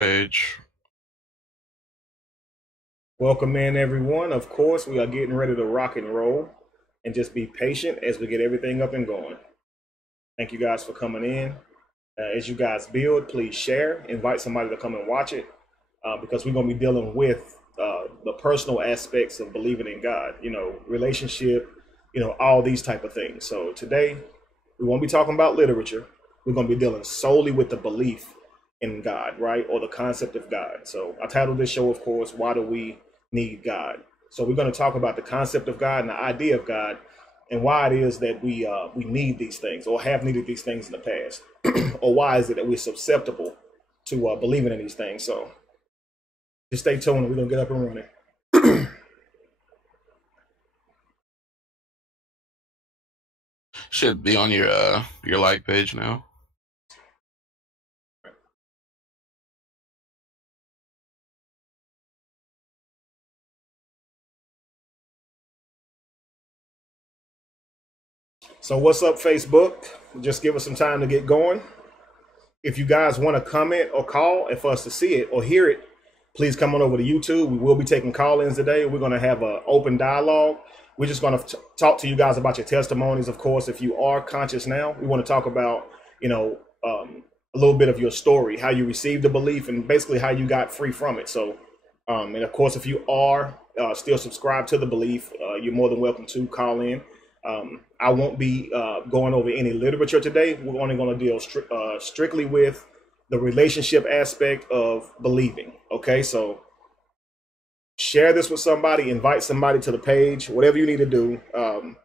Page. Welcome in, everyone. Of course, we are getting ready to rock and roll, and just be patient as we get everything up and going. Thank you guys for coming in. As you guys build, please share, invite somebody to come and watch it, because we're going to be dealing with the personal aspects of believing in God, relationship, all these type of things. So today, we won't be talking about literature. We're going to be dealing solely with the belief in God, right? Or the concept of God. So I titled this show, of course, Why Do We Need God? So we're going to talk about the concept of God and the idea of God, and why it is that we need these things or have needed these things in the past, or why is it that we're susceptible to believing in these things. So just stay tuned and we're going to get up and running. Should be on your like page now. So what's up, Facebook? Just give us some time to get going. If you guys want to comment or call and for us to see it or hear it, please come on over to YouTube. We will be taking call-ins today. We're going to have an open dialogue. We're just going to talk to you guys about your testimonies. Of course, if you are conscious now, we want to talk about, a little bit of your story, how you received the belief, and basically how you got free from it. So, and of course, if you are still subscribed to the belief, you're more than welcome to call in. I won't be going over any literature today. We're only going to deal strictly with the relationship aspect of believing. Okay, so share this with somebody, invite somebody to the page, whatever you need to do.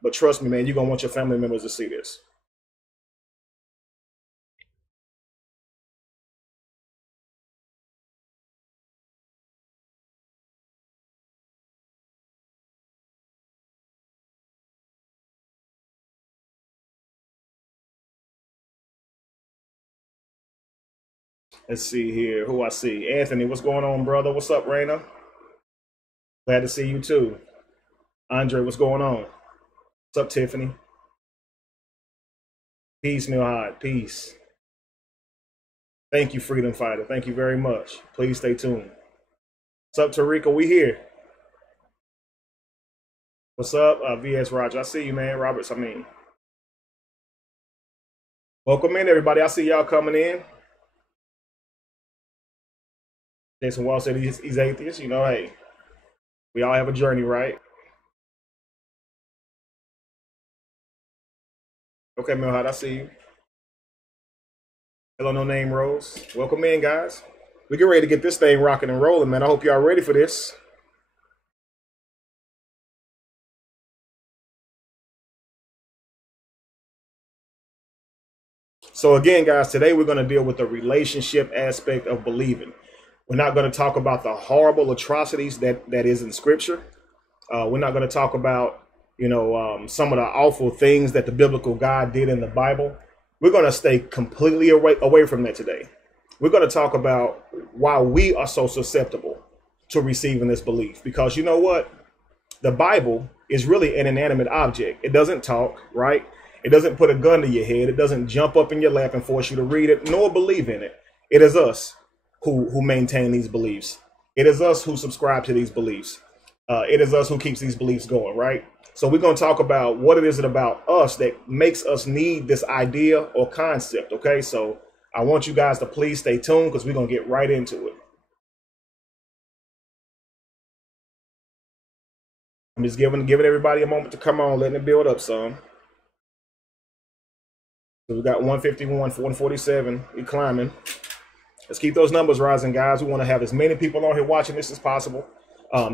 But trust me, man, you're going to want your family members to see this. Let's see here who I see. Anthony, what's going on, brother? What's up, Raina? Glad to see you too. Andre, what's going on? What's up, Tiffany? Peace, Milhad. Peace. Thank you, Freedom Fighter. Thank you very much. Please stay tuned. What's up, Tarika? We here. What's up, VS Roger? I see you, man. Roberts, I mean. Welcome in, everybody. I see y'all coming in. Jason Wall said he's atheist. Hey, we all have a journey, right? Okay, Milhad, I see you. Hello, No Name Rose. Welcome in, guys. We get ready to get this thing rocking and rolling, man. I hope y'all ready for this. So again, guys, today we're going to deal with the relationship aspect of believing. We're not going to talk about the horrible atrocities that is in Scripture. We're not going to talk about, some of the awful things that the biblical God did in the Bible. We're going to stay completely away from that today. We're going to talk about why we are so susceptible to receiving this belief. Because you know what? The Bible is really an inanimate object. It doesn't talk, right? It doesn't put a gun to your head. It doesn't jump up in your lap and force you to read it, nor believe in it. It is us who maintain these beliefs. It is us who subscribe to these beliefs. It is us who keeps these beliefs going, right? So we're going to talk about what it is about us that makes us need this idea or concept, okay? So I want you guys to please stay tuned because we're going to get right into it. I'm just giving everybody a moment to come on, letting it build up some. So we got 151, 147, we climbing. Let's keep those numbers rising, guys. We want to have as many people on here watching this as possible.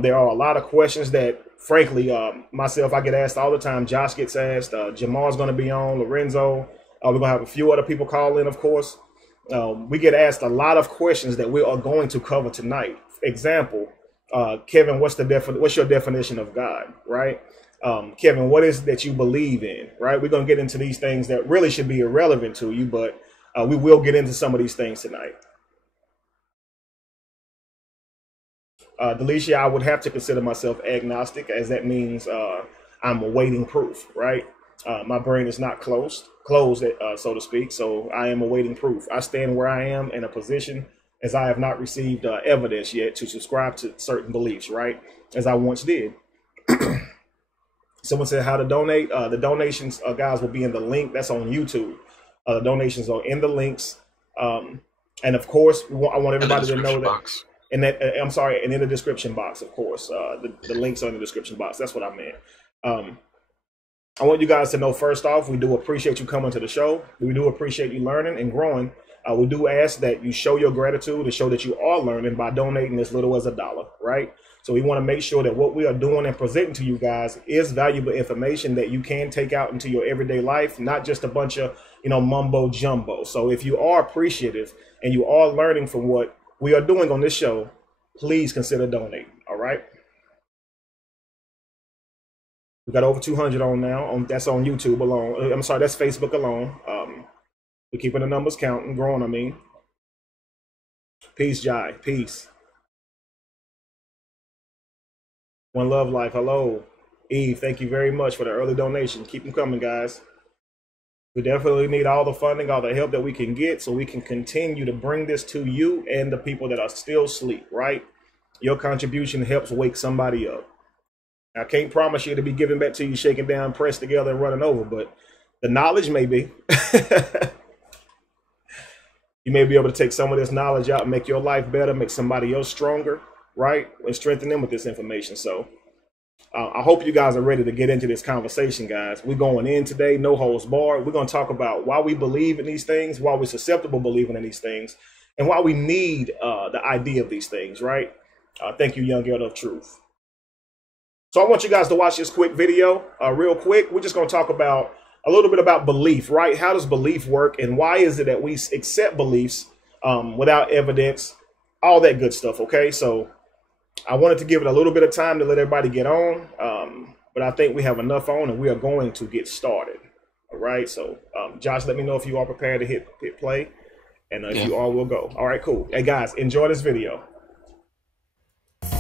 There are a lot of questions that, frankly, myself, I get asked all the time. Josh gets asked. Jamar's going to be on. Lorenzo. We're going to have a few other people call in, of course. We get asked a lot of questions that we are going to cover tonight. Example, Kevin, what's your definition of God, right? Kevin, what is it that you believe in, right? We're going to get into these things that really should be irrelevant to you, but we will get into some of these things tonight. Delicia, I would have to consider myself agnostic, as that means I'm awaiting proof, right? My brain is not closed, so to speak. So I am awaiting proof. I stand where I am in a position as I have not received evidence yet to subscribe to certain beliefs, right? As I once did. Someone said how to donate. The donations, guys, will be in the link. That's on YouTube. The donations are in the links. And of course, I want everybody to know that. Box. And that I'm sorry, and in the description box, of course. The links are in the description box. That's what I meant. I want you guys to know, first off, we do appreciate you coming to the show. We do appreciate you learning and growing. We do ask that you show your gratitude to show that you are learning by donating as little as $1, right? So we want to make sure that what we are doing and presenting to you guys is valuable information that you can take out into your everyday life, not just a bunch of, mumbo jumbo. So if you are appreciative and you are learning from what we are doing on this show, please consider donating. All right. We got over 200 on now. That's on YouTube alone. I'm sorry, that's Facebook alone. We're keeping the numbers counting, growing, I mean. Peace, Jai. Peace. One Love Life. Hello. Eve, thank you very much for the early donation. Keep them coming, guys. We definitely need all the funding, all the help that we can get so we can continue to bring this to you and the people that are still asleep, right? Your contribution helps wake somebody up. I can't promise you to be given back to you, shaking down, pressed together, and running over, but the knowledge may be. You may be able to take some of this knowledge out and make your life better, make somebody else stronger, right? And strengthen them with this information. So I hope you guys are ready to get into this conversation, guys. We're going in today, no holds barred. We're going to talk about why we believe in these things, why we're susceptible believing in these things, and why we need the idea of these things, right? Thank you, Young Elder of Truth. So I want you guys to watch this quick video real quick. We're just going to talk about a little bit about belief, right? How does belief work, and why is it that we accept beliefs without evidence, all that good stuff, okay? So I wanted to give it a little bit of time to let everybody get on, but I think we have enough on, and we are going to get started, all right? So Josh, let me know if you are prepared to hit play, and if you are, we'll go. All right, cool. Hey, guys, enjoy this video.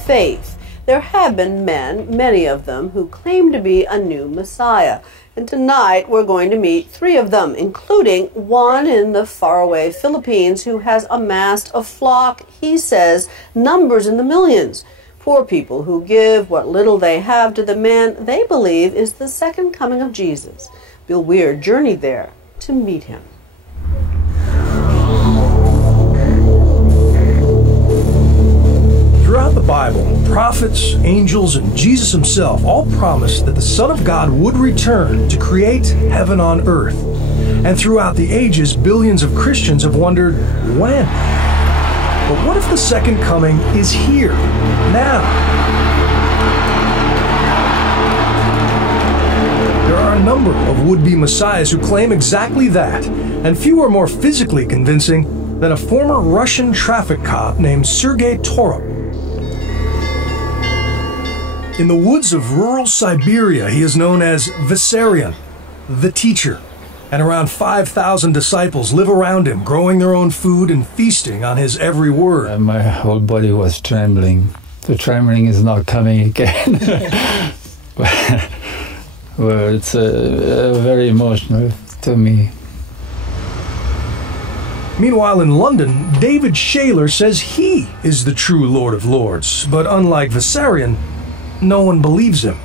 Faith. There have been men, many of them, who claim to be a new Messiah. And tonight we're going to meet 3 of them, including one in the faraway Philippines who has amassed a flock, he says, numbers in the millions. Poor people who give what little they have to the man they believe is the second coming of Jesus. Bill Weir journeyed there to meet him. Throughout the Bible, prophets, angels, and Jesus himself all promised that the Son of God would return to create heaven on earth. And throughout the ages, billions of Christians have wondered, when? But what if the second coming is here, now? There are a number of would-be messiahs who claim exactly that, and few are more physically convincing than a former Russian traffic cop named Sergei Torop. In the woods of rural Siberia, he is known as Vissarion, the teacher, and around 5,000 disciples live around him, growing their own food and feasting on his every word. My whole body was trembling. The trembling is not coming again. Well, it's very emotional to me. Meanwhile, in London, David Shaler says he is the true Lord of Lords, but unlike Vissarion, no one believes him.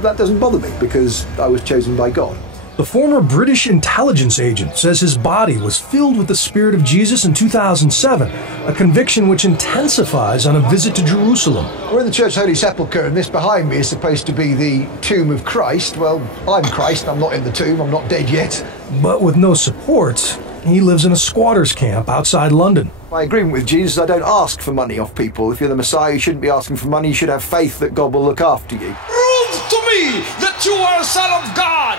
That doesn't bother me because I was chosen by God. The former British intelligence agent says his body was filled with the Spirit of Jesus in 2007, a conviction which intensifies on a visit to Jerusalem. We're in the Church Holy Sepulchre, and this behind me is supposed to be the tomb of Christ. Well, I'm Christ, I'm not in the tomb, I'm not dead yet. But with no support, he lives in a squatter's camp outside London. My agreement with Jesus, I don't ask for money off people. If you're the Messiah, you shouldn't be asking for money. You should have faith that God will look after you. Prove to me that you are a son of God.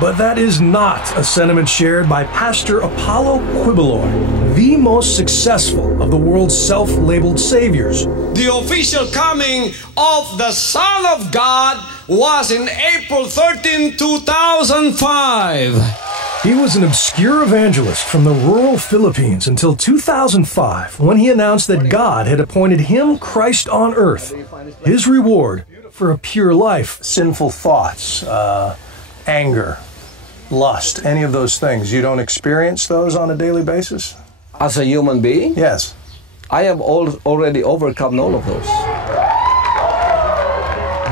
But that is not a sentiment shared by Pastor Apollo Quibeloi, the most successful of the world's self-labeled saviors. The official coming of the Son of God was in April 13, 2005. He was an obscure evangelist from the rural Philippines until 2005, when he announced that God had appointed him Christ on earth, his reward for a pure life. Sinful thoughts, anger, lust, any of those things, you don't experience those on a daily basis? As a human being? Yes. I have already overcome all of those.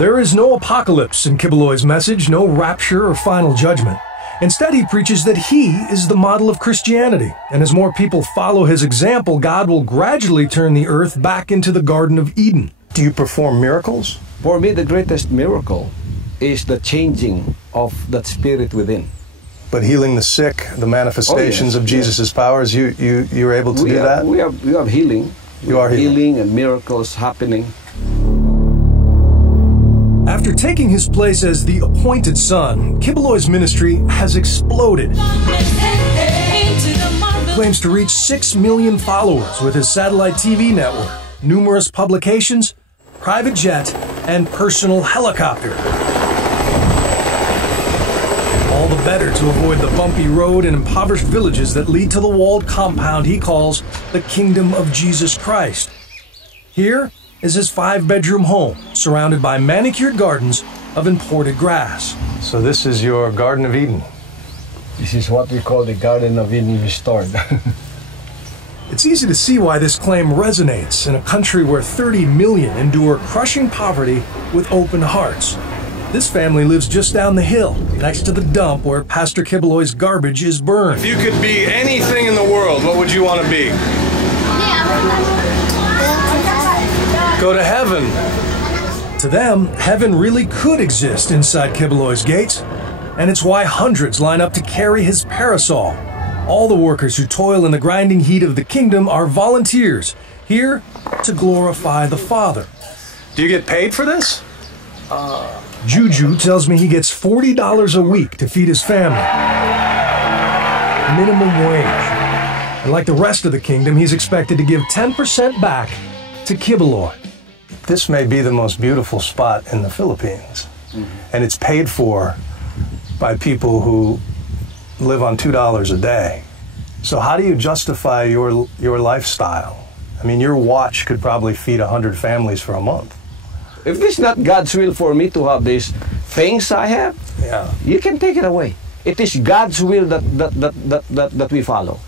There is no apocalypse in Kibeloi's message, no rapture or final judgment. Instead, he preaches that he is the model of Christianity, and as more people follow his example, God will gradually turn the earth back into the Garden of Eden. Do you perform miracles? For me, the greatest miracle is the changing of that spirit within. But healing the sick, the manifestations of Jesus' powers, you're able to do that? We have healing. You are healing and miracles happening. After taking his place as the appointed son, Kibeloi's ministry has exploded. He claims to reach 6 million followers with his satellite TV network, numerous publications, private jet, and personal helicopter. All the better to avoid the bumpy road and impoverished villages that lead to the walled compound he calls the Kingdom of Jesus Christ. Here is his 5-bedroom home, surrounded by manicured gardens of imported grass. So this is your Garden of Eden. This is what we call the Garden of Eden restored. It's easy to see why this claim resonates in a country where 30 million endure crushing poverty with open hearts. This family lives just down the hill, next to the dump where Pastor Kibeloi's garbage is burned. If you could be anything in the world, what would you want to be? Go to heaven. To them, heaven really could exist inside Kibeloi's gates, and it's why hundreds line up to carry his parasol. All the workers who toil in the grinding heat of the kingdom are volunteers, here to glorify the Father. Do you get paid for this? Juju tells me he gets $40 a week to feed his family. Minimum wage. And like the rest of the kingdom, he's expected to give 10% back to Kibeloi. This may be the most beautiful spot in the Philippines, and it's paid for by people who live on $2 a day. So how do you justify your lifestyle? I mean, your watch could probably feed 100 families for a month. If it's not God's will for me to have these things I have, you can take it away. It is God's will that we follow.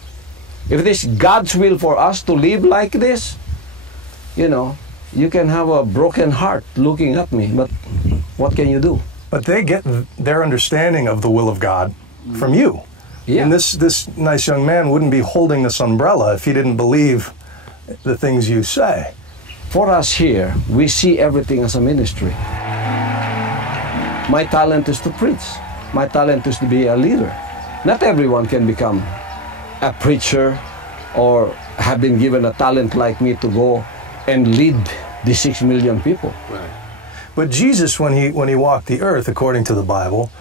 If it is God's will for us to live like this, you know, you can have a broken heart looking at me, but what can you do? But they get their understanding of the will of God from you. Yeah. And this nice young man wouldn't be holding this umbrella if he didn't believe the things you say. For us here, we see everything as a ministry. My talent is to preach. My talent is to be a leader. Not everyone can become a preacher or have been given a talent like me to go and lead the 6 million people. Right. But Jesus, when he walked the earth, according to the Bible,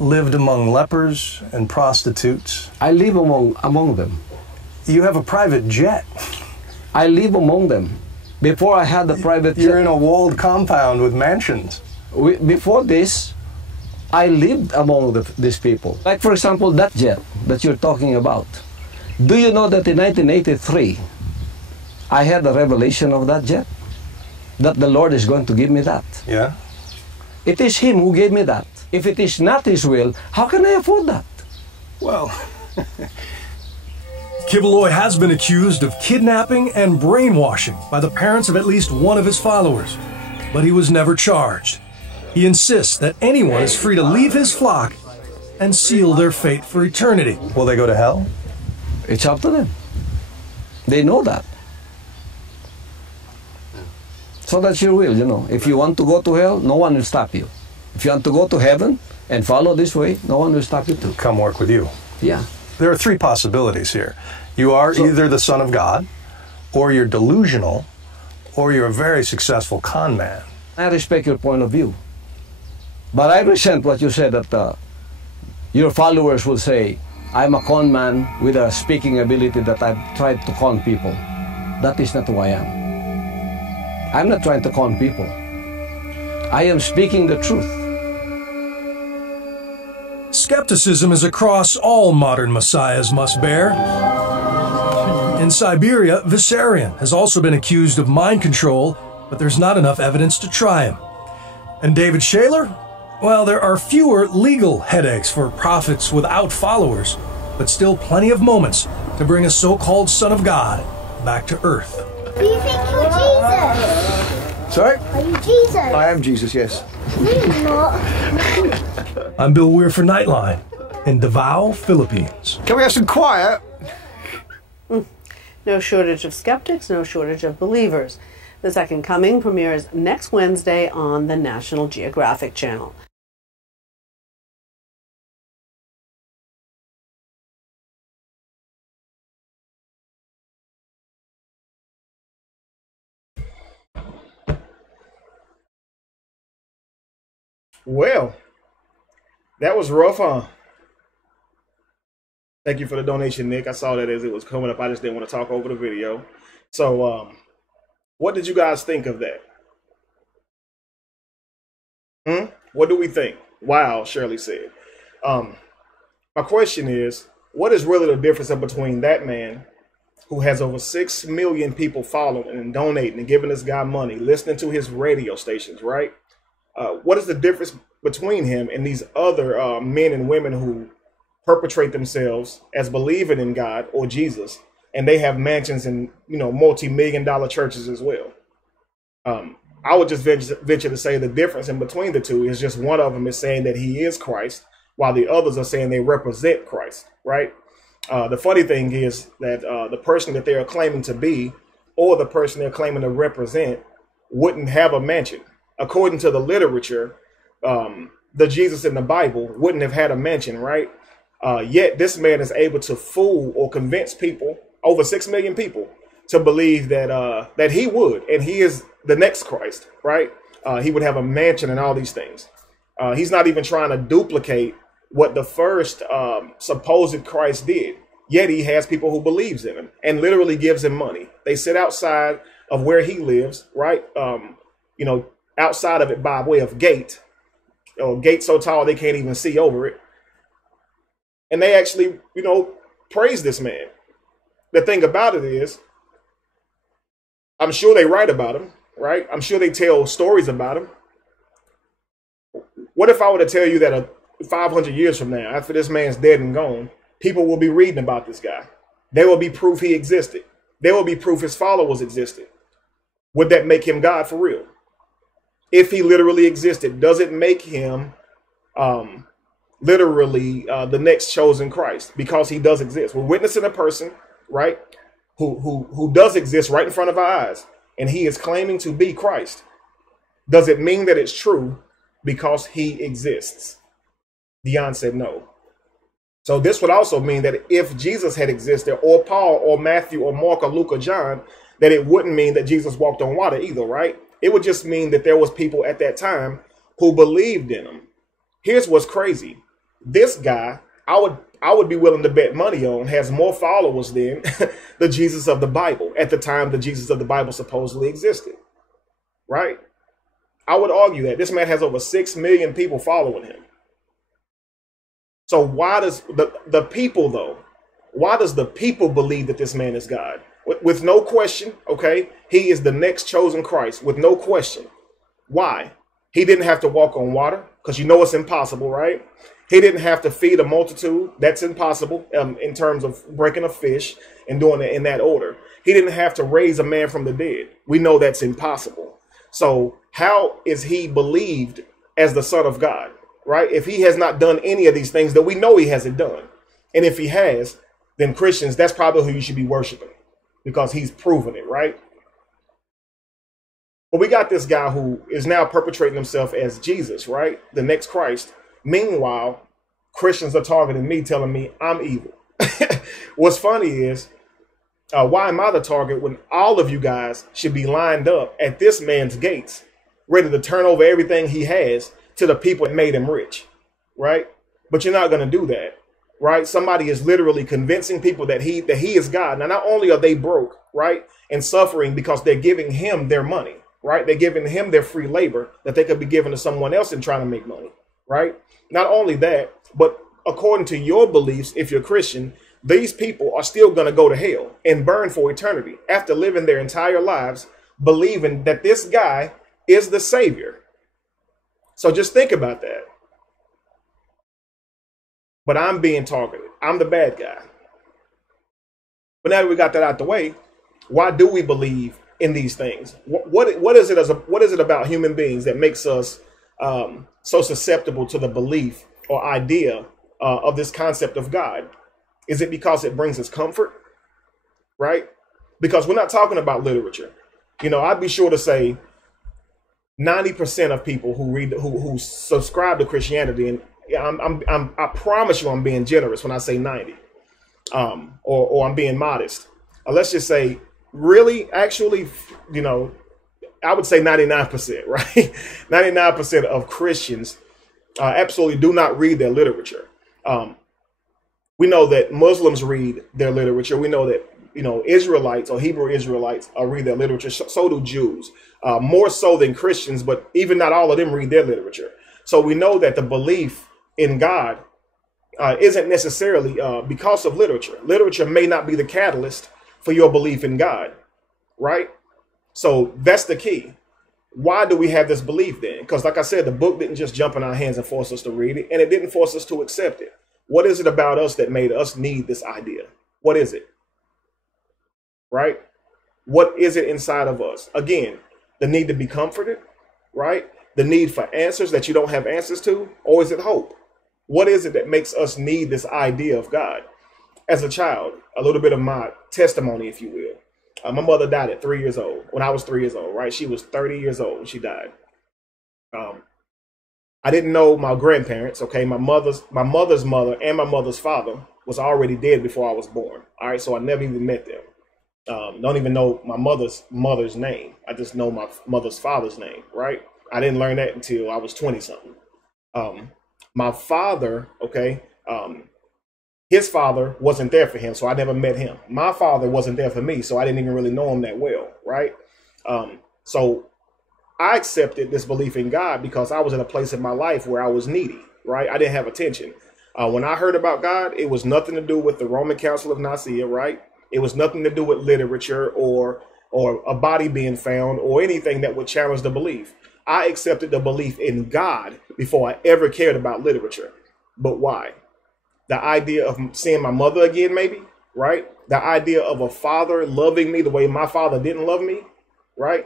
lived among lepers and prostitutes. I live among them. You have a private jet. I live among them. Before I had the private jet. You're in a walled compound with mansions. Before this, I lived among these people. Like, for example, that jet that you're talking about. Do you know that in 1983, I had a revelation of that jet? That the Lord is going to give me that. Yeah. It is Him who gave me that. If it is not His will, how can I afford that? Well... Kibeloi has been accused of kidnapping and brainwashing by the parents of at least one of his followers, but he was never charged. He insists that anyone is free to leave his flock and seal their fate for eternity. Will they go to hell? It's up to them. They know that. So that's your will, you know. If you want to go to hell, no one will stop you. If you want to go to heaven and follow this way, no one will stop you too. Come work with you. Yeah. There are 3 possibilities here. You are either the Son of God, or you're delusional, or you're a very successful con man. I respect your point of view. But I resent what you said that your followers will say, I'm a con man with a speaking ability that I've tried to con people. That is not who I am. I'm not trying to con people. I am speaking the truth. Skepticism is a cross all modern messiahs must bear. In Siberia, Vissarion has also been accused of mind control, but there's not enough evidence to try him. And David Shaler? Well, there are fewer legal headaches for prophets without followers, but still plenty of moments to bring a so-called Son of God back to earth. Do you think you're Jesus? Sorry? Are you Jesus? I am Jesus, yes. No, you're not. I'm Bill Weir for Nightline in Davao, Philippines. Can we have some quiet? No shortage of skeptics, no shortage of believers. The Second Coming premieres next Wednesday on the National Geographic Channel. Well, that was rough, huh? Thank you for the donation, Nick. I saw that as it was coming up. I just didn't want to talk over the video. So, what did you guys think of that? What do we think? Wow, Shirley said. My question is, what is really the difference between that man who has over 6 million people following and donating and giving this guy money, listening to his radio stations, right? What is the difference between him and these other men and women who perpetrate themselves as believing in God or Jesus, and they have mansions and, multi-million-dollar churches as well? I would just venture to say the difference in between the two is just one of them is saying that he is Christ, while the others are saying they represent Christ, right? The funny thing is that the person that they are claiming to be, or the person they're claiming to represent, wouldn't have a mansion. According to the literature, the Jesus in the Bible wouldn't have had a mansion, right? Yet this man is able to fool or convince people, over 6 million people, to believe that that he would, and he is the next Christ, right? He would have a mansion and all these things. He's not even trying to duplicate what the first supposed Christ did. Yet he has people who believes in him and literally gives him money. They sit outside of where he lives, right? Outside of it by way of gate, or gate so tall they can't even see over it. And they actually, praise this man. The thing about it is, I'm sure they write about him, right? I'm sure they tell stories about him. What if I were to tell you that 500 years from now, after this man's dead and gone, people will be reading about this guy? There will be proof he existed. There will be proof his followers existed. Would that make him God for real? If he literally existed, does it make him literally the next chosen Christ? Because he does exist. We're witnessing a person, right, who does exist right in front of our eyes, and he is claiming to be Christ. Does it mean that it's true because he exists? Dion said no. So this would also mean that if Jesus had existed, or Paul or Matthew or Mark or Luke or John, that it wouldn't mean that Jesus walked on water either, right? It would just mean that there was people at that time who believed in him. Here's what's crazy. This guy, I would be willing to bet money on, has more followers than the Jesus of the Bible at the time the Jesus of the Bible supposedly existed, right? I would argue that this man has over 6 million people following him. So why does the people, though, why does the people believe that this man is God? With no question, okay? He is the next chosen Christ, with no question. Why? He didn't have to walk on water, because it's impossible, right? He didn't have to feed a multitude. That's impossible in terms of breaking a fish and doing it in that order. He didn't have to raise a man from the dead. We know that's impossible. So how is he believed as the Son of God, right? If he has not done any of these things that we know he hasn't done. And if he has, then Christians, that's probably who you should be worshiping, because he's proven it, right? But we got this guy who is now perpetrating himself as Jesus, right? The next Christ. Meanwhile, Christians are targeting me, telling me I'm evil. What's funny is, why am I the target when all of you guys should be lined up at this man's gates, ready to turn over everything he has to the people that made him rich, right? But you're not going to do that, right? Somebody is literally convincing people that he is God. Now, not only are they broke, right, and suffering because they're giving him their money, right? They're giving him their free labor that they could be giving to someone else and trying to make money, right? Not only that, but according to your beliefs, if you're Christian, these people are still going to go to hell and burn for eternity after living their entire lives believing that this guy is the Savior. So just think about that. But I'm being targeted. I'm the bad guy. But now that we got that out the way, Why do we believe in these things? What is it about human beings that makes us so susceptible to the belief or idea of this concept of God? Is it because it brings us comfort? Right? Because we're not talking about literature. You know, I'd be sure to say 90% of people who subscribe to Christianity, and I promise you I'm being generous when I say 90, or I'm being modest. Let's just say, really, actually, you know, I would say 99%, right? 99% of Christians absolutely do not read their literature. We know that Muslims read their literature. We know that, you know, Israelites or Hebrew Israelites read their literature. So do Jews, more so than Christians, but even not all of them read their literature. So we know that the belief in God isn't necessarily because of literature. Literature may not be the catalyst for your belief in God, right? So that's the key. Why do we have this belief then? Because like I said, the book didn't just jump in our hands and force us to read it, and it didn't force us to accept it. What is it about us that made us need this idea? What is it? Right? What is it inside of us? Again, the need to be comforted, right? The need for answers that you don't have answers to, or is it hope? What is it that makes us need this idea of God? As a child, a little bit of my testimony, if you will. My mother died at 3 years old, when I was 3 years old, right? She was 30 years old when she died. I didn't know my grandparents, okay? My mother's mother and my mother's father was already dead before I was born, all right? So I never even met them. Don't even know my mother's name. I just know my mother's father's name, right? I didn't learn that until I was 20-something. My father, okay, his father wasn't there for him, so I never met him. My father wasn't there for me, so I didn't even really know him that well, right? So I accepted this belief in God because I was in a place in my life where I was needy, right? I didn't have attention. When I heard about God, it was nothing to do with the Roman Council of Nicaea, right? It was nothing to do with literature or a body being found or anything that would challenge the belief. I accepted the belief in God before I ever cared about literature. But why? The idea of seeing my mother again, maybe, right? The idea of a father loving me the way my father didn't love me, right?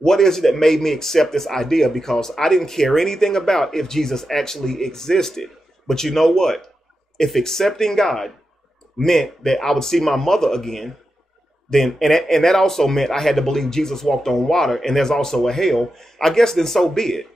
What is it that made me accept this idea? Because I didn't care anything about if Jesus actually existed. But you know what? If accepting God meant that I would see my mother again, then and that also meant I had to believe Jesus walked on water and there's also a hell, I guess then so be it,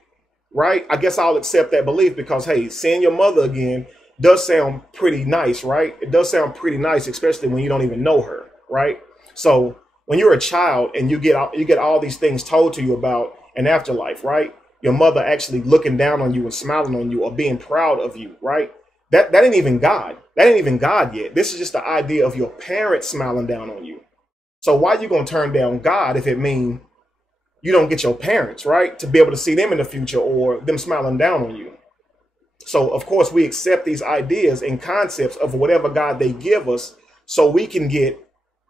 right? I guess I'll accept that belief because, hey, seeing your mother again does sound pretty nice, right? It does sound pretty nice, especially when you don't even know her, right? So when you're a child and you get all these things told to you about an afterlife, right? Your mother actually looking down on you and smiling on you or being proud of you, right? That ain't even God. That ain't even God yet. This is just the idea of your parents smiling down on you. So why are you going to turn down God if it means you don't get your parents, right? To be able to see them in the future or them smiling down on you. So, of course, we accept these ideas and concepts of whatever God they give us so we can get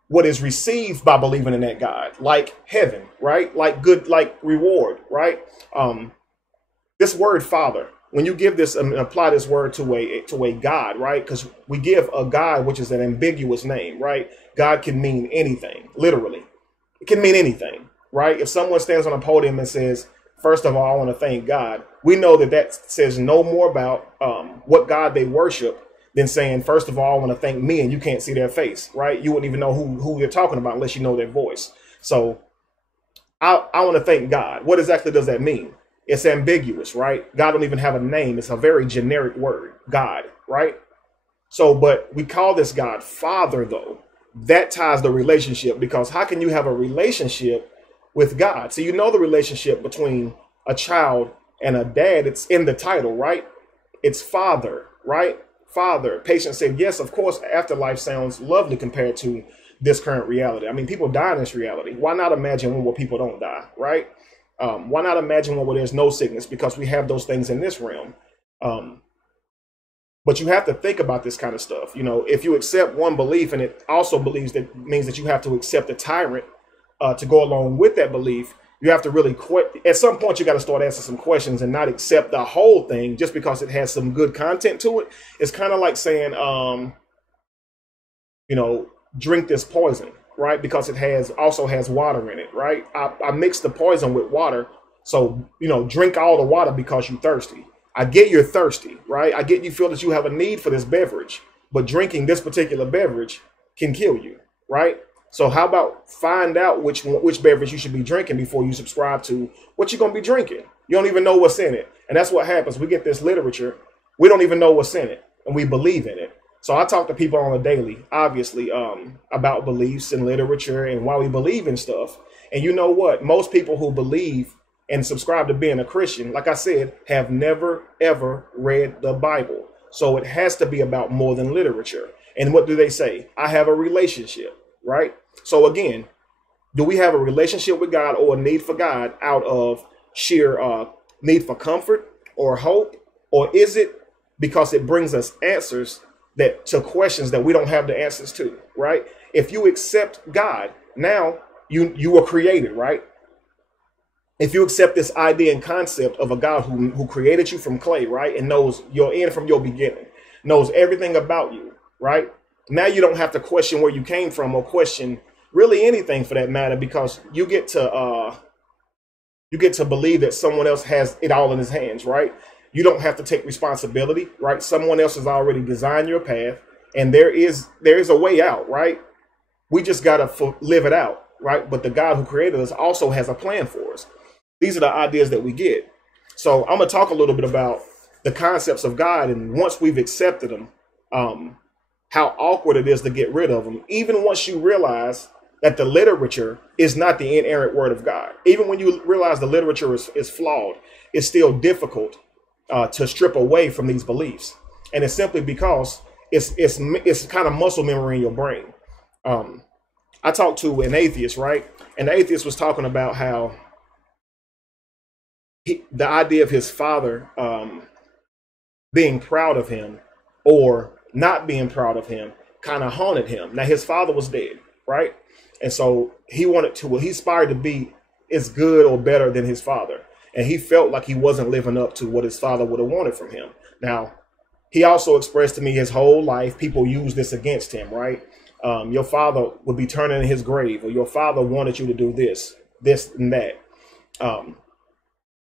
what is received by believing in that God, like heaven, right? Like good, like reward, right? This word Father, when you give this and apply this word to a God, right? Because we give a God, which is an ambiguous name, right? God can mean anything, literally. It can mean anything, right? If someone stands on a podium and says, first of all, I want to thank God, we know that that says no more about what God they worship than saying, first of all, I want to thank me, and you can't see their face, right? You wouldn't even know who they're talking about unless you know their voice. So I want to thank God. What exactly does that mean? It's ambiguous, right? God don't even have a name. It's a very generic word, God, right? So, but we call this God Father, though. That ties the relationship, because how can you have a relationship with God? So you know the relationship between a child and a dad, it's in the title, right? It's Father, right? Father. Patient said, yes, of course, afterlife sounds lovely compared to this current reality. I mean, people die in this reality. Why not imagine one where people don't die, right? Why not imagine one where there's no sickness? Because we have those things in this realm. But you have to think about this kind of stuff. You know, if you accept one belief and it also means that you have to accept a tyrant to go along with that belief, you have to really at some point, you got to start asking some questions and not accept the whole thing just because it has some good content to it. It's kind of like saying, you know, drink this poison. right? Because it also has water in it, right? I mix the poison with water. So, drink all the water because you're thirsty. I get you're thirsty, right? I get you feel that you have a need for this beverage, but drinking this particular beverage can kill you, right? So how about find out which beverage you should be drinking before you subscribe to what you're going to be drinking. You don't even know what's in it. And that's what happens. We get this literature. We don't even know what's in it, and we believe in it. So I talk to people on a daily, obviously, about beliefs and literature and why we believe in stuff. And you know what? Most people who believe and subscribe to being a Christian, like I said, have never, ever read the Bible. So it has to be about more than literature. And what do they say? I have a relationship, right? So again, do we have a relationship with God or a need for God out of sheer need for comfort or hope? Or is it because it brings us answers to questions that we don't have the answers to, right? If you accept God, now you were created, right? If you accept this idea and concept of a God who created you from clay, right, and knows your end from your beginning, knows everything about you, right? Now you don't have to question where you came from or question really anything for that matter, because you get to believe that someone else has it all in his hands, right? You don't have to take responsibility, right? Someone else has already designed your path, and there is a way out, right? We just got to live it out, right? But the God who created us also has a plan for us. These are the ideas that we get. So I'm going to talk a little bit about the concepts of God, and once we've accepted them, how awkward it is to get rid of them. Even once you realize that the literature is not the inerrant word of God. Even when you realize the literature is flawed, it's still difficult to strip away from these beliefs. And it's simply because it's kind of muscle memory in your brain. I talked to an atheist, right? And the atheist was talking about how the idea of his father being proud of him or not being proud of him kind of haunted him. Now, his father was dead, right? And so he aspired to be as good or better than his father. And he felt like he wasn't living up to what his father would have wanted from him. Now, he also expressed to me his whole life, people use this against him, right? Your father would be turning in his grave, or your father wanted you to do this and that.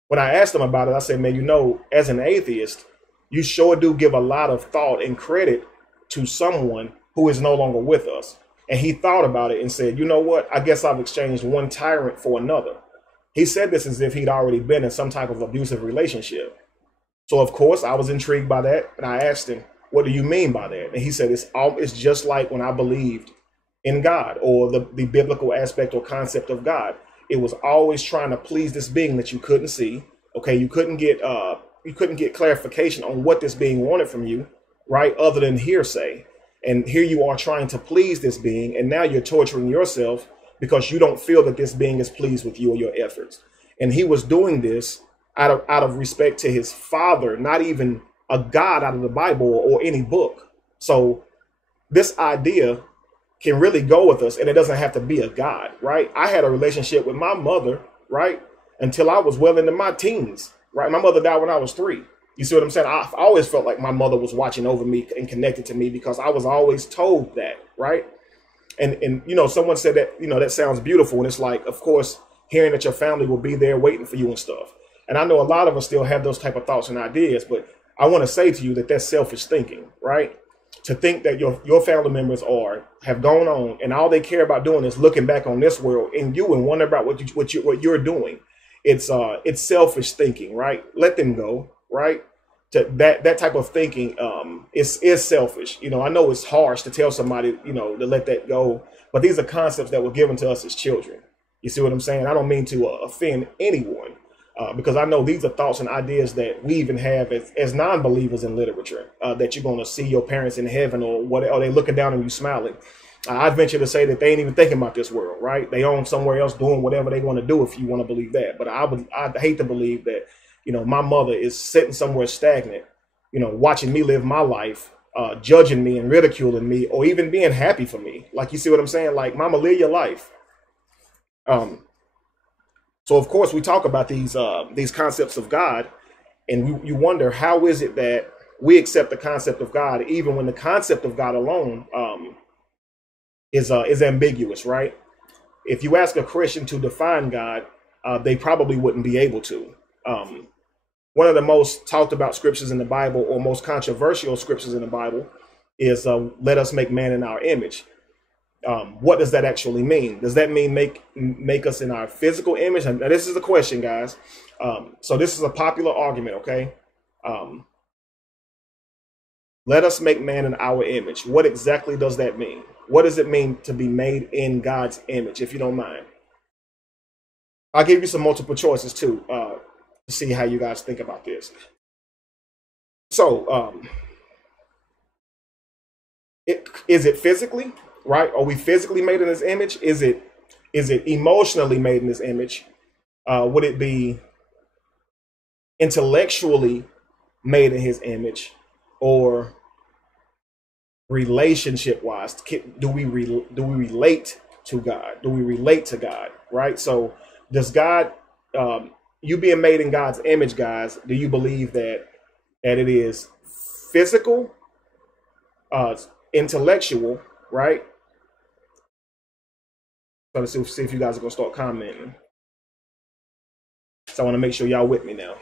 When I asked him about it, I said, man, as an atheist, you sure do give a lot of thought and credit to someone who is no longer with us. And he thought about it and said, you know what? I guess I've exchanged one tyrant for another. He said this as if he'd already been in some type of abusive relationship. So, of course, I was intrigued by that. And I asked him, what do you mean by that? And he said, it's just like when I believed in God, or the biblical aspect or concept of God. It was always trying to please this being that you couldn't see. Okay, you couldn't get clarification on what this being wanted from you, right? Other than hearsay. And here you are trying to please this being, and now you're torturing yourself because you don't feel that this being is pleased with you or your efforts. And he was doing this out of respect to his father, not even a God out of the Bible or any book. So this idea can really go with us, and it doesn't have to be a God, right? I had a relationship with my mother, right, until I was well into my teens, right? My mother died when I was 3. You see what I'm saying? I always felt like my mother was watching over me and connected to me because I was always told that, right? And someone said that, that sounds beautiful. And it's like, of course, hearing that your family will be there waiting for you and stuff. And I know a lot of us still have those type of thoughts and ideas, but I want to say to you that that's selfish thinking, right? To think that your family members have gone on and all they care about doing is looking back on this world and you and wonder about what you're doing. It's selfish thinking, right? Let them go, right? That type of thinking is selfish. I know it's harsh to tell somebody, to let that go, but these are concepts that were given to us as children. You see what I'm saying? I don't mean to offend anyone because I know these are thoughts and ideas that we even have as non-believers in literature, that you're going to see your parents in heaven or what, or they looking down on you smiling. I'd venture to say that they ain't even thinking about this world, right? They own somewhere else doing whatever they want to do if you want to believe that. But I'd hate to believe that, my mother is sitting somewhere stagnant, watching me live my life, judging me and ridiculing me, or even being happy for me. Like, you see what I'm saying? Like, mama, live your life. So, of course, we talk about these concepts of God, and you wonder, how is it that we accept the concept of God, even when the concept of God alone is ambiguous, right? If you ask a Christian to define God, they probably wouldn't be able to. One of the most talked about scriptures in the Bible, or most controversial scriptures in the Bible, is let us make man in our image. What does that actually mean? Does that mean make us in our physical image? And this is the question, guys. So this is a popular argument, okay? Let us make man in our image. What exactly does that mean? What does it mean to be made in God's image, if you don't mind? I'll give you some multiple choices too, to see how you guys think about this. So, is it physically, right? Are we physically made in his image? Is it emotionally made in his image? Would it be intellectually made in his image, or relationship wise? Do we relate to God? Do we relate to God? Right? So does God, you being made in God's image, guys, do you believe that it is physical, intellectual, right? So let's see if you guys are gonna start commenting. So I want to make sure y'all with me now.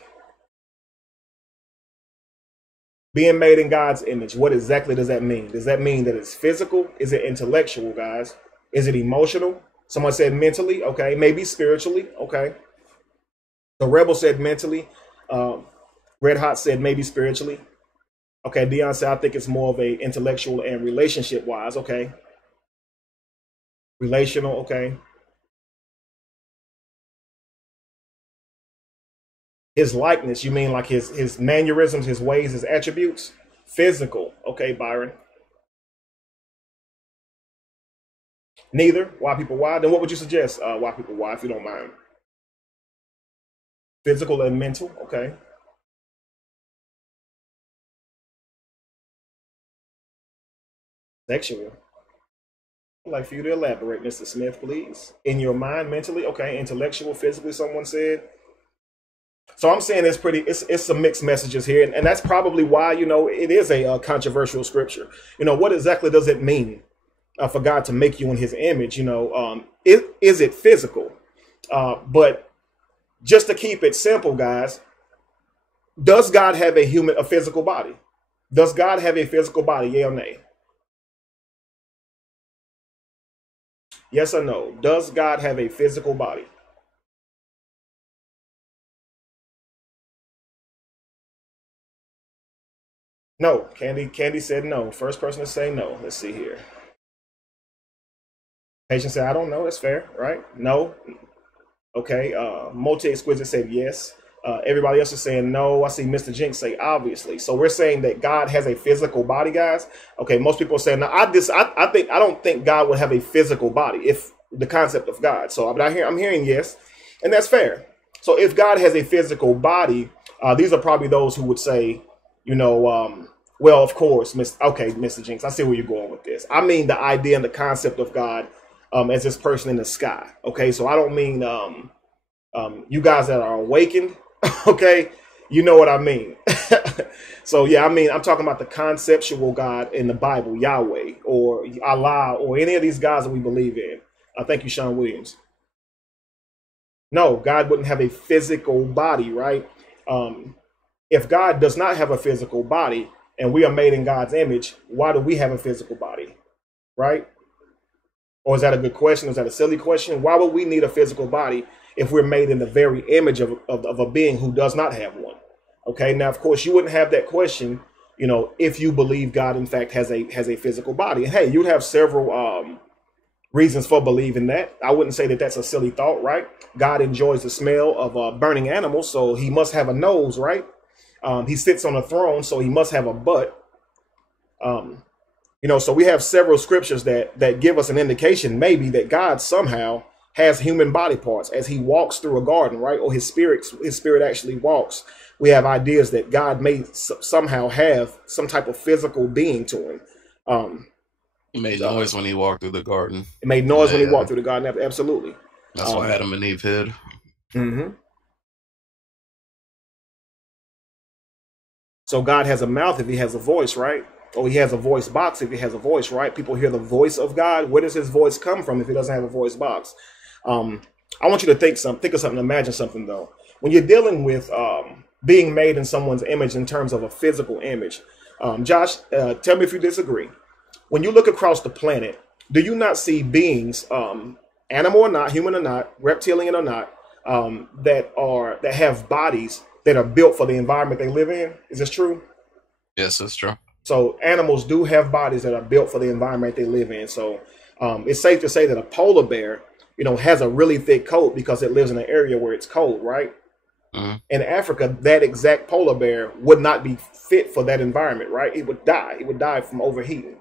Being made in God's image, what exactly does that mean? Does that mean that it's physical? Is it intellectual, guys? Is it emotional? Someone said mentally, okay. Maybe spiritually, okay. The Rebel said mentally. Red Hot said maybe spiritually. Okay, Dion said I think it's more of a intellectual and relationship-wise, okay. Relational, okay. His likeness, you mean like his mannerisms, his ways, his attributes? Physical. Okay, Byron. Neither. Why people why? Then what would you suggest? Why people why, if you don't mind? Physical and mental. Okay. Sexual. I'd like for you to elaborate, Mr. Smith, please. In your mind, mentally. Okay. Intellectual, physically, someone said. So I'm saying it's some mixed messages here, and that's probably why, you know, it is a controversial scripture. You know, what exactly does it mean for God to make you in his image? You know, is it physical? But just to keep it simple, guys, does God have a physical body? Does God have a physical body? Yeah or nay? Yes or no? Does God have a physical body? No. Candy said no. First person to say no. Let's see here. Patient said, I don't know. That's fair, right? No. Okay. Multi-Exquisite said yes. Everybody else is saying no. I see Mr. Jinx say obviously. So we're saying that God has a physical body, guys. Okay. Most people are saying no. I don't think God would have a physical body, if the concept of God. So I'm hearing yes, and that's fair. So if God has a physical body, these are probably those who would say, you know, well, of course, Mr. Jinx, I see where you're going with this. I mean the idea and the concept of God as this person in the sky. Okay, so I don't mean you guys that are awakened. Okay, you know what I mean. So yeah, I mean I'm talking about the conceptual God in the Bible, Yahweh or Allah or any of these guys that we believe in. Thank you, Sean Williams. No, God wouldn't have a physical body, right? If God does not have a physical body and we are made in God's image, why do we have a physical body, right? Or is that a good question? Is that a silly question? Why would we need a physical body if we're made in the very image of a being who does not have one? Okay, now, of course, you wouldn't have that question, you know, if you believe God, in fact, has a physical body. And hey, you'd have several reasons for believing that. I wouldn't say that that's a silly thought, right? God enjoys the smell of burning animals, so he must have a nose, right? He sits on a throne, so he must have a butt. You know, so we have several scriptures that give us an indication maybe that God somehow has human body parts as he walks through a garden, right? Or his spirit actually walks. We have ideas that God may somehow have some type of physical being to him. He made noise when he walked through the garden. It made noise when he walked through the garden. Absolutely. That's why Adam and Eve hid. Mm-hmm. So God has a mouth if he has a voice, right? Or he has a voice box if he has a voice, right? People hear the voice of God. Where does his voice come from if he doesn't have a voice box? I want you to think of something, imagine something though. When you're dealing with being made in someone's image in terms of a physical image, Josh, tell me if you disagree. When you look across the planet, do you not see beings, animal or not, human or not, reptilian or not, that have bodies that are built for the environment they live in? Is this true? Yes, that's true. So animals do have bodies that are built for the environment they live in. So it's safe to say that a polar bear, has a really thick coat because it lives in an area where it's cold, right? In Africa, that exact polar bear would not be fit for that environment, right? It would die. It would die from overheating,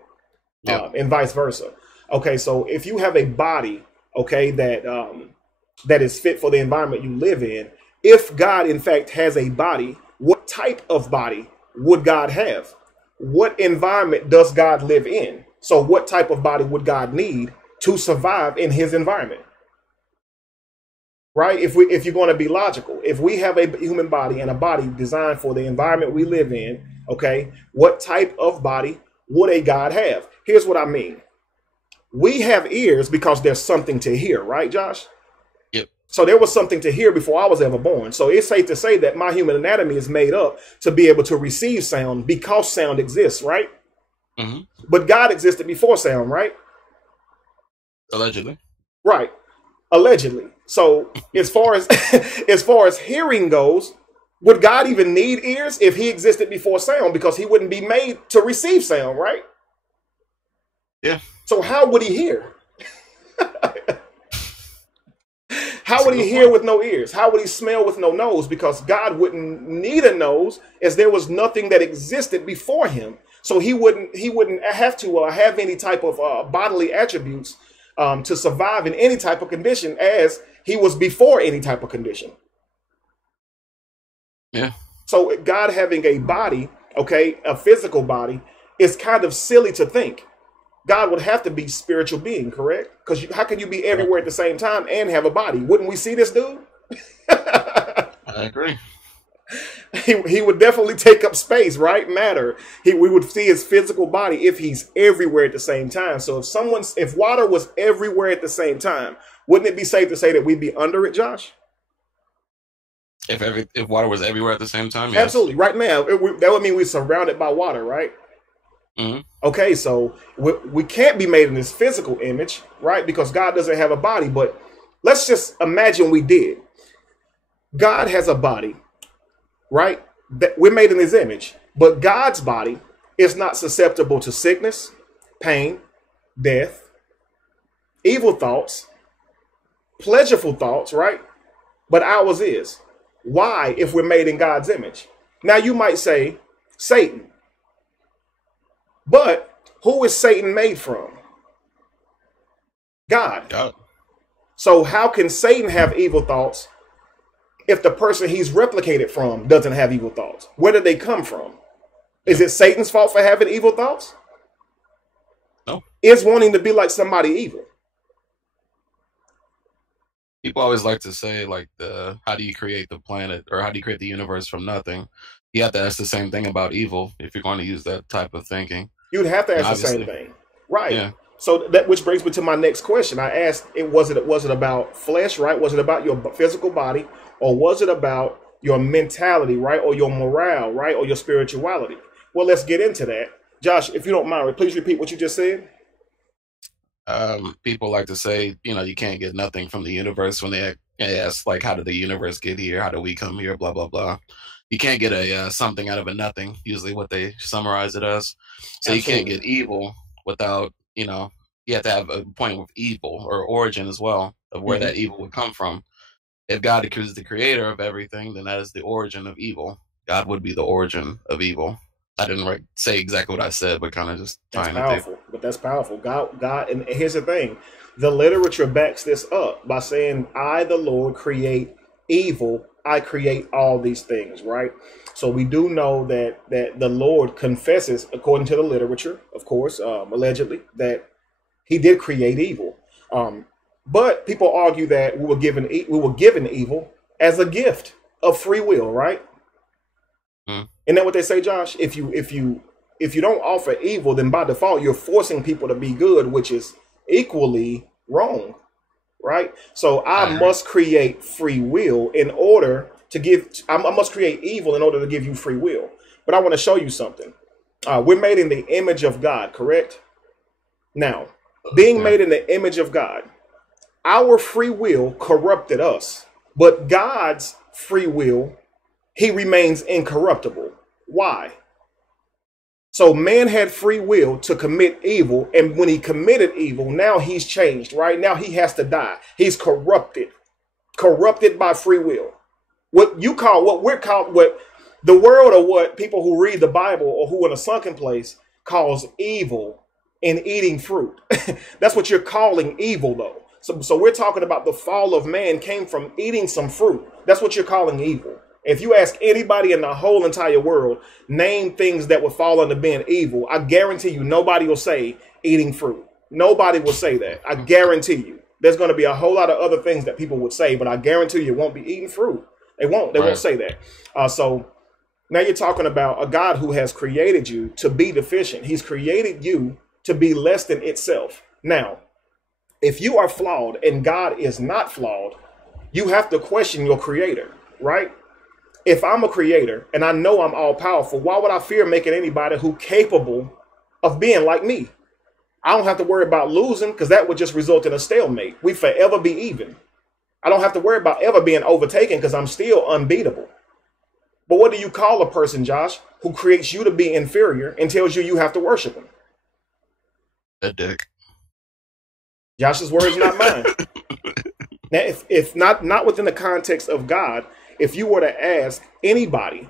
and vice versa. Okay, so if you have a body, okay, that is fit for the environment you live in, if God, in fact, has a body, what type of body would God have? What environment does God live in? So what type of body would God need to survive in his environment? Right? If you're going to be logical, if we have a human body and a body designed for the environment we live in, okay, what type of body would a God have? Here's what I mean. We have ears because there's something to hear, right, Josh? Yep. So there was something to hear before I was ever born. So it's safe to say that my human anatomy is made up to be able to receive sound because sound exists, right? But God existed before sound, right? Allegedly. Right. Allegedly. So as far as hearing goes, would God even need ears if he existed before sound? Because he wouldn't be made to receive sound, right? Yeah. So how would he hear? How would he hear with no ears? How would he smell with no nose? Because God wouldn't need a nose, as there was nothing that existed before him. So he wouldn't have to have any type of bodily attributes to survive in any type of condition, as he was before any type of condition. Yeah. So God having a body, okay, a physical body, is kind of silly to think. God would have to be spiritual being, correct? Because how can you be everywhere at the same time and have a body? Wouldn't we see this dude? I agree. He would definitely take up space, right? We would see his physical body if he's everywhere at the same time. So if water was everywhere at the same time, wouldn't it be safe to say that we'd be under it, Josh? If water was everywhere at the same time, yes. Absolutely. Right now, that would mean we're surrounded by water, right? Okay, so we can't be made in this physical image, right? Because God doesn't have a body. But let's just imagine we did. God has a body, right? That we're made in his image. But God's body is not susceptible to sickness, pain, death, evil thoughts, pleasureful thoughts, right? But ours is. Why, if we're made in God's image? Now you might say, Satan. But who is Satan made from? God. So how can Satan have evil thoughts if the person he's replicated from doesn't have evil thoughts? Where did they come from? Is it Satan's fault for having evil thoughts? No. Is wanting to be like somebody evil? People always like to say, like, how do you create the planet, or how do you create the universe from nothing? You have to ask the same thing about evil if you're going to use that type of thinking. You'd have to ask the same thing. Right. Yeah. So which brings me to my next question. I asked, was it about flesh, right? Was it about your physical body, or was it about your mentality, right? Or your morale, right? Or your spirituality? Well, let's get into that. Josh, if you don't mind, please repeat what you just said. People like to say, you can't get nothing from the universe when they ask, like, how did the universe get here? How do we come here? Blah, blah, blah. You can't get a something out of a nothing, usually what they summarize it as. So Absolutely. You can't get evil without, you have to have a point with evil or origin as well of where that evil would come from. If God is the creator of everything, then that is the origin of evil. God would be the origin of evil. I didn't say exactly what I said, but kind of just tying it there. But that's powerful. God, and here's the thing. The literature backs this up by saying, I, the Lord, create evil. I create all these things, right? So we do know that the Lord confesses, according to the literature, of course, allegedly, that he did create evil. But people argue that we were given evil as a gift of free will, right? Isn't that what they say, Josh? If you if you don't offer evil, then by default you're forcing people to be good, which is equally wrong, right? So I must create free will in order to give. I must create evil in order to give you free will. But I want to show you something. We're made in the image of God, correct? Now, being made in the image of God, our free will corrupted us, but God's free will, he remains incorruptible. Why? So man had free will to commit evil, and when he committed evil, now he's changed, right? Now he has to die. He's corrupted by free will. What the world, or what people who read the Bible or who in a sunken place calls evil in eating fruit. That's what you're calling evil, though. So we're talking about the fall of man came from eating some fruit. That's what you're calling evil. If you ask anybody in the whole entire world, name things that would fall under being evil, I guarantee you nobody will say eating fruit. Nobody will say that. I guarantee you. There's going to be a whole lot of other things that people would say, but I guarantee you it won't be eating fruit. They won't. They won't say that. So now you're talking about a God who has created you to be deficient. He's created you to be less than itself. Now, if you are flawed and God is not flawed, you have to question your creator, right? If I'm a creator and I know I'm all powerful, why would I fear making anybody who capable of being like me? I don't have to worry about losing, because that would just result in a stalemate. We forever be even. I don't have to worry about ever being overtaken because I'm still unbeatable. But what do you call a person, Josh, who creates you to be inferior and tells you have to worship him? A dick. Josh's words, not mine. Now, if not within the context of God, if you were to ask anybody,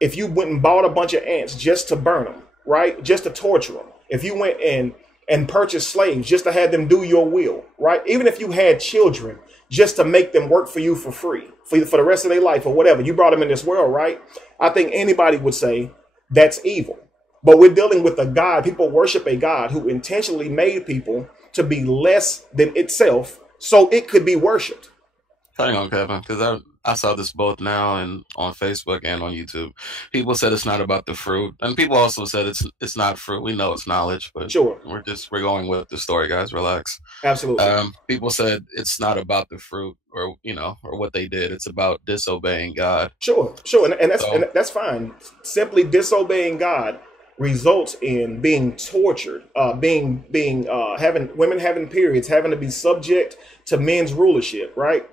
if you went and bought a bunch of ants just to burn them, right? Just to torture them. If you went and purchased slaves just to have them do your will, right? Even if you had children just to make them work for you for free, for the rest of their life or whatever, you brought them in this world, right? I think anybody would say that's evil. But we're dealing with a God. People worship a God who intentionally made people to be less than itself so it could be worshipped. Hang on, Kevin, because I saw this both now and on Facebook and on YouTube. People said it's not about the fruit, and people also said it's not fruit. We know it's knowledge, but sure, we're going with the story, guys. Relax. Absolutely. People said it's not about the fruit or what they did. It's about disobeying God. Sure, and that's fine. Simply disobeying God results in being tortured, having women having periods, having to be subject to men's rulership, right?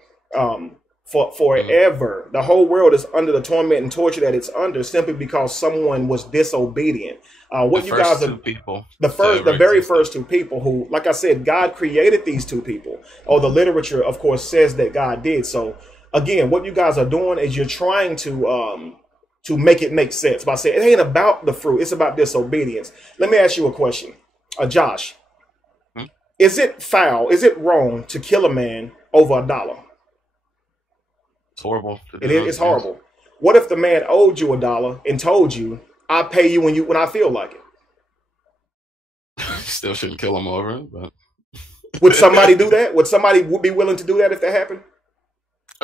For forever. The whole world is under the torment and torture that it's under simply because someone was disobedient. The very first two people who, like I said, God created these two people. Oh, the literature, of course, says that God did. So again, what you guys are doing is you're trying to make it make sense by saying it ain't about the fruit, it's about disobedience. Let me ask you a question. Josh, is it foul, is it wrong to kill a man over $1? It's horrible. It's horrible. What if the man owed you $1 and told you, I'll pay you when I feel like it? Still shouldn't kill him over it, but would somebody do that? Would somebody be willing to do that if that happened?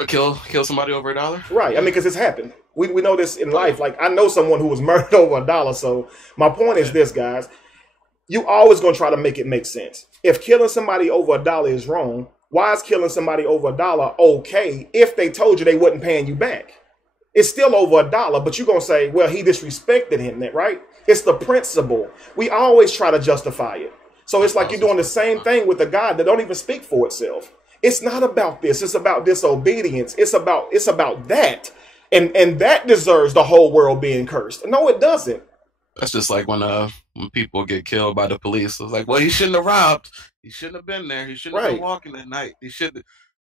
Kill somebody over $1? Right. I mean, because it's happened. We know this in life. Like, I know someone who was murdered over $1. So my point is this, guys. You always going to try to make it make sense. If killing somebody over $1 is wrong, why is killing somebody over $1 okay if they told you they wasn't paying you back? It's still over $1, but you're going to say, well, he disrespected him, right? It's the principle. We always try to justify it. So it's like you're doing the same thing with a God that don't even speak for itself. It's not about this. It's about disobedience. It's about that. And that deserves the whole world being cursed. No, it doesn't. That's just like when people get killed by the police. It's like, well, he shouldn't have robbed. He shouldn't have been there. He shouldn't have been walking at night. He should,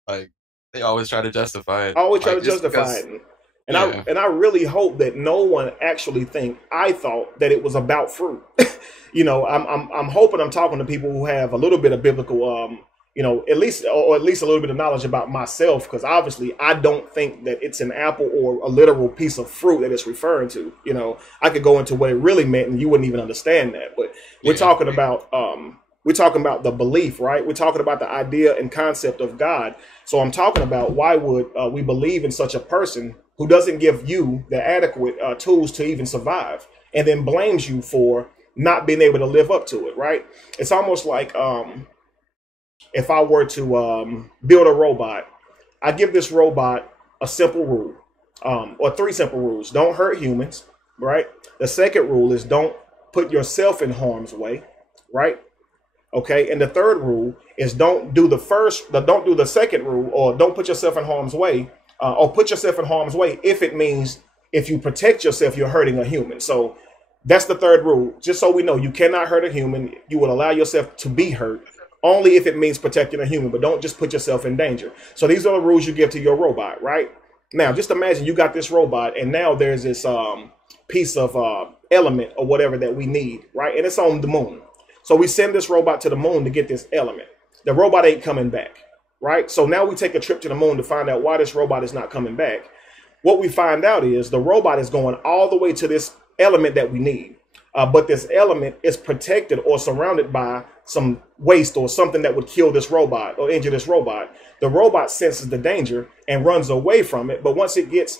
like, they always try to justify it. Always try to justify it. And I really hope that no one actually thought that it was about fruit. I'm hoping I'm talking to people who have a little bit of biblical, at least a little bit of knowledge about myself, because obviously I don't think that it's an apple or a literal piece of fruit that it's referring to. I could go into what it really meant and you wouldn't even understand that. But we're talking about We're talking about the belief, right? We're talking about the idea and concept of God. So I'm talking about why would we believe in such a person who doesn't give you the adequate tools to even survive, and then blames you for not being able to live up to it, right? It's almost like if I were to build a robot, I give this robot a simple rule, or 3 simple rules. Don't hurt humans, right? The second rule is don't put yourself in harm's way, right? Okay, and the third rule is don't do the second rule, or don't put yourself in harm's way, or put yourself in harm's way if it means if you protect yourself, you're hurting a human. So that's the third rule. Just so we know, you cannot hurt a human. You would allow yourself to be hurt only if it means protecting a human, but don't just put yourself in danger. So these are the rules you give to your robot, right? Now, just imagine you got this robot, and now there's this piece of element or whatever that we need, right? And it's on the moon. So we send this robot to the moon to get this element. The robot ain't coming back, right? So now we take a trip to the moon to find out why this robot is not coming back. What we find out is the robot is going all the way to this element that we need. But this element is protected or surrounded by some waste or something that would kill this robot or injure this robot. The robot senses the danger and runs away from it. But once it gets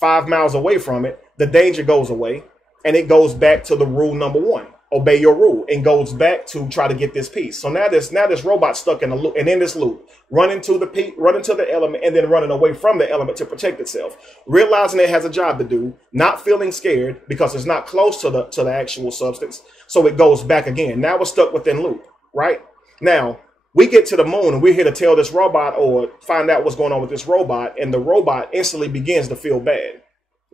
5 miles away from it, the danger goes away, and it goes back to the rule number 1. Obey your rule, and goes back to try to get this piece. So now this robot stuck in a loop, and in this loop, running to the element, and then running away from the element to protect itself, realizing it has a job to do, not feeling scared because it's not close to the actual substance. So it goes back again. Now we're stuck within loop, right? Now we get to the moon, and we're here to tell this robot or find out what's going on with this robot, and the robot instantly begins to feel bad.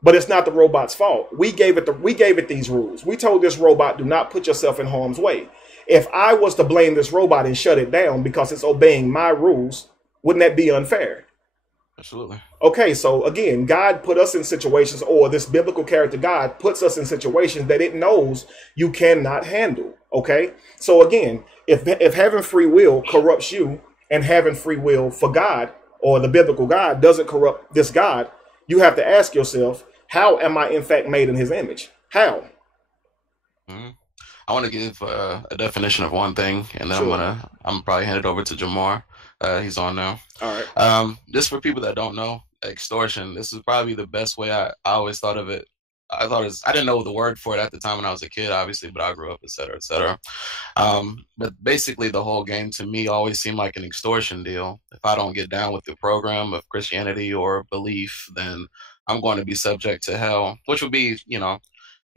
But it's not the robot's fault. We gave it these rules. We told this robot, do not put yourself in harm's way. If I was to blame this robot and shut it down because it's obeying my rules, wouldn't that be unfair? Absolutely. Okay, so again, God put us in situations, or this biblical character God puts us in situations that it knows you cannot handle. Okay, so again, if having free will corrupts you, and having free will for God or the biblical God doesn't corrupt this God, you have to ask yourself, how am I in fact made in his image? How? Mm-hmm. I want to give a definition of one thing, and then Sure. I'm probably hand it over to Jamar. He's on now. All right. Just for people that don't know, extortion. This is probably the best way I always thought of it. I didn't know the word for it at the time when I was a kid, obviously, but I grew up, et cetera, et cetera. But basically, the whole game to me always seemed like an extortion deal. If I don't get down with the program of Christianity or belief, then I'm going to be subject to hell, which would be, you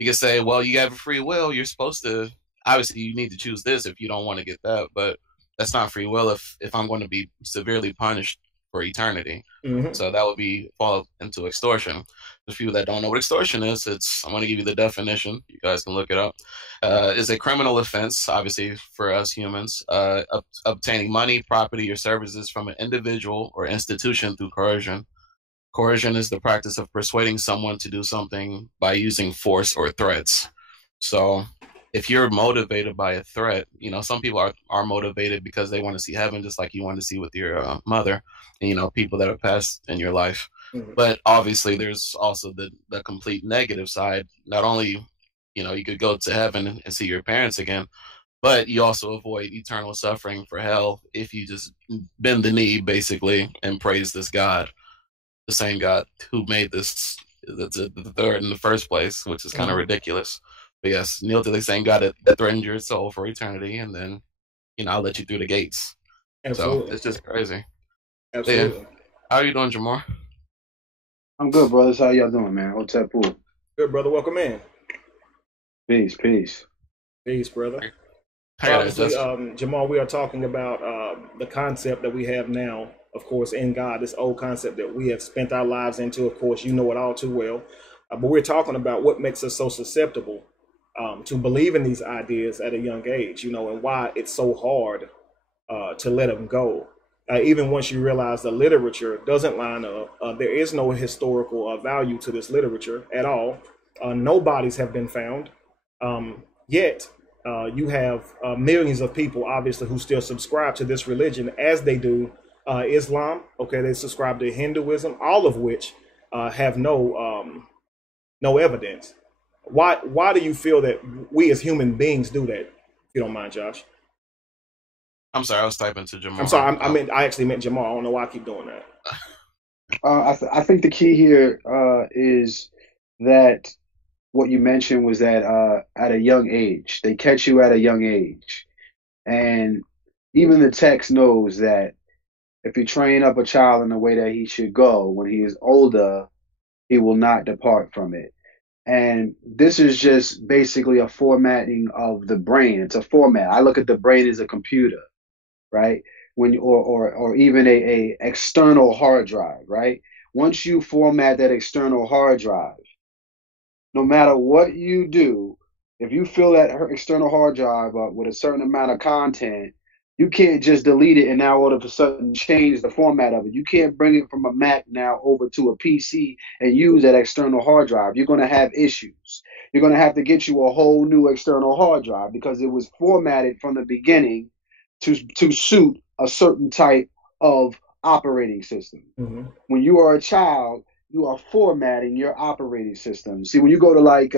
can say, well, you have a free will. You're supposed to, obviously, you need to choose this if you don't want to get that. But that's not free will if I'm going to be severely punished for eternity. Mm-hmm. So that would fall into extortion. For people that don't know what extortion is, I'm going to give you the definition. You guys can look it up. It's a criminal offense, obviously, for us humans, obtaining money, property, or services from an individual or institution through coercion. Coercion is the practice of persuading someone to do something by using force or threats. So if you're motivated by a threat, some people are motivated because they want to see heaven, just like you want to see with your mother, and, people that have passed in your life. Mm-hmm. But obviously there's also the complete negative side. Not only, you could go to heaven and see your parents again, but you also avoid eternal suffering for hell if you just bend the knee, basically, and praise this God, the same God who made this, the third in the first place, which is kind of ridiculous. But yes, kneel to the same God that threatened your soul for eternity, and then, I'll let you through the gates. Absolutely. So it's just crazy. Absolutely. Yeah. How are you doing, Jamar? I'm good, brothers. How y'all doing, man? Hotel pool. Good, brother. Welcome in. Peace, peace. Peace, brother. Hey, Obviously, Jamal, we are talking about the concept that we have now, of course, in God, this old concept that we have spent our lives into. Of course, you know it all too well. But we're talking about what makes us so susceptible to believe in these ideas at a young age, and why it's so hard to let them go. Even once you realize the literature doesn't line up, there is no historical value to this literature at all. No bodies have been found. Yet you have millions of people, obviously, who still subscribe to this religion as they do Islam. Okay, they subscribe to Hinduism, all of which have no evidence. Why do you feel that we as human beings do that? If you don't mind, Josh. I'm sorry, I was typing to Jamaar. I'm sorry, I actually meant Jamaar. I don't know why I keep doing that. I think the key here is that what you mentioned was that at a young age, they catch you at a young age. And even the text knows that if you train up a child in the way that he should go, when he is older, he will not depart from it. And this is just basically a formatting of the brain. It's a format. I look at the brain as a computer, right? Or even a external hard drive, right? Once you format that external hard drive, no matter what you do, if you fill that external hard drive up with a certain amount of content, you can't just delete it and now all of a sudden change the format of it. You can't bring it from a Mac now over to a PC and use that external hard drive. You're going to have issues. You're going to have to get you a whole new external hard drive because it was formatted from the beginning to suit a certain type of operating system. Mm-hmm. When you are a child, you are formatting your operating system. See, when you go to like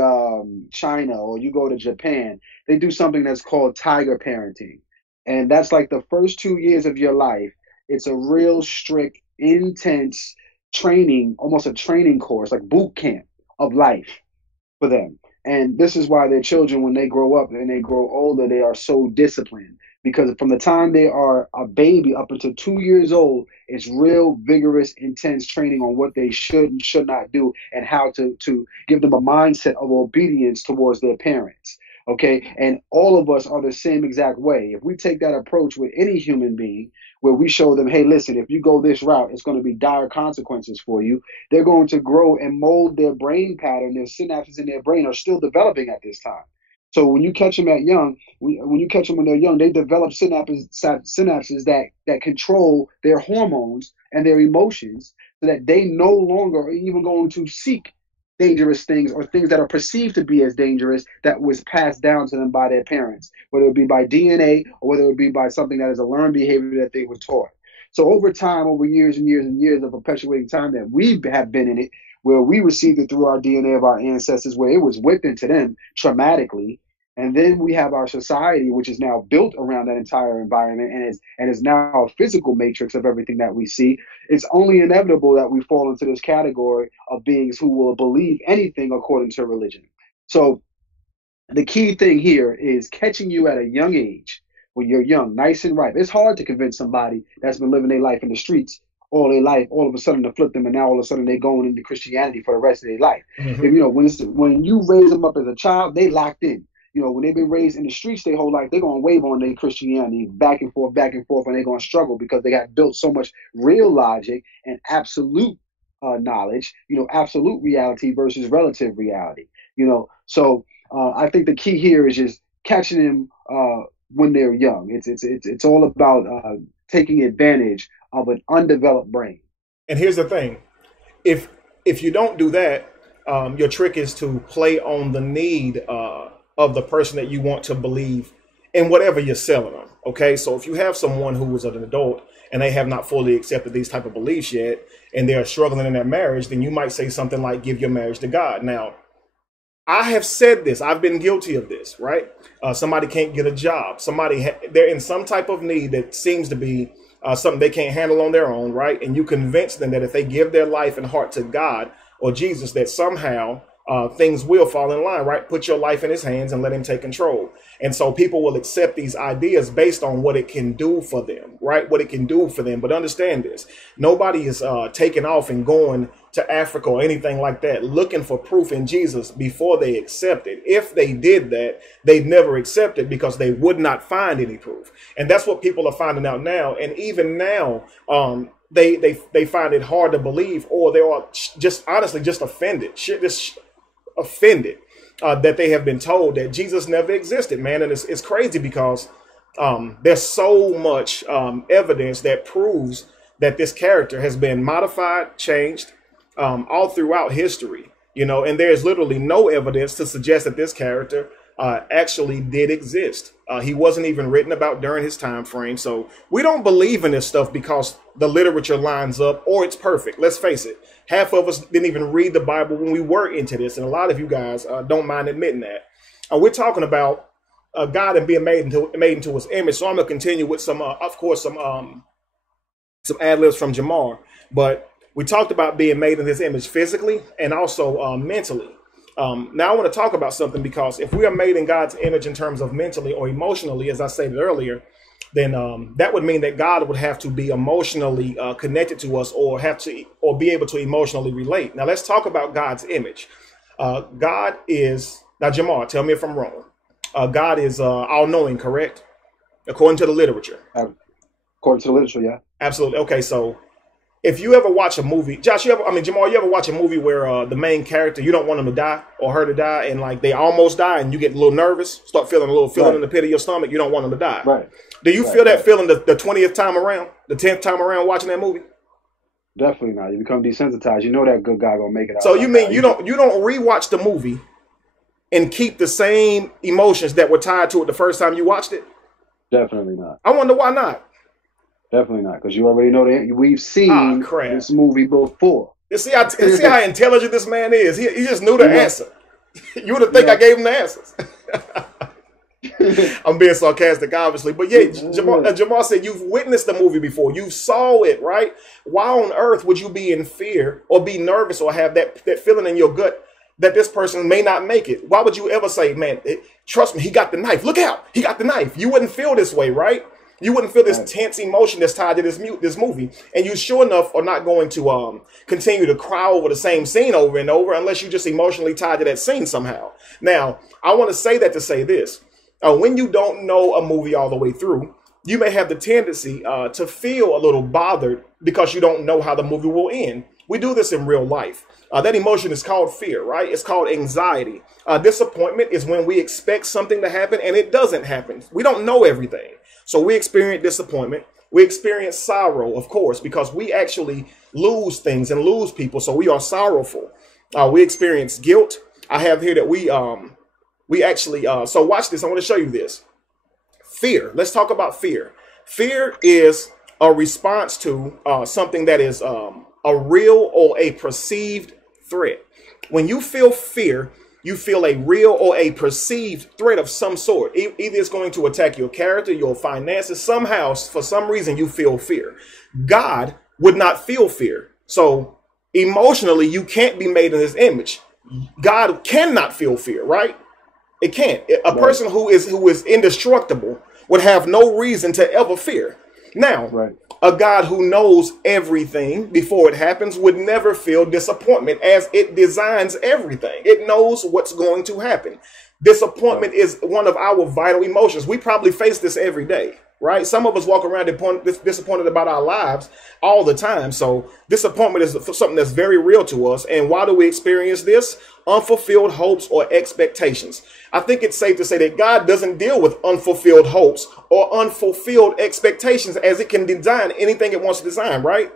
China or you go to Japan, they do something that's called tiger parenting. And that's like the first 2 years of your life. It's a real strict, intense training, almost a training course, like boot camp of life for them. And this is why their children, when they grow up and they grow older, they are so disciplined. Because from the time they are a baby up until 2 years old, it's real vigorous, intense training on what they should and should not do and how to give them a mindset of obedience towards their parents. Okay, and all of us are the same exact way. If we take that approach with any human being, where we show them, hey, listen, if you go this route, it's going to be dire consequences for you, they're going to grow and mold their brain pattern. Their synapses in their brain are still developing at this time. So when you catch them when you catch them when they're young, they develop synapses that control their hormones and their emotions so that they no longer are even going to seek dangerous things or things that are perceived to be as dangerous that was passed down to them by their parents, whether it be by DNA or whether it be by something that is a learned behavior that they were taught. So over time, over years and years and years of perpetuating time that we have been in it, where we received it through our DNA of our ancestors, where it was whipped into them traumatically. And then we have our society, which is now built around that entire environment and is now a physical matrix of everything that we see. It's only inevitable that we fall into this category of beings who will believe anything according to religion. So the key thing here is catching you at a young age, when you're young, nice and ripe. It's hard to convince somebody that's been living their life in the streets all their life, all of a sudden to flip them, and now all of a sudden they're going into Christianity for the rest of their life. Mm-hmm. If, when you raise them up as a child, they locked in. When they've been raised in the streets their whole life, they're going to wave on their Christianity back and forth, and they're going to struggle because they got built so much real logic and absolute knowledge, absolute reality versus relative reality, So I think the key here is just catching them when they're young. It's all about taking advantage of an undeveloped brain. And here's the thing. If you don't do that, your trick is to play on the need of the person that you want to believe in whatever you're selling them. Okay, so if you have someone who is an adult and they have not fully accepted these type of beliefs yet, and they're struggling in their marriage, then you might say something like, give your marriage to God. Now, I have said this. I've been guilty of this, right? Somebody can't get a job. They're in some type of need that seems to be something they can't handle on their own, right? And you convince them that if they give their life and heart to God or Jesus, that somehow things will fall in line, right? Put your life in his hands and let him take control. And so people will accept these ideas based on what it can do for them, right? What it can do for them. But understand this, nobody is taking off and going to Africa or anything like that, looking for proof in Jesus before they accept it. If they did that, they'd never accept it because they would not find any proof. And that's what people are finding out now. And even now, they find it hard to believe, or they are just honestly just offended. Offended that they have been told that Jesus never existed, man. And it's crazy because there's so much evidence that proves that this character has been modified, changed all throughout history, and there's literally no evidence to suggest that this character actually did exist. He wasn't even written about during his time frame. So we don't believe in this stuff because the literature lines up or it's perfect. Let's face it. Half of us didn't even read the Bible when we were into this. And a lot of you guys don't mind admitting that. We're talking about God and being made into His image. So I'm gonna continue with some, of course, some ad libs from Jamaar. But we talked about being made in His image physically and also mentally. Now I want to talk about something, because if we are made in God's image in terms of mentally or emotionally, as I stated earlier, then that would mean that God would have to be emotionally connected to us, or be able to emotionally relate. Now let's talk about God's image. God is, now Jamaar, tell me if I'm wrong. God is all-knowing, correct? According to the literature. According to the literature, yeah. Absolutely. Okay, so if you ever watch a movie, Jamaar, you ever watch a movie where the main character, you don't want him to die or her to die, and like they almost die, and you get a little nervous, start feeling a little feeling in the pit of your stomach, you don't want them to die. Right. Do you feel that feeling the 20th time around, the 10th time around watching that movie? Definitely not. You become desensitized. You know that good guy gonna make it out. So you mean you don't rewatch the movie and keep the same emotions that were tied to it the first time you watched it? Definitely not. I wonder why not. Definitely not, because you already know that we've seen this movie before. You see how intelligent this man is. He just knew the answer. You would have think I gave him the answers. I'm being sarcastic, obviously, but yeah, Jamaar said you've witnessed the movie before. You saw it, right? Why on earth would you be in fear or be nervous or have that feeling in your gut that this person may not make it? Why would you ever say, man, trust me, he got the knife. Look out, he got the knife. You wouldn't feel this way, right? You wouldn't feel this tense emotion that's tied to this movie. And you sure enough are not going to continue to cry over the same scene over and over unless you just emotionally tied to that scene somehow. Now, I want to say that to say this. When you don't know a movie all the way through, you may have the tendency to feel a little bothered because you don't know how the movie will end. We do this in real life. That emotion is called fear, right? It's called anxiety. Disappointment is when we expect something to happen and it doesn't happen. We don't know everything. So we experience disappointment. We experience sorrow, of course, because we actually lose things and lose people. So we are sorrowful. We experience guilt. I have here that we actually, so watch this. I want to show you this. Fear. Let's talk about fear. Fear is a response to something that is a real or a perceived threat. When you feel fear, you feel a real or a perceived threat of some sort. Either it's going to attack your character, your finances. Somehow, for some reason, you feel fear. God would not feel fear. So emotionally, you can't be made in His image. God cannot feel fear, right? It can't. A person who is indestructible would have no reason to ever fear. Now, a God who knows everything before it happens would never feel disappointment, as it designs everything. It knows what's going to happen. Disappointment is one of our vital emotions. We probably face this every day, right? Some of us walk around disappointed about our lives all the time. So disappointment is something that's very real to us. And why do we experience this? Unfulfilled hopes or expectations. I think it's safe to say that God doesn't deal with unfulfilled hopes or unfulfilled expectations, as it can design anything it wants to design, right?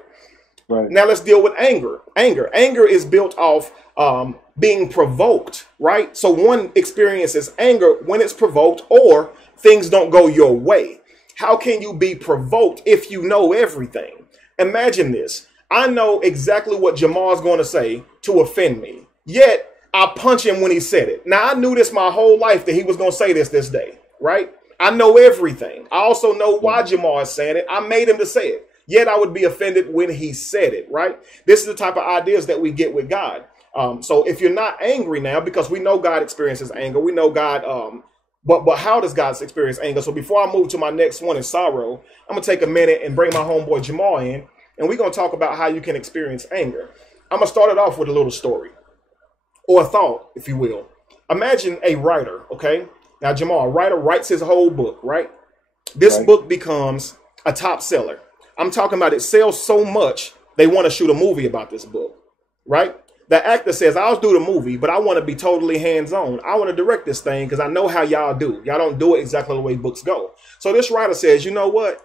Now let's deal with anger. Anger is built off being provoked, right? So one experiences anger when it's provoked or things don't go your way. How can you be provoked if you know everything? Imagine this. I know exactly what Jamar's going to say to offend me, yet I punch him when he said it. Now, I knew this my whole life that he was going to say this day, right? I know everything. I also know why Jamaar is saying it. I made him to say it, yet I would be offended when he said it, right? This is the type of ideas that we get with God. So if you're not angry now, because we know God experiences anger, we know God, but how does God experience anger? So before I move to my next one in sorrow, I'm going to take a minute and bring my homeboy Jamaar in, and we're going to talk about how you can experience anger. I'm going to start it off with a little story, or a thought, if you will. Imagine a writer, okay? Now, Jamaar, a writer writes his whole book, right? This book becomes a top seller. I'm talking about it sells so much, they want to shoot a movie about this book, right? The actor says, I'll do the movie, but I want to be totally hands-on. I want to direct this thing because I know how y'all do. Y'all don't do it exactly the way books go. So this writer says, you know what?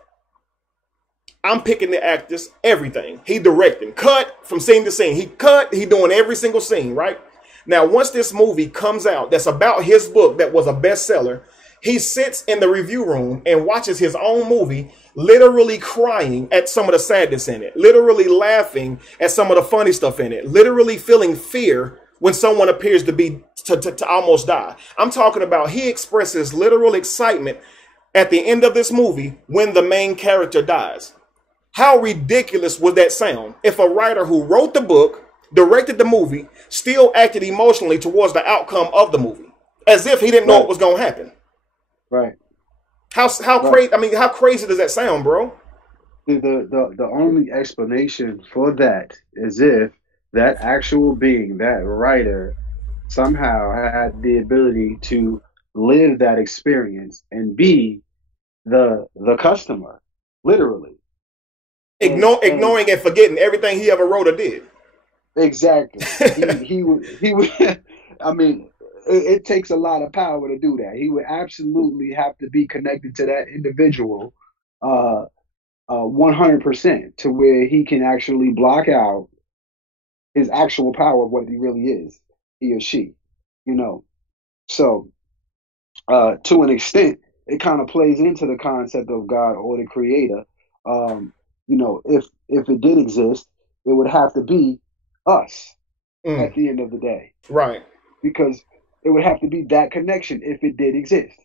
I'm picking the actors, everything. He directing, cut from scene to scene. He doing every single scene, right? Now, once this movie comes out that's about his book that was a bestseller, he sits in the review room and watches his own movie, literally crying at some of the sadness in it, literally laughing at some of the funny stuff in it, literally feeling fear when someone appears to be to almost die. I'm talking about he expresses literal excitement at the end of this movie when the main character dies. How ridiculous would that sound if a writer who wrote the book, directed the movie, still acted emotionally towards the outcome of the movie, as if he didn't know what was going to happen? Right. How crazy? I mean, how crazy does that sound, bro? The only explanation for that is if that actual being, that writer, somehow had the ability to live that experience and be the customer, literally. Ignoring and forgetting everything he ever wrote or did. Exactly. he would. I mean, it takes a lot of power to do that. He would absolutely have to be connected to that individual, 100%, to where he can actually block out his actual power of what he really is, he or she. You know, so to an extent, it kind of plays into the concept of God or the Creator. You know, if it did exist, it would have to be us at the end of the day. Right. Because it would have to be that connection if it did exist.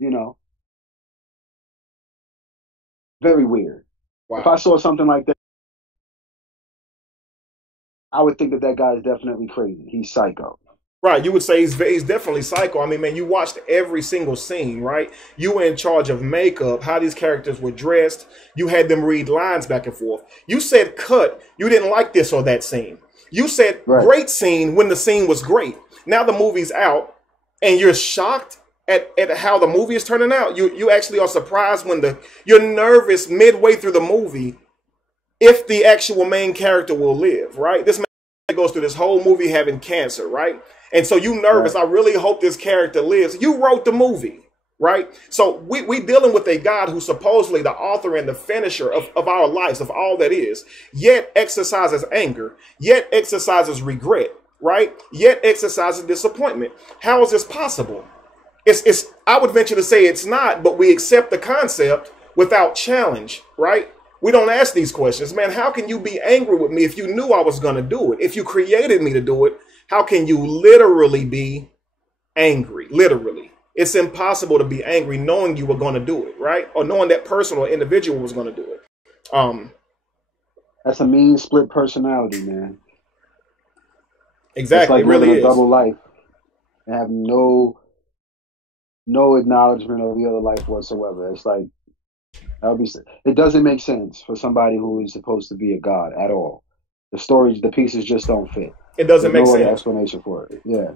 You know? Very weird. Wow. If I saw something like that, I would think that guy is definitely crazy. He's psycho. Right, you would say he's definitely psycho. I mean, man, you watched every single scene, right? You were in charge of makeup, how these characters were dressed. You had them read lines back and forth. You said cut. You didn't like this or that scene. You said great scene when the scene was great. Now the movie's out, and you're shocked at how the movie is turning out. You actually are surprised when you're nervous midway through the movie if the actual main character will live, right? This man goes through this whole movie having cancer, right? And so you nervous. Right. I really hope this character lives. You wrote the movie, right? So we dealing with a God who's supposedly the author and the finisher of our lives, of all that is, yet exercises anger, yet exercises regret, right? Yet exercises disappointment. How is this possible? I would venture to say it's not, but we accept the concept without challenge, right? We don't ask these questions. Man, how can you be angry with me if you knew I was going to do it? If you created me to do it, how can you literally be angry? Literally. It's impossible to be angry knowing you were going to do it, right? Or knowing that person or individual was going to do it. That's a mean split personality, man. Exactly. It's like it really living is. A double life and have no acknowledgement of the other life whatsoever. It's like, it doesn't make sense for somebody who is supposed to be a god at all. The pieces just don't fit. It doesn't make sense. No explanation for it. Yeah.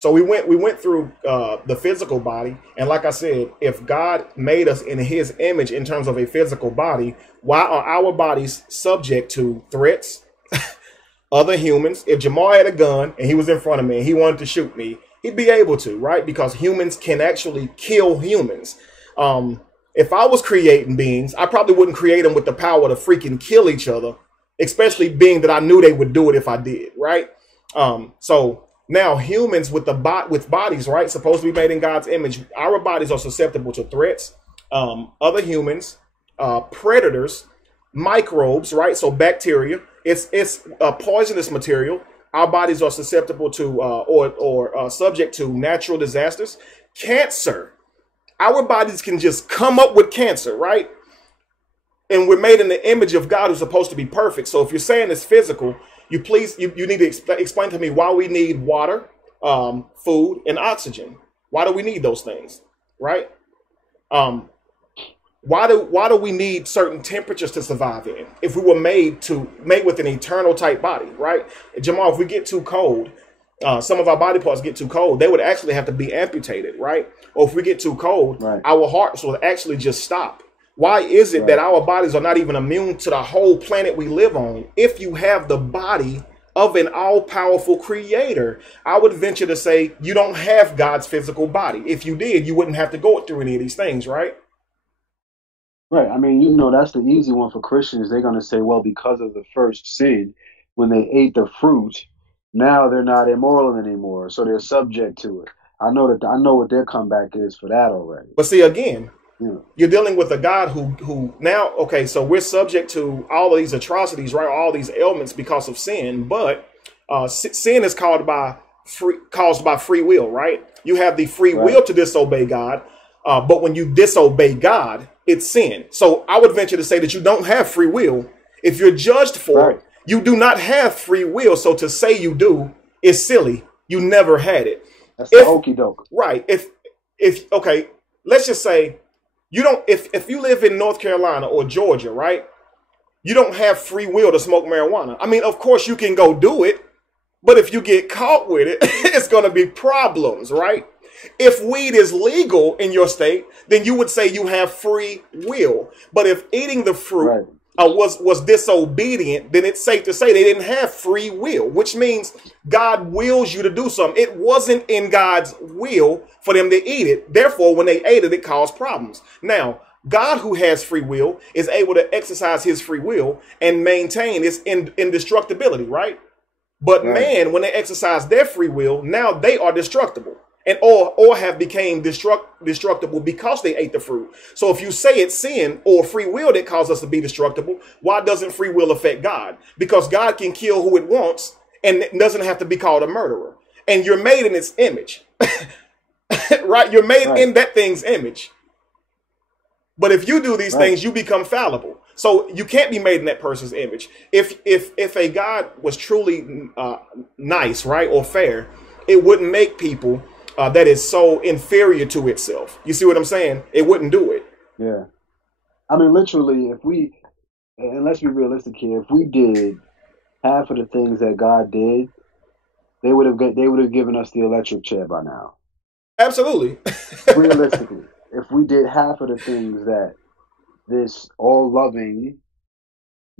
So we went through the physical body, and like I said, if God made us in His image in terms of a physical body, why are our bodies subject to threats, other humans? If Jamaar had a gun and he was in front of me and he wanted to shoot me, he'd be able to, right? Because humans can actually kill humans. If I was creating beings, I probably wouldn't create them with the power to freaking kill each other, especially being that I knew they would do it if I did, right? So now humans with bodies, right, supposed to be made in God's image, our bodies are susceptible to threats, other humans, predators, microbes, right? So bacteria, it's a poisonous material. Our bodies are susceptible to or subject to natural disasters, cancer. Our bodies can just come up with cancer, right? And we're made in the image of God who's supposed to be perfect. So if you're saying it's physical, you need to explain to me why we need water, food, and oxygen. Why do we need those things, right? Why do we need certain temperatures to survive in? If we were made with an eternal type body, right? Jamaar, if we get too cold, some of our body parts get too cold, they would actually have to be amputated, right? Or if we get too cold, our hearts will actually just stop. Why is it that our bodies are not even immune to the whole planet we live on? If you have the body of an all-powerful creator, I would venture to say you don't have God's physical body. If you did, you wouldn't have to go through any of these things, right? Right. I mean, that's the easy one for Christians. They're going to say, well, because of the first sin, when they ate the fruit, now they're not immoral anymore, so they're subject to it. I know what their comeback is for that already. But see, again, you're dealing with a God who now, okay, so we're subject to all of these atrocities, right? All these ailments because of sin. But Sin is caused by free will, right? You have the free will to disobey God, but when you disobey God, it's sin. So I would venture to say that you don't have free will. If you're judged for it, you do not have free will. So to say you do is silly. You never had it. That's the okie doke. Right. If okay, let's just say you don't. If you live in North Carolina or Georgia, right, you don't have free will to smoke marijuana. I mean, of course you can go do it, but if you get caught with it, it's going to be problems, right? If weed is legal in your state, then you would say you have free will. But if eating the fruit was disobedient, then it's safe to say they didn't have free will, which means God wills you to do something. It wasn't in God's will for them to eat it. Therefore, when they ate it, it caused problems. Now, God, who has free will, is able to exercise his free will and maintain its indestructibility, right? But man, when they exercise their free will, now they are destructible. And or have became destructible because they ate the fruit. So if you say it's sin or free will that caused us to be destructible, why doesn't free will affect God? Because God can kill who it wants and it doesn't have to be called a murderer. And you're made in its image, right? You're made in that thing's image. But if you do these things, you become fallible. So you can't be made in that person's image. If a God was truly nice, right, or fair, it wouldn't make people that is so inferior to itself. You see what I'm saying? It wouldn't do it. Yeah. I mean, literally, and let's be realistic here, if we did half of the things that God did, they would have given us the electric chair by now. Absolutely. Realistically, if we did half of the things that this all-loving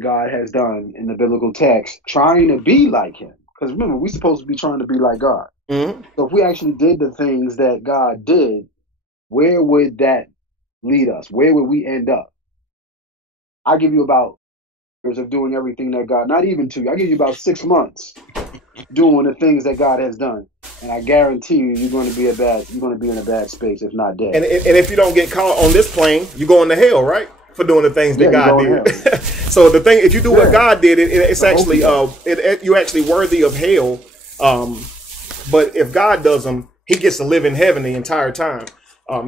God has done in the biblical text, trying to be like him. Because remember, we're supposed to be trying to be like God. Mm-hmm. So if we actually did the things that God did, where would that lead us? Where would we end up? I give you about years of doing everything that God, not even 2, I give you about 6 months doing the things that God has done. And I guarantee you're going to be in a bad space, if not dead. And if you don't get caught on this plane, you're going to hell, right? For doing the things that God did. So the thing, if you do what God did, it's actually you're actually worthy of hell. But if God does them, he gets to live in heaven the entire time.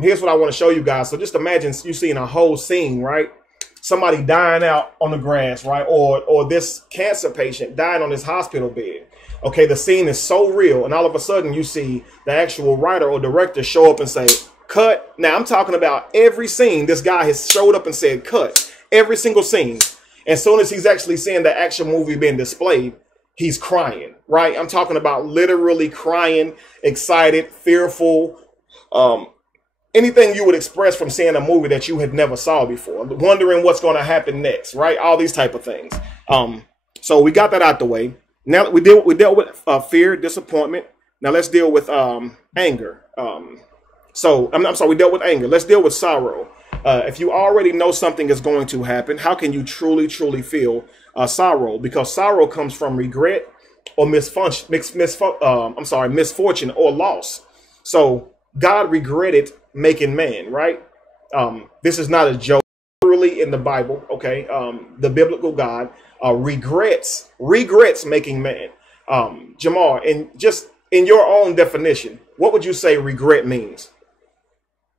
Here's what I want to show you guys. So just imagine you seeing a whole scene, right? Somebody dying out on the grass, right? Or this cancer patient dying on his hospital bed. Okay, the scene is so real. And all of a sudden you see the actual writer or director show up and say, cut. Now I'm talking about every scene. This guy has showed up and said, cut. Every single scene. As soon as he's actually seeing the action movie being displayed, he's crying, right? I'm talking about literally crying, excited, fearful, anything you would express from seeing a movie that you had never saw before, wondering what's going to happen next, right? All these type of things. So we got that out the way. Now we dealt with fear, disappointment. Now let's deal with anger. So I'm sorry, we dealt with anger. Let's deal with sorrow. If you already know something is going to happen, how can you truly feel sorrow? Because sorrow comes from regret or misfortune or loss. So God regretted making man, right? This is not a joke. Literally in the Bible, okay? The biblical God regrets making man. Jamaar, and just in your own definition, what would you say regret means?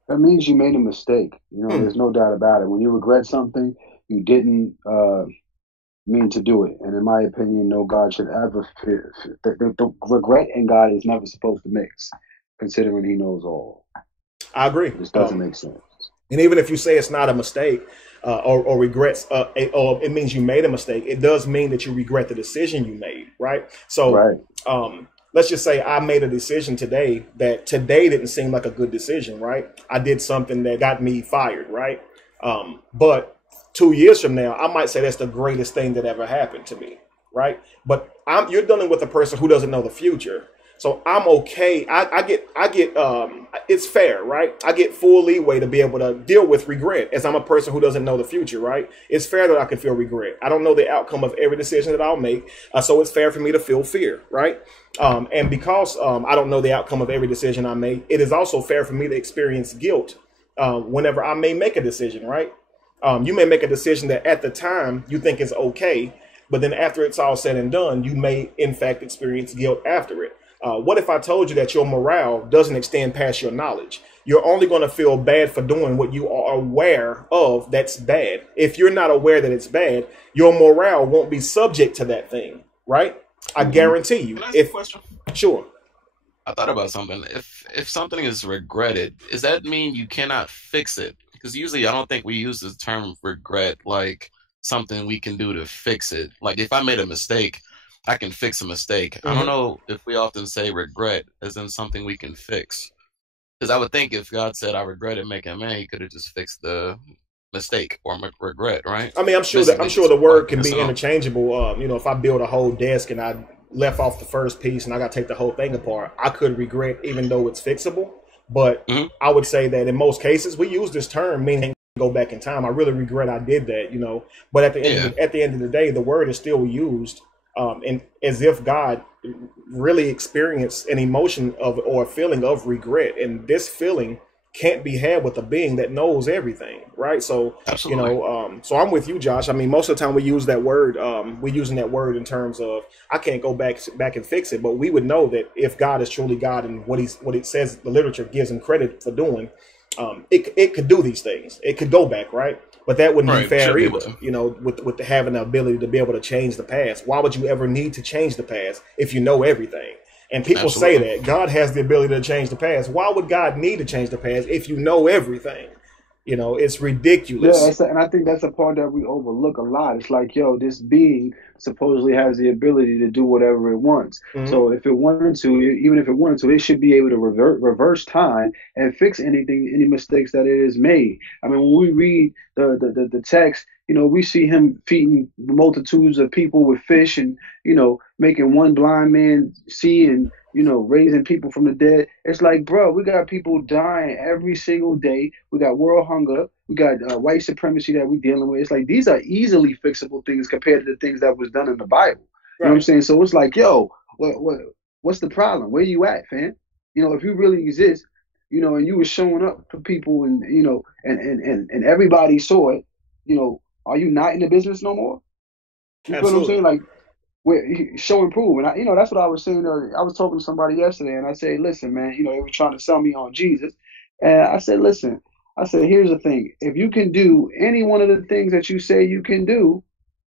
That means you made a mistake. You know, there's no doubt about it. When you regret something, you didn't mean to do it. And in my opinion, no God should ever fear. The regret and God is never supposed to mix, considering he knows all. I agree. This doesn't make sense. And even if you say it's not a mistake or regrets, or it means you made a mistake, it does mean that you regret the decision you made, right? So let's just say I made a decision today that didn't seem like a good decision, right? I did something that got me fired, right? But 2 years from now, I might say that's the greatest thing that ever happened to me, right? But you're dealing with a person who doesn't know the future. So I'm okay. I get it's fair, right? I get full leeway to be able to deal with regret as I'm a person who doesn't know the future, right? It's fair that I can feel regret. I don't know the outcome of every decision that I'll make. So it's fair for me to feel fear, right? And because I don't know the outcome of every decision I make, it is also fair for me to experience guilt whenever I may make a decision, right? You may make a decision that at the time you think is okay, But then after it's all said and done, you may in fact experience guilt after it. What if I told you that your morale doesn't extend past your knowledge? You're only going to feel bad for doing what you are aware of that's bad. If you're not aware that it's bad, your morale won't be subject to that thing, right? I guarantee you. Can I ask you a question? Sure. I thought about something. If something is regretted, does that mean you cannot fix it? Because usually I don't think we use the term regret like something we can do to fix it. Like if I made a mistake, I can fix a mistake. I don't know if we often say regret as in something we can fix. Because I would think if God said, I regretted making a man, he could have just fixed the mistake or regret, right? I mean, I'm sure the word can be interchangeable. You know, if I build a whole desk and I left off the first piece and I got to take the whole thing apart, I could regret even though it's fixable. But I would say that in most cases, we use this term meaning go back in time. I really regret I did that, you know. But at the end of the day, the word is still used and as if God really experienced an emotion of or a feeling of regret, and this feeling can't be had with a being that knows everything, right? So absolutely. You know, so I'm with you, Josh. I mean, most of the time we use that word, we're using that word in terms of I can't go back and fix it, but we would know that if God is truly God and what it says the literature gives him credit for doing, it could do these things. It could go back, right? But that wouldn't be fair either, you know, with having the ability to be able to change the past. Why would you ever need to change the past if you know everything? And people say that God has the ability to change the past. Why would God need to change the past if you know everything? You know, it's ridiculous. Yeah, and I think that's a part that we overlook a lot. It's like, yo, this being supposedly has the ability to do whatever it wants. So if it wanted to, even if it wanted to, it should be able to reverse time and fix any mistakes that it has made. I mean, when we read the text, you know, we see him feeding multitudes of people with fish and, you know, making one blind man see and, you know, raising people from the dead. It's like, bro, we got people dying every single day. We got world hunger. We got white supremacy that we're dealing with. It's like these are easily fixable things compared to the things that was done in the Bible. You know what I'm saying? So it's like, yo, what's the problem? Where you at, fam? You know, if you really exist, you know, and you were showing up for people and, you know, and everybody saw it, you know, are you not in the business no more? You feel what I'm saying? Like, show and prove. And, you know, that's what I was saying. I was talking to somebody yesterday, and I said, listen, man, you know, they were trying to sell me on Jesus. And I said, listen, here's the thing. If you can do any one of the things that you say you can do,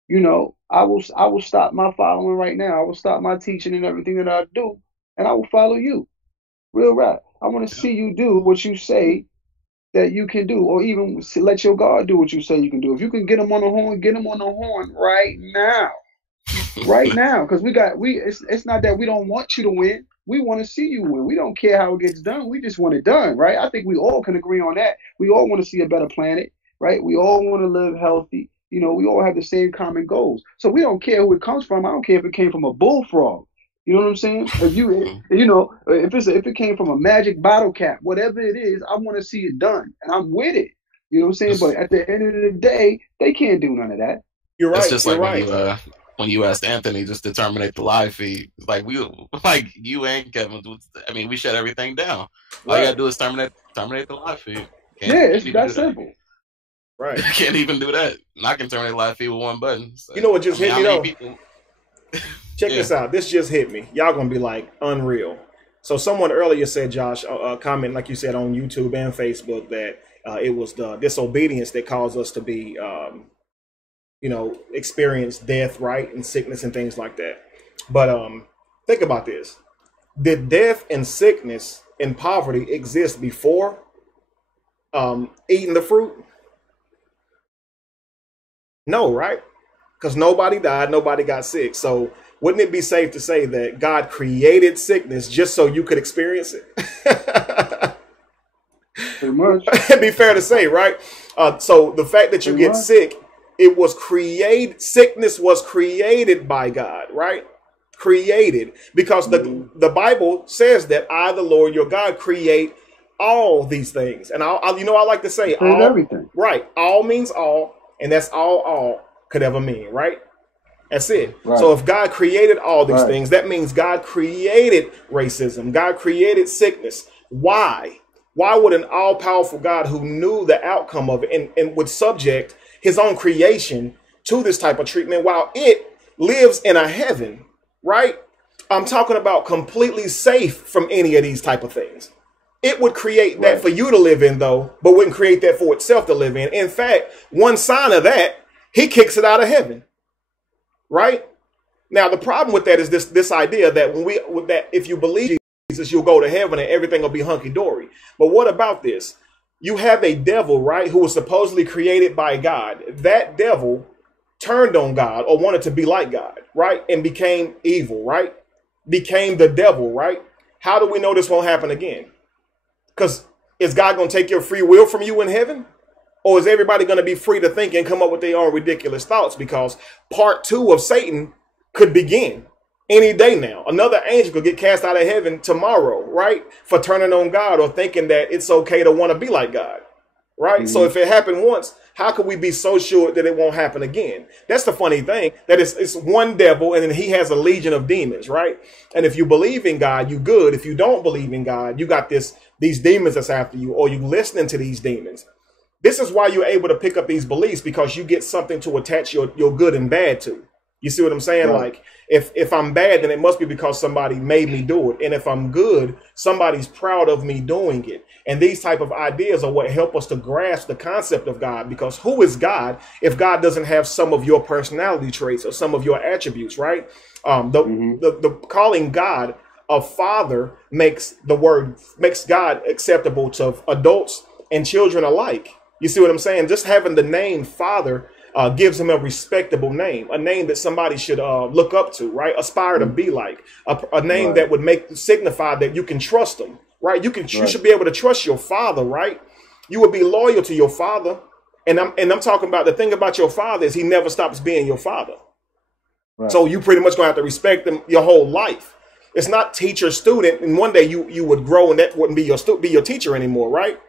you know, I will stop my following right now. I will stop my teaching and everything that I do, and I will follow you. Real rap. I want to see you do what you say that you can do, or even let your God do what you say you can do. If you can get them on the horn, get them on the horn right now. Right now, because it's not that we don't want you to win. We want to see you win. We don't care how it gets done. We just want it done, right? I think we all can agree on that. We all want to see a better planet, right? We all want to live healthy. You know, we all have the same common goals. So we don't care who it comes from. I don't care if it came from a bullfrog. You know what I'm saying? If it came from a magic bottle cap, whatever it is, I want to see it done, and I'm with it. You know what I'm saying? But at the end of the day, they can't do none of that. You're right. It's just like when you asked Anthony just to terminate the live feed, like you and Kevin, I mean, we shut everything down. All you gotta do is terminate the live feed. It's that simple. Right. You can't even do that. And I can terminate the live feed with one button. So, you know what just hit me though? Check this out. This just hit me. Y'all gonna be like, unreal. So someone earlier said, Josh, comment like you said on YouTube and Facebook that it was the disobedience that caused us to be you know, experience death, right, and sickness and things like that. But think about this. Did death and sickness and poverty exist before eating the fruit? No, right? Because nobody died, nobody got sick. So wouldn't it be safe to say that God created sickness just so you could experience it? Pretty much. It'd be fair to say, right? So the fact that you get sick, it was sickness was created by God, right? Created, because the Bible says that I, the Lord your God, create all these things. And I like to say all, everything. Right. All means all, and that's all could ever mean, right? That's it. Right. So if God created all these things, that means God created racism. God created sickness. Why? Why would an all-powerful God who knew the outcome of it and would subject his own creation to this type of treatment while it lives in a heaven, right? I'm talking about completely safe from any of these type of things. It would create that for you to live in, though, but wouldn't create that for itself to live in. In fact, one sign of that, he kicks it out of heaven, right? Now, the problem with that is this idea that if you believe Jesus, you'll go to heaven and everything will be hunky-dory. But what about this? You have a devil, right, who was supposedly created by God. That devil turned on God or wanted to be like God, right, and became evil, right? Became the devil, right? How do we know this won't happen again? Because is God going to take your free will from you in heaven? Or is everybody going to be free to think and come up with their own ridiculous thoughts? Because part 2 of Satan could begin any day now. Another angel could get cast out of heaven tomorrow, right? For turning on God or thinking that it's okay to want to be like God, right? So if it happened once, how could we be so sure that it won't happen again? That's the funny thing, that it's one devil and then he has a legion of demons, right? And if you believe in God, you good. If you don't believe in God, you got these demons that's after you, or you listening to these demons. This is why you're able to pick up these beliefs, because you get something to attach your good and bad to. You see what I'm saying? Right. Like if I'm bad, then it must be because somebody made me do it. And if I'm good, somebody's proud of me doing it. And these type of ideas are what help us to grasp the concept of God, because who is God if God doesn't have some of your personality traits or some of your attributes, right? The calling God a father makes God acceptable to adults and children alike. You see what I'm saying? Just having the name father gives him a respectable name, a name that somebody should look up to, right? Aspire to be like, a name that would signify that you can trust him, right? You should be able to trust your father, right? You would be loyal to your father. And I'm talking about, the thing about your father is he never stops being your father. Right. So you pretty much gonna have to respect him your whole life. It's not teacher student, and one day you would grow and that wouldn't be your teacher anymore, right?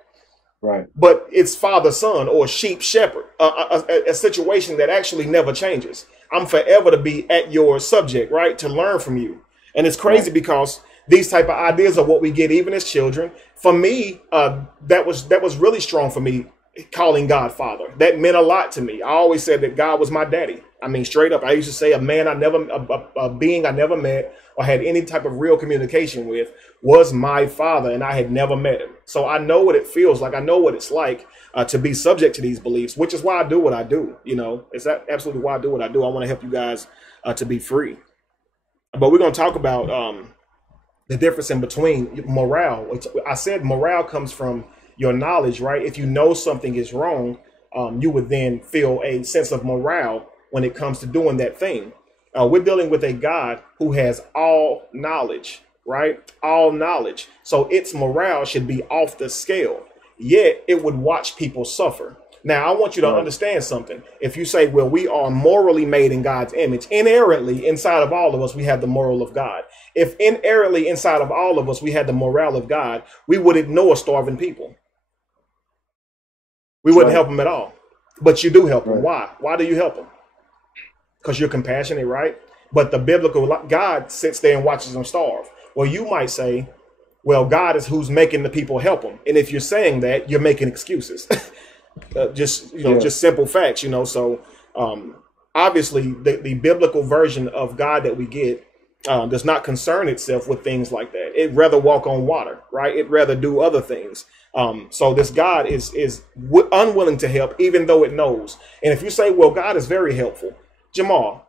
Right. But it's father son or sheep shepherd, a situation that actually never changes. I'm forever to be at your subject, right? To learn from you. And it's crazy because these type of ideas are what we get even as children. For me, that was really strong for me, calling God father. That meant a lot to me. I always said that God was my daddy. I mean, straight up, I used to say a being I never met or had any type of real communication with was my father, and I had never met him. So I know what it feels like. I know what it's like to be subject to these beliefs, which is why I do what I do. You know, it's absolutely why I do what I do. I want to help you guys to be free. But we're going to talk about the difference in between morale. I said morale comes from your knowledge, right? If you know something is wrong, you would then feel a sense of morale when it comes to doing that thing. We're dealing with a God who has all knowledge, right? All knowledge. So its morale should be off the scale, yet it would watch people suffer. Now, I want you to understand something. If you say, well, we are morally made in God's image, inherently inside of all of us, we have the moral of God. If inherently inside of all of us, we had the morale of God, we would ignore starving people. We wouldn't help them at all. But you do help them. Why? Why do you help them? Because you're compassionate, right? But the biblical God sits there and watches them starve. Well, you might say, well, God is who's making the people help them. And if you're saying that, you're making excuses. Just simple facts, So obviously, the biblical version of God that we get does not concern itself with things like that. It'd rather walk on water, right? It'd rather do other things. So this God is unwilling to help, even though it knows. And if you say, well, God is very helpful, Jamaar,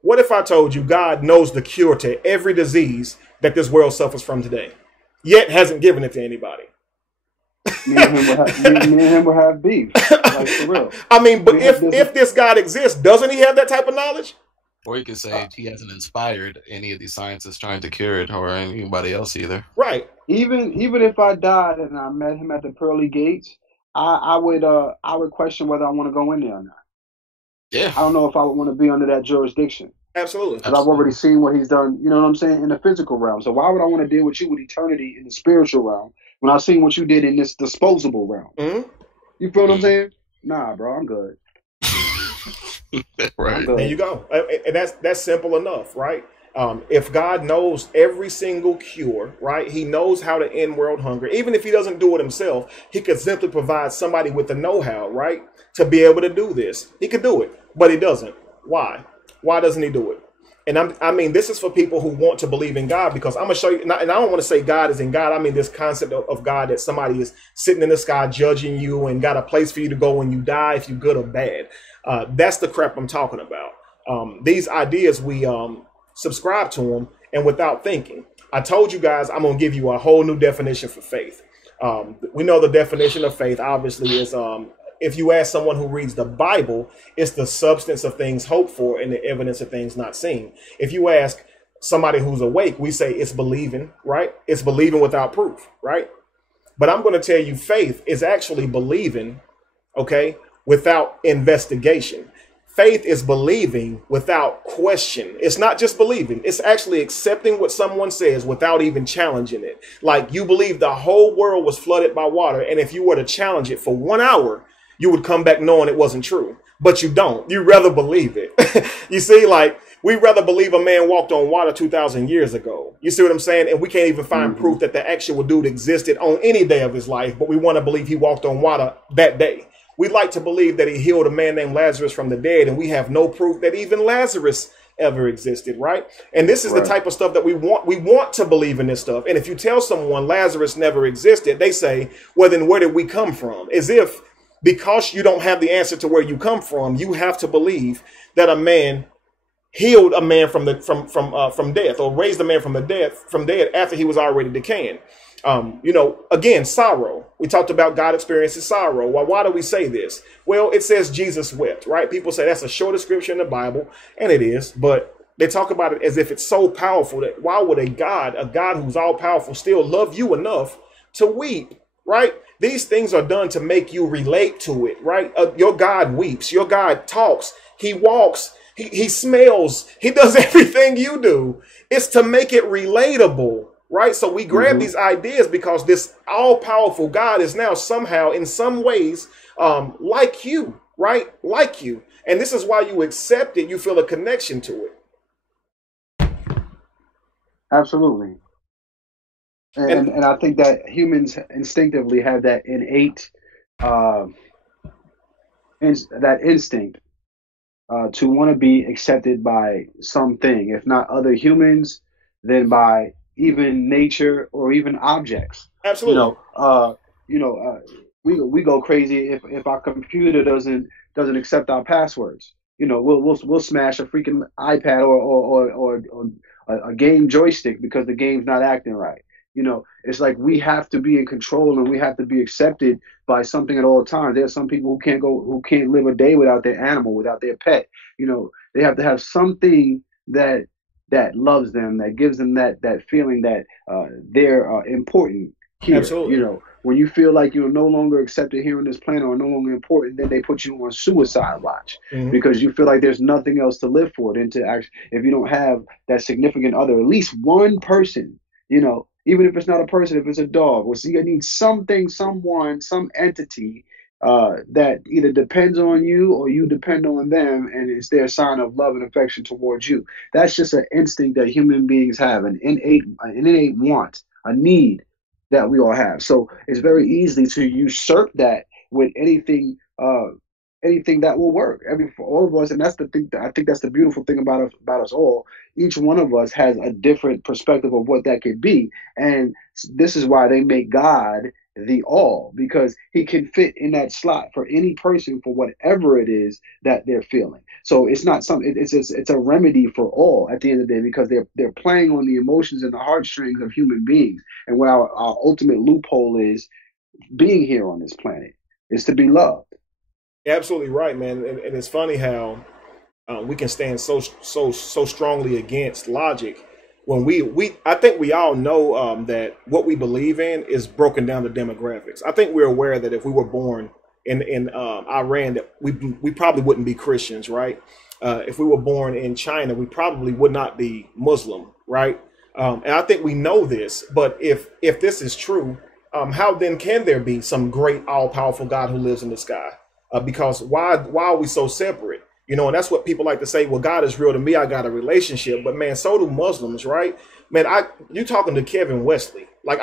what if I told you God knows the cure to every disease that this world suffers from today, yet hasn't given it to anybody? Me and him will have beef. Like, for real. I mean, but if this God exists, doesn't he have that type of knowledge? Or you could say he hasn't inspired any of these scientists trying to cure it, or anybody else either. Right. Even if I died and I met him at the pearly gates, I would question whether I want to go in there or not. Yeah. I don't know if I would want to be under that jurisdiction. Absolutely. Because I've already seen what he's done, you know what I'm saying, in the physical realm. So why would I want to deal with you with eternity in the spiritual realm when I've seen what you did in this disposable realm? Mm-hmm. You feel what I'm saying? Nah, bro, I'm good. Right. There you go. And that's simple enough, right? If God knows every single cure, right? He knows how to end world hunger. Even if he doesn't do it himself, he could simply provide somebody with the know-how, right? To be able to do this. He could do it, but he doesn't. Why? Why doesn't he do it? And I mean, this is for people who want to believe in God, because I'm going to show you, and I don't want to say God is in God. I mean, this concept of God, that somebody is sitting in the sky judging you and got a place for you to go when you die, if you're good or bad. That's the crap I'm talking about. These ideas, we subscribe to them, and without thinking. I told you guys I'm going to give you a whole new definition for faith. We know the definition of faith, obviously, is if you ask someone who reads the Bible, it's the substance of things hoped for and the evidence of things not seen. If you ask somebody who's awake, we say it's believing, right? It's believing without proof, right? But I'm going to tell you, faith is actually believing, okay, without investigation. Faith is believing without question. It's not just believing. It's actually accepting what someone says without even challenging it. Like, you believe the whole world was flooded by water, and if you were to challenge it for 1 hour, you would come back knowing it wasn't true. But you don't. You rather believe it. You see, like, we rather believe a man walked on water 2,000 years ago. You see what I'm saying? And we can't even find proof that the actual dude existed on any day of his life, but we want to believe he walked on water that day. We'd like to believe that he healed a man named Lazarus from the dead, and we have no proof that even Lazarus ever existed, right? And this is the type of stuff that we want. We want to believe in this stuff. And if you tell someone Lazarus never existed, they say, well, then where did we come from? As if, because you don't have the answer to where you come from, you have to believe that a man healed a man from death, or raised a man from dead after he was already decaying. You know, again, sorrow. We talked about God experiences sorrow. Well, why do we say this? Well, it says Jesus wept, right? People say that's a short description in the Bible, and it is, but they talk about it as if it's so powerful that why would a God who's all powerful, still love you enough to weep, right? These things are done to make you relate to it, right? Your God weeps. Your God talks. He walks. He smells. He does everything you do. It's to make it relatable. Right. So we grab these ideas because this all powerful God is now somehow in some ways like you. Right. Like you. And this is why you accept it. You feel a connection to it. Absolutely. And I think that humans instinctively have that innate that instinct to want to be accepted by something, if not other humans, then by even nature or even objects. Absolutely. We go crazy if our computer doesn't accept our passwords. You know, we'll smash a freaking iPad or a game joystick because the game's not acting right. You know, it's like we have to be in control and we have to be accepted by something at all times. There are some people who can't live a day without their animal, without their pet. You know, they have to have something that loves them, that gives them that feeling that they're important here. Absolutely. You know, when you feel like you're no longer accepted here on this planet or no longer important, then they put you on suicide watch because you feel like there's nothing else to live for than to actually, if you don't have that significant other, at least one person, you know, even if it's not a person, if it's a dog, or so you need something, someone, some entity that either depends on you or you depend on them, and it's their sign of love and affection towards you. That's just an instinct that human beings have, an innate want, a need that we all have. So it's very easy to usurp that with anything that will work. For all of us, and that's the thing. I think that's the beautiful thing about us all. Each one of us has a different perspective of what that could be, and this is why they make God the all, because he can fit in that slot for any person for whatever it is that they're feeling. So it's not something. It's a remedy for all at the end of the day, because they're playing on the emotions and the heartstrings of human beings. And what our ultimate loophole is, being here on this planet, is to be loved. Absolutely right, man. And it's funny how we can stand so strongly against logic when I think we all know that what we believe in is broken down to demographics. I think we're aware that if we were born in Iran, that we probably wouldn't be Christians, right? If we were born in China, we probably would not be Muslim, right? And I think we know this. But if this is true, how then can there be some great all-powerful God who lives in the sky? Because why are we so separate? You know, and that's what people like to say, well, God is real to me. I got a relationship. But man, so do Muslims, right? Man, you talking to Kevin Wesley. Like,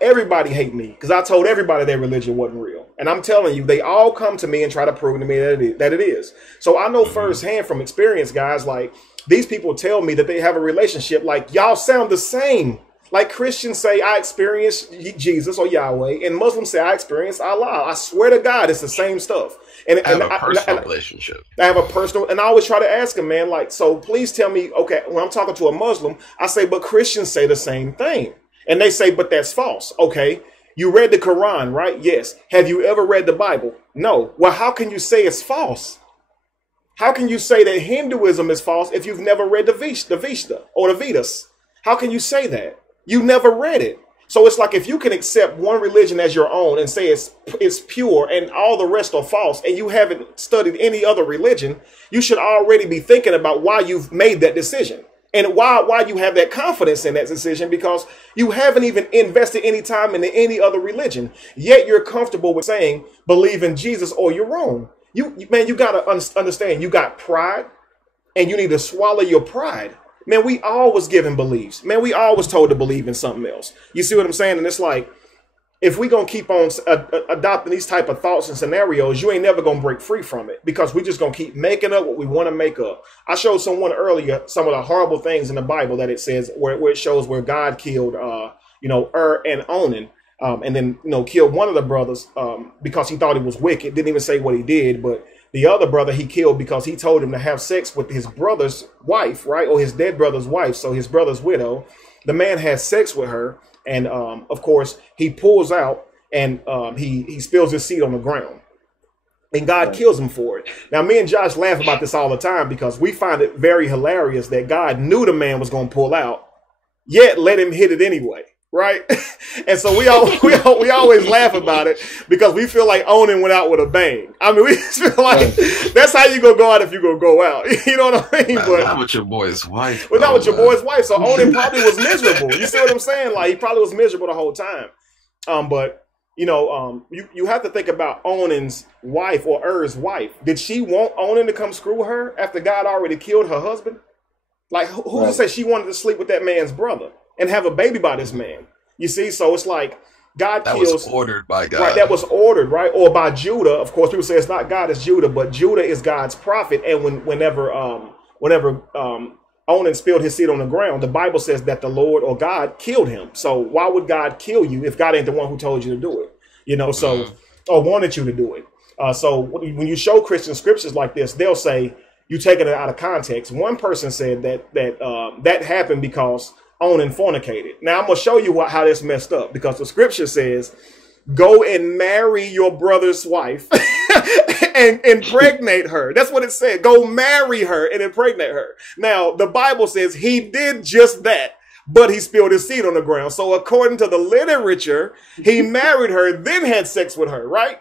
everybody hate me because I told everybody their religion wasn't real. And I'm telling you, they all come to me and try to prove to me that it is. So I know firsthand from experience, guys, like these people tell me that they have a relationship. Like, y'all sound the same. Like Christians say, I experienced Jesus or Yahweh, and Muslims say, I experienced Allah. I swear to God, it's the same stuff. And I have a personal relationship. I have a personal, and I always try to ask them, man, like, so please tell me, okay, when I'm talking to a Muslim, I say, but Christians say the same thing. And they say, but that's false. Okay, you read the Quran, right? Yes. Have you ever read the Bible? No. Well, how can you say it's false? How can you say that Hinduism is false if you've never read the Vishta or the Vedas? How can you say that? You never read it. So it's like if you can accept one religion as your own and say it's pure and all the rest are false, and you haven't studied any other religion, you should already be thinking about why you've made that decision and why you have that confidence in that decision, because you haven't even invested any time into any other religion. Yet you're comfortable with saying, believe in Jesus or you're wrong. Man, you got to understand, you got pride and you need to swallow your pride. Man, we all was given beliefs. Man, we all was told to believe in something else. You see what I'm saying? And it's like, if we going to keep on adopting these type of thoughts and scenarios, you ain't never going to break free from it, because we just going to keep making up what we want to make up. I showed someone earlier some of the horrible things in the Bible that it says where it shows where God killed, and Onan, and then, killed one of the brothers because he thought he was wicked. Didn't even say what he did, but the other brother he killed because he told him to have sex with his brother's wife, right? Or his dead brother's wife. So his brother's widow. The man has sex with her. And of course, he pulls out and he spills his seed on the ground. And God kills him for it. Now, me and Josh laugh about this all the time because we find it very hilarious that God knew the man was going to pull out, yet let him hit it anyway. Right. And so we always laugh about it because we feel like Onan went out with a bang. I mean, we feel like that's how you go out if you go out. You know what I mean? But not with your boy's wife. But not with your boy's wife. So Onan probably was miserable. You see what I'm saying? Like, he probably was miserable the whole time. But you have to think about Onan's wife or Er's wife. Did she want Onan to come screw her after God already killed her husband? Like, who said she wanted to sleep with that man's brother and have a baby by this man? You see, so it's like God kills. That was ordered by God. Right, that was ordered, right? Or by Judah. Of course, people say it's not God, it's Judah, but Judah is God's prophet. And whenever Onan spilled his seed on the ground, the Bible says that the Lord or God killed him. So why would God kill you if God ain't the one who told you to do it? Or wanted you to do it. So when you show Christian scriptures like this, they'll say you taking it out of context. One person said that happened because Onan fornicated. Now, I'm going to show you how that's messed up, because the scripture says, go and marry your brother's wife and impregnate her. That's what it said. Go marry her and impregnate her. Now, the Bible says he did just that, but he spilled his seed on the ground. So according to the literature, he married her, then had sex with her, right?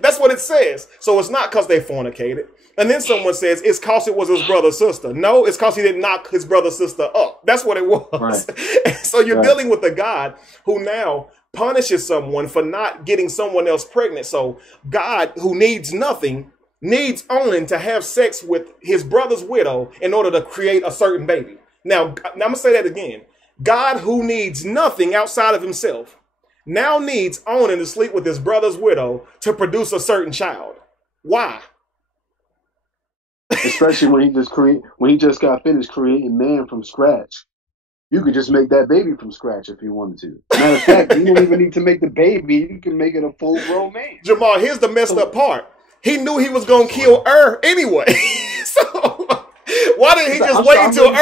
That's what it says. So it's not because they fornicated. And then someone says it's because it was his brother's sister. No, it's because he didn't knock his brother's sister up. That's what it was. Right. So you're dealing with a God who now punishes someone for not getting someone else pregnant. So God, who needs nothing, needs Onan to have sex with his brother's widow in order to create a certain baby. Now I'm going to say that again. God, who needs nothing outside of himself, now needs Onan to sleep with his brother's widow to produce a certain child. Why? Especially when he just got finished creating man from scratch. You could just make that baby from scratch if you wanted to. Matter of fact, you don't even need to make the baby. You can make it a full-grown man. Jamar, here's the messed up part. He knew he was going to kill anyway. So why didn't he just wait until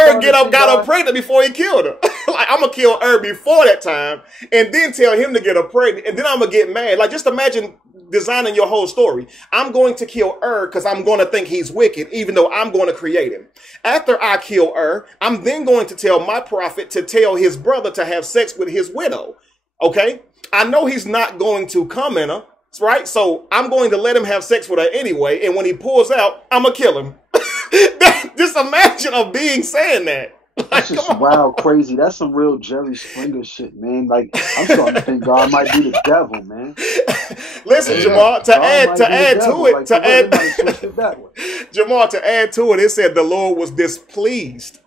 got her pregnant before he killed her? Like, I'm going to kill before that time and then tell him to get her pregnant, and then I'm going to get mad. Like, just imagine designing your whole story. I'm going to kill because I'm going to think he's wicked, even though I'm going to create him. After I kill I'm then going to tell my prophet to tell his brother to have sex with his widow. Okay? I know he's not going to come in her, right? So I'm going to let him have sex with her anyway, and when he pulls out, I'm going to kill him. Just imagine a being saying that. That's just wild, crazy. That's some real Jerry Springer shit, man. Like, I'm starting to think God might be the devil, man. Listen, Jamaar, to add to it, Jamaar, to add to it, it said the Lord was displeased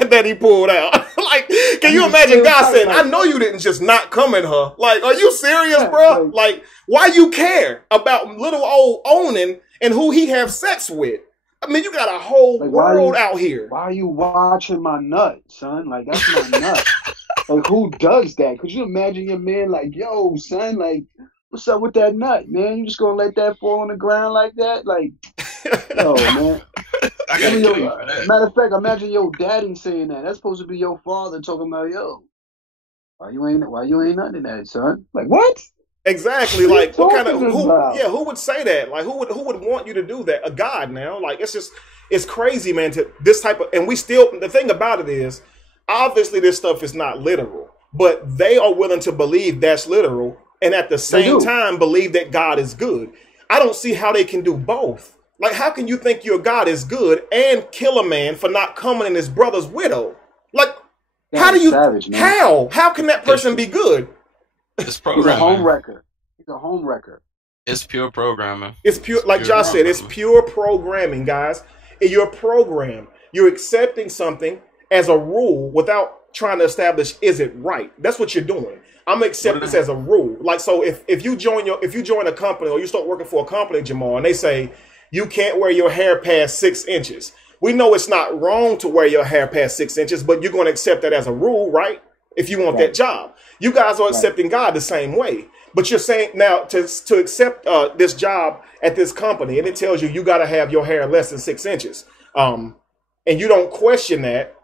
that he pulled out. Like, can you imagine God saying, I know you didn't just not come at her. Like, are you serious, bro? Like, why you care about little old Onan and who he have sex with? I mean, you got a whole world out here. Why are you watching my nut, son? Like, that's my nut. Like, who does that? Could you imagine your man like, yo, son, like, what's up with that nut, man? You just gonna let that fall on the ground like that? Like, yo, man. Matter of fact, imagine your daddy saying that. That's supposed to be your father talking about, yo, why you ain't nothing that, son? Like, what? Exactly. Like, what kind of who would say that? Like, who would want you to do that? A God now. Like, it's crazy, man, to this type of, and the thing about it is, obviously this stuff is not literal, but they are willing to believe that's literal and at the same time believe that God is good. I don't see how they can do both. Like, how can you think your God is good and kill a man for not coming in his brother's widow? Like, how do you, how can that person be good? It's programming. He's a home wrecker. He's a home wrecker. It's pure programming. It's pure, like Josh said, it's pure programming, guys. In your program, you're accepting something as a rule without trying to establish, is it right? That's what you're doing. I'm gonna accept this as a rule. Like, so if you join a company or you start working for a company, Jamaar, and they say you can't wear your hair past 6 inches. We know it's not wrong to wear your hair past 6 inches, but you're going to accept that as a rule, right? If you want that job. You guys are accepting God the same way. But you're saying now to accept this job at this company, and it tells you got to have your hair less than 6 inches. And you don't question that.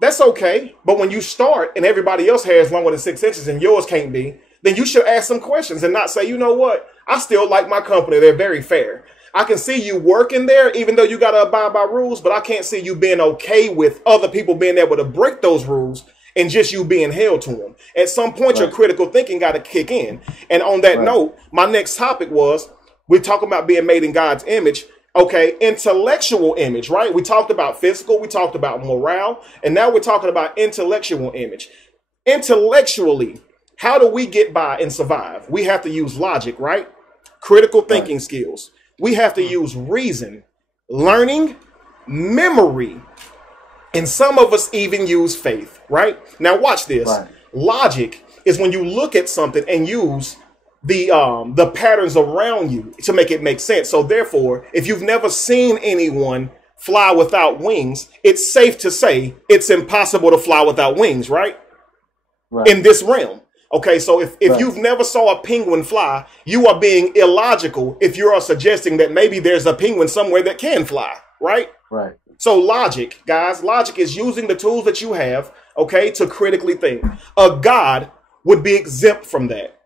That's okay. But when you start and everybody else hair is longer than 6 inches and yours can't be, then you should ask some questions and not say, you know what? I still like my company. They're very fair. I can see you working there, even though you got to abide by rules, but I can't see you being okay with other people being able to break those rules and just you being held to them. At some point, your critical thinking got to kick in. And on that note, my next topic was, we're talking about being made in God's image. Okay, intellectual image, right? We talked about physical, we talked about morale, and now we're talking about intellectual image. Intellectually, how do we get by and survive? We have to use logic, right? Critical thinking skills. We have to use reason, learning, memory, and some of us even use faith, right? Now watch this. Logic is when you look at something and use the patterns around you to make it make sense. So therefore, if you've never seen anyone fly without wings, it's safe to say it's impossible to fly without wings, right? In this realm. Okay, so if you've never saw a penguin fly, you are being illogical if you are suggesting that maybe there's a penguin somewhere that can fly, right? Right. So logic, guys, logic is using the tools that you have, okay, to critically think. A God would be exempt from that.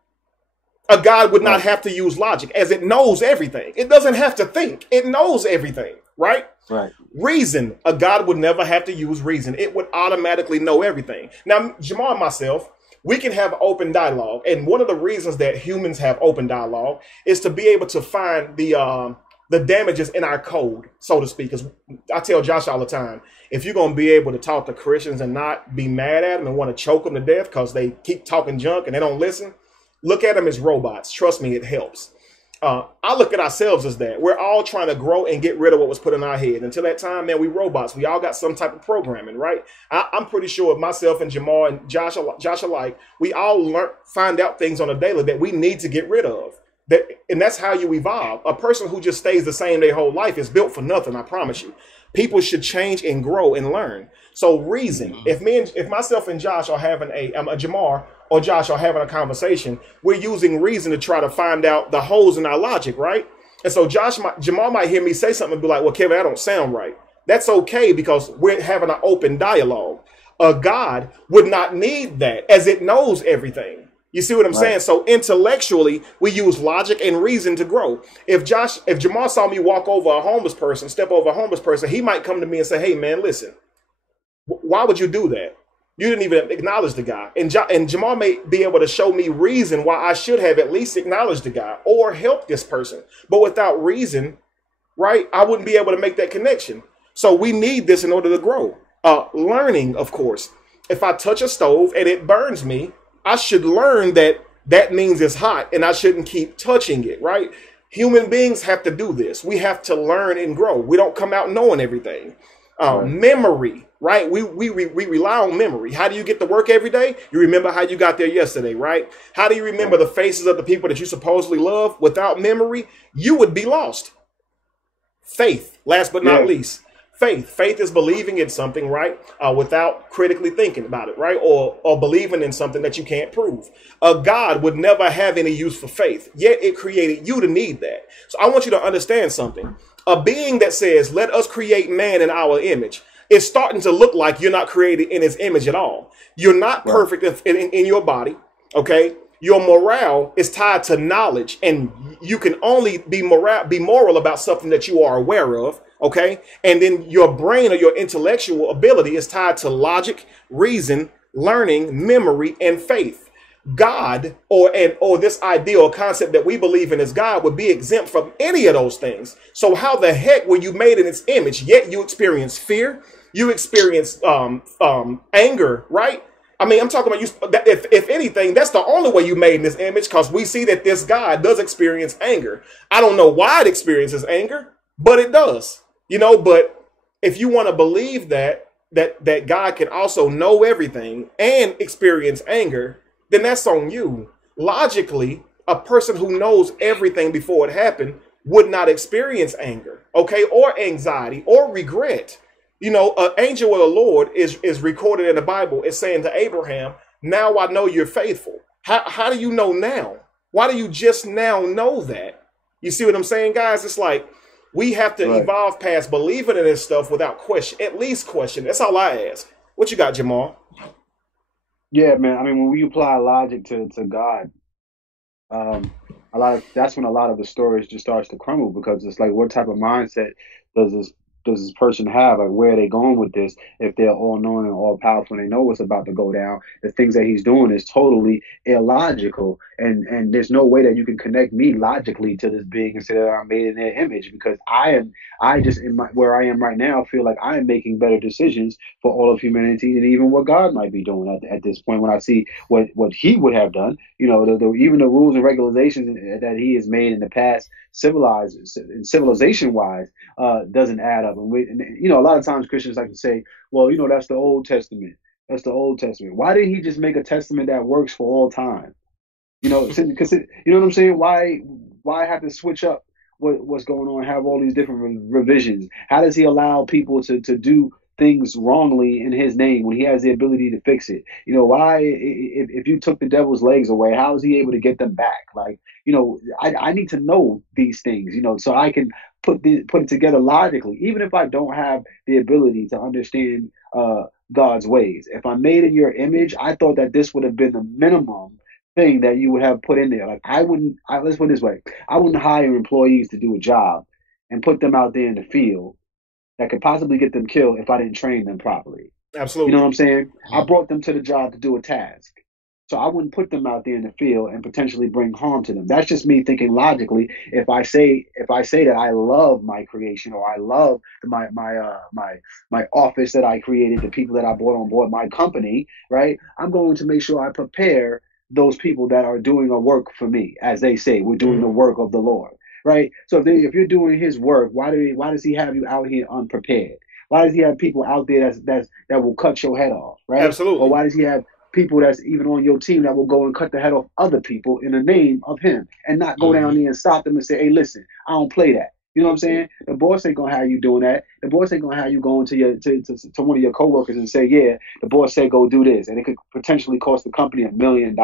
A God would not have to use logic, as it knows everything. It doesn't have to think. It knows everything, right? Right. Reason, a God would never have to use reason. It would automatically know everything. Now, Jamaar and myself, we can have open dialogue. And one of the reasons that humans have open dialogue is to be able to find the damages in our code, so to speak. Because I tell Josh all the time, if you're going to be able to talk to Christians and not be mad at them and want to choke them to death because they keep talking junk and they don't listen, look at them as robots. Trust me, it helps. I look at ourselves as that. We're all trying to grow and get rid of what was put in our head. Until that time, man, we robots. We all got some type of programming, right? I'm pretty sure myself and Jamaar and Josh alike, we all find out things on a daily that we need to get rid of. And that's how you evolve. A person who just stays the same their whole life is built for nothing, I promise you. People should change and grow and learn. So reason, if myself and Josh are having Jamaar or Josh are having a conversation, we're using reason to try to find out the holes in our logic, right? And so Jamaar might hear me say something and be like, well, Kevin, that don't sound right. That's okay because we're having an open dialogue. A God would not need that as it knows everything. You see what I'm saying? So intellectually, we use logic and reason to grow. If Jamaar saw me walk over a homeless person, step over a homeless person, he might come to me and say, hey, man, listen, why would you do that? You didn't even acknowledge the guy. And Jamaar may be able to show me reason why I should have at least acknowledged the guy or helped this person. But without reason, right, I wouldn't be able to make that connection. So we need this in order to grow. Learning, of course. If I touch a stove and it burns me, I should learn that that means it's hot and I shouldn't keep touching it, right? Human beings have to do this. We have to learn and grow. We don't come out knowing everything. Memory, right? We rely on memory. How do you get to work every day? You remember how you got there yesterday, right? How do you remember the faces of the people that you supposedly love? Without memory, you would be lost. Faith, last but not least. Faith is believing in something, right? Without critically thinking about it, right? Or believing in something that you can't prove. A God would never have any use for faith, yet it created you to need that. So I want you to understand something. A being that says, let us create man in our image, is starting to look like you're not created in his image at all. You're not perfect in your body, okay? Your morale is tied to knowledge, and you can only be moral about something that you are aware of. Okay. And then your brain or your intellectual ability is tied to logic, reason, learning, memory, and faith. God or this idea or concept that we believe in as God would be exempt from any of those things. So how the heck were you made in its image, yet you experience fear, you experience anger, right? I mean, I'm talking about you. If anything, that's the only way you made in this image, because we see that this God does experience anger. I don't know why it experiences anger, but it does. You know, but if you want to believe that God can also know everything and experience anger, then that's on you. Logically, a person who knows everything before it happened would not experience anger, okay, or anxiety or regret. You know, an angel of the Lord is recorded in the Bible. It's saying to Abraham, now I know you're faithful. How do you know now? Why do you just now know that? You see what I'm saying, guys? It's like, we have to evolve past believing in this stuff without question, at least question. That's all I ask. What you got, Jamal? Yeah, man. I mean, when we apply logic to God, that's when a lot of the stories just starts to crumble, because it's like, what type of mindset does this person have? Like, where are they going with this? If they're all knowing and all powerful and they know what's about to go down, the things that he's doing is totally illogical, and there's no way that you can connect me logically to this being and say that I'm made in their image, because I just where I am right now feel like I am making better decisions for all of humanity than even what God might be doing at this point, when I see what he would have done. You know, even the rules and regulations that he has made in the past, civilization wise, doesn't add up. And you know, a lot of times Christians like to say, well, you know, that's the Old Testament. That's the Old Testament. Why didn't he just make a testament that works for all time? You know, because you know what I'm saying? Why have to switch up what's going on, have all these different revisions? How does he allow people to do things wrongly in his name when he has the ability to fix it? You know, why, if you took the devil's legs away, how is he able to get them back? Like, you know, I need to know these things, you know, so I can put it together logically, even if I don't have the ability to understand God's ways. If I'm made in your image, I thought that this would have been the minimum thing that you would have put in there. Like, let's put it this way, I wouldn't hire employees to do a job and put them out there in the field that could possibly get them killed if I didn't train them properly. Absolutely. You know what I'm saying? I brought them to the job to do a task. So I wouldn't put them out there in the field and potentially bring harm to them. That's just me thinking logically. If I say that I love my creation, or I love my office that I created, the people that I brought on board, my company, right? I'm going to make sure I prepare those people that are doing a work for me. As they say, we're doing the work of the Lord, right? So if you're doing his work, why does he have you out here unprepared? Why does he have people out there that will cut your head off, right? Absolutely. Or why does he have people that's even on your team that will go and cut the head off other people in the name of him, and not go down there and stop them and say, hey, listen, I don't play that. You know what I'm saying? The boss ain't gonna have you doing that. The boss ain't gonna have you going to one of your coworkers and say, yeah, the boss said go do this, and it could potentially cost the company $1 million.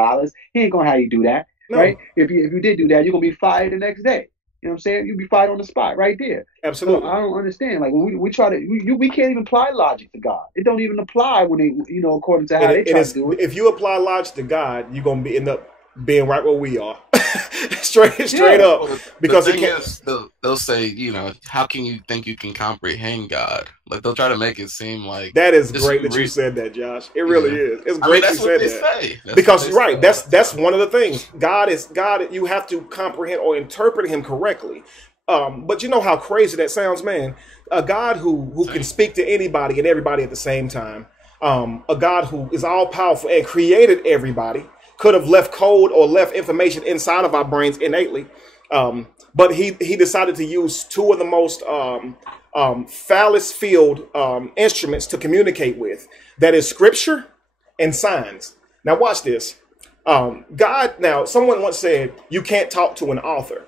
He ain't gonna have you do that, right? If you did do that, you're gonna be fired the next day. You know what I'm saying? You'd be fired on the spot right there. Absolutely. So I don't understand. Like, when we try to, we can't even apply logic to God. It don't even apply when they, you know, according to how they try to do it. If you apply logic to God, you're gonna end up being right where we are. straight up. Well, because the thing is, they'll say, you know, how can you think you can comprehend God? Like, they'll try to make it seem like that is great that you said that, Josh. It really is. It's great you said that. Because right, that's one of the things. God. You have to comprehend or interpret him correctly. But you know how crazy that sounds, man. A God who can speak to anybody and everybody at the same time. A God who is all powerful and created everybody, could have left code or left information inside of our brains innately. But he decided to use two of the most phallus-filled instruments to communicate with. That is scripture and signs. Now watch this. Now someone once said, you can't talk to an author.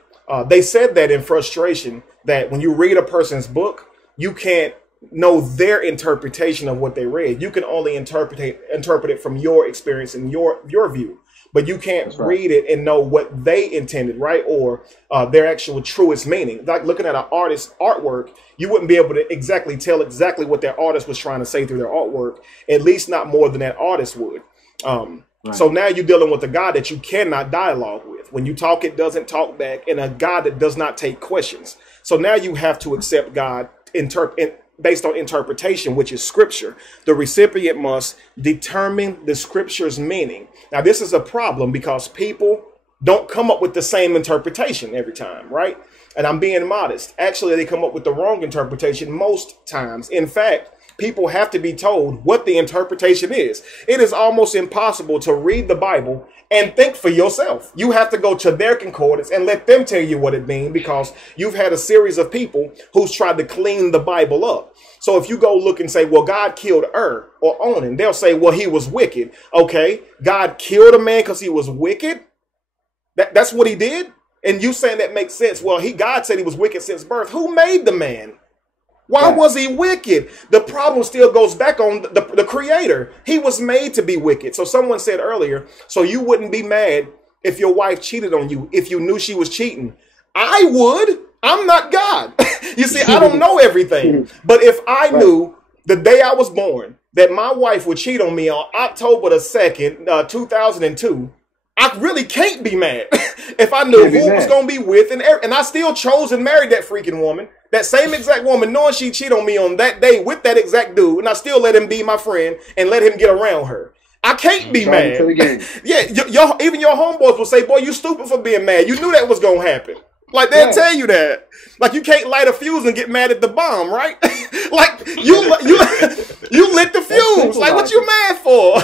They said that in frustration, that when you read a person's book, you can't know their interpretation of what they read. You can only interpret it from your experience and your view. But you can't read it and know what they intended, right? Or their actual truest meaning. Like looking at an artist's artwork, you wouldn't be able to exactly tell exactly what that artist was trying to say through their artwork, at least not more than that artist would. So now you're dealing with a God that you cannot dialogue with. When you talk, it doesn't talk back, and a God that does not take questions. So now you have to accept God based on interpretation, which is scripture. The recipient must determine the scripture's meaning. Now, this is a problem because people don't come up with the same interpretation every time, right? And I'm being modest. Actually, they come up with the wrong interpretation most times. In fact, people have to be told what the interpretation is. It is almost impossible to read the Bible and think for yourself. You have to go to their concordance and let them tell you what it means, because you've had a series of people who's tried to clean the Bible up. So if you go look and say, well, God killed or Onan, they'll say, well, he was wicked. Okay, God killed a man because he was wicked? That's what he did? And you saying that makes sense. Well, God said he was wicked since birth. Who made the man? Why was he wicked? The problem still goes back on the creator. He was made to be wicked. So someone said earlier, so you wouldn't be mad if your wife cheated on you, if you knew she was cheating. I would. I'm not God. You see, I don't know everything. But if I knew the day I was born that my wife would cheat on me on October the 2nd, 2002, I really can't be mad. If I knew who was going to be with and I still chose and married that freaking woman, that same exact woman, knowing she cheated on me on that day with that exact dude, and I still let him be my friend and let him get around her. I can't be mad. Yeah, even your homeboys will say, boy, you stupid for being mad. You knew that was going to happen. Like, they'll tell you that. Like, you can't light a fuse and get mad at the bomb, right? Like, you lit the fuse. Like, what you mad for?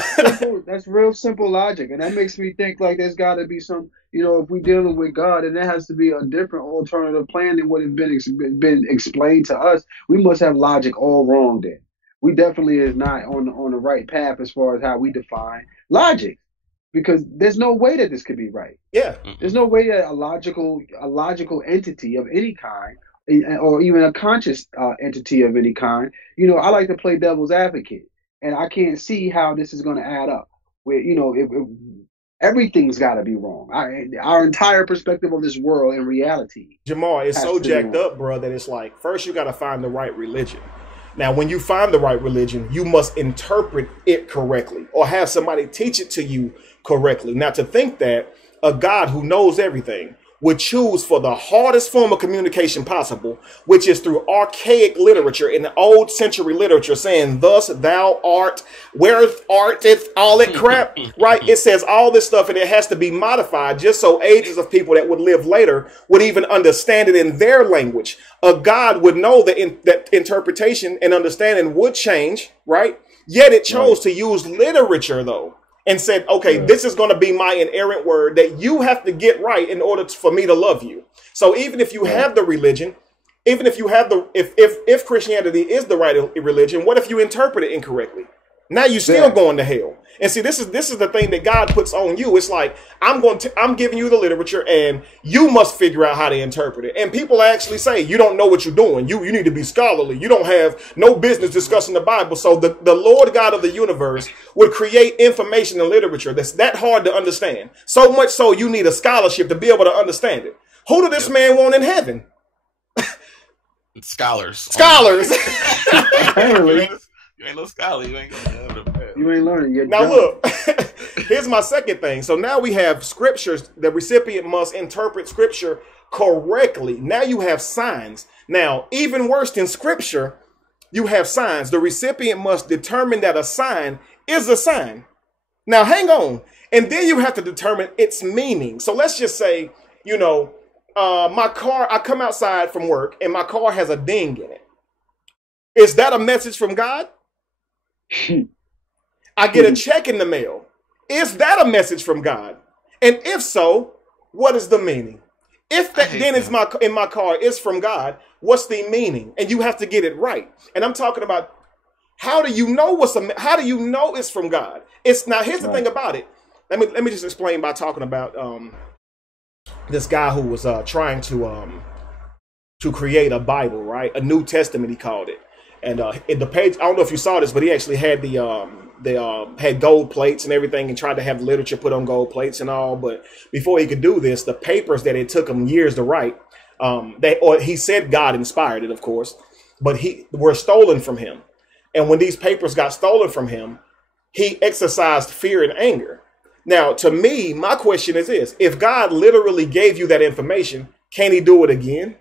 That's real simple logic. And that makes me think like there's got to be some, you know, if we're dealing with God, and there has to be a different alternative plan than what has been explained to us. We must have logic all wrong then. We definitely is not on the right path as far as how we define logic. Because there's no way that this could be right. Yeah. There's no way that a logical entity of any kind, or even a conscious entity of any kind, you know, I like to play devil's advocate, and I can't see how this is going to add up. Where, you know, if everything's got to be wrong. Our entire perspective of this world and reality. Jamaar, it's so jacked up, bro, that it's like, first you got to find the right religion. Now, when you find the right religion, you must interpret it correctly or have somebody teach it to you correctly. Now, to think that a God who knows everything would choose for the hardest form of communication possible, which is through archaic literature in the old century literature, saying, thus thou art, where art, it's all that crap, right? It says all this stuff, and it has to be modified just so ages of people that would live later would even understand it in their language. A God would know that interpretation and understanding would change, right? Yet it chose to use literature, though, and said, okay, this is going to be my inerrant word that you have to get right in order for me to love you. So even if you have the religion, even if you have if Christianity is the right religion, what if you interpret it incorrectly? Now you're still going to hell. And see, this is the thing that God puts on you. It's like, I'm giving you the literature and you must figure out how to interpret it. And people actually say, you don't know what you're doing. You need to be scholarly. You don't have no business discussing the Bible. So the Lord God of the universe would create information and literature that's that hard to understand. So much so you need a scholarship to be able to understand it. Who did this man want in heaven? Scholars. Apparently. You ain't no scholar. You ain't gonna You ain't learning yet. Now look, here's my second thing. So now we have scriptures. The recipient must interpret scripture correctly. Now you have signs. Now, even worse than scripture, you have signs. The recipient must determine that a sign is a sign. Now, hang on. And then you have to determine its meaning. So let's just say, you know, my car, I come outside from work and my car has a ding in it. Is that a message from God? I get a check in the mail. Is that a message from God? And if so, what is the meaning? If that then is in my car is from God, what's the meaning? And you have to get it right. And I'm talking about how do you know how do you know it's from God? It's now here's the thing about it. Let me just explain by talking about this guy who was trying to create a Bible, right? A New Testament, he called it. And in the page, I don't know if you saw this, but he actually had had gold plates and everything, and tried to have literature put on gold plates and all. But before he could do this, the papers that it took him years to write, he said God inspired it, of course, but were stolen from him. And when these papers got stolen from him, he exercised fear and anger. Now, to me, my question is this: if God literally gave you that information, can he do it again?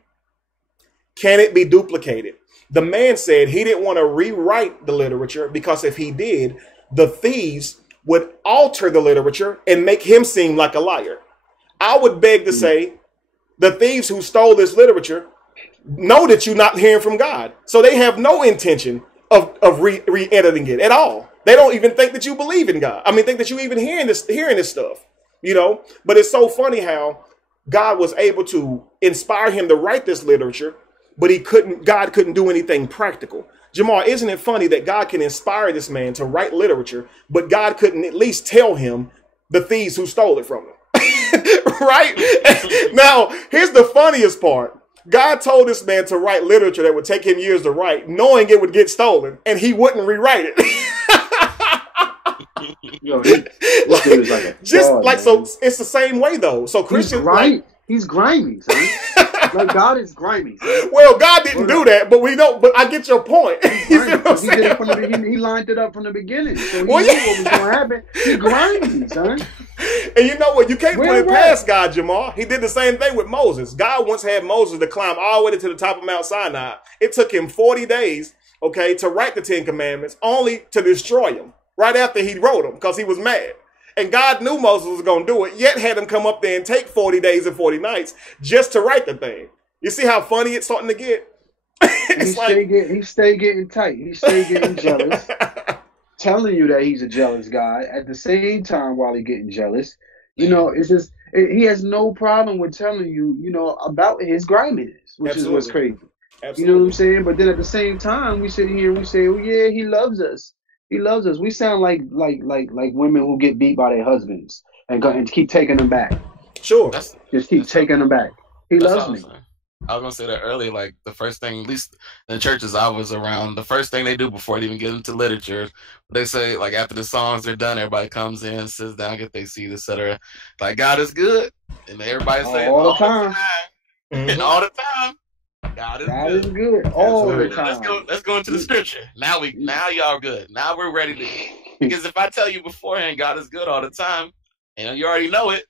Can it be duplicated? The man said he didn't want to rewrite the literature because if he did, the thieves would alter the literature and make him seem like a liar. I would beg to say the thieves who stole this literature know that you're not hearing from God. So they have no intention of re-editing it at all. They don't even think that you believe in God. I mean, think that you even hearing this stuff, you know. But it's so funny how God was able to inspire him to write this literature, but God couldn't do anything practical. Jamaar, isn't it funny that God can inspire this man to write literature, but God couldn't at least tell him the thieves who stole it from him? Right? Now, here's the funniest part. God told this man to write literature that would take him years to write, knowing it would get stolen, and he wouldn't rewrite it. Yo, this dude is like a dog, man. So it's the same way though. So Christians, he's grimy, son. Like God is grimy. Son. Well, God didn't do that, but we don't. But I get your point. He lined it up from the beginning, so he knew what was going to happen. He's grimy, son. And you know what? You can't put it past God, Jamaar. He did the same thing with Moses. God once had Moses to climb all the way to the top of Mount Sinai. It took him 40 days, okay, to write the 10 Commandments, only to destroy them right after he wrote them because he was mad. And God knew Moses was going to do it, yet had him come up there and take 40 days and 40 nights just to write the thing. You see how funny it's starting to get? He stay getting tight. He stay getting jealous. Telling you that he's a jealous guy. At the same time, while he's getting jealous, you know, it's just he has no problem with telling you, you know, about his griminess, which is what's crazy. Absolutely. You know what I'm saying? But then at the same time, we sit here and we say, oh yeah, he loves us. He loves us. We sound like women who get beat by their husbands and keep taking them back. Sure. Just keep taking them back. He loves me. I was gonna say that earlier. Like the first thing, at least in the churches I was around, the first thing they do before they even get into literature, they say like after the songs are done, everybody comes in, sits down, get their seat, etc. Like God is good, and everybody say all the time. And all the time. God is good. All the time. Let's go into the scripture. Now y'all good. Now we're ready to. Because if I tell you beforehand God is good all the time, and you already know it,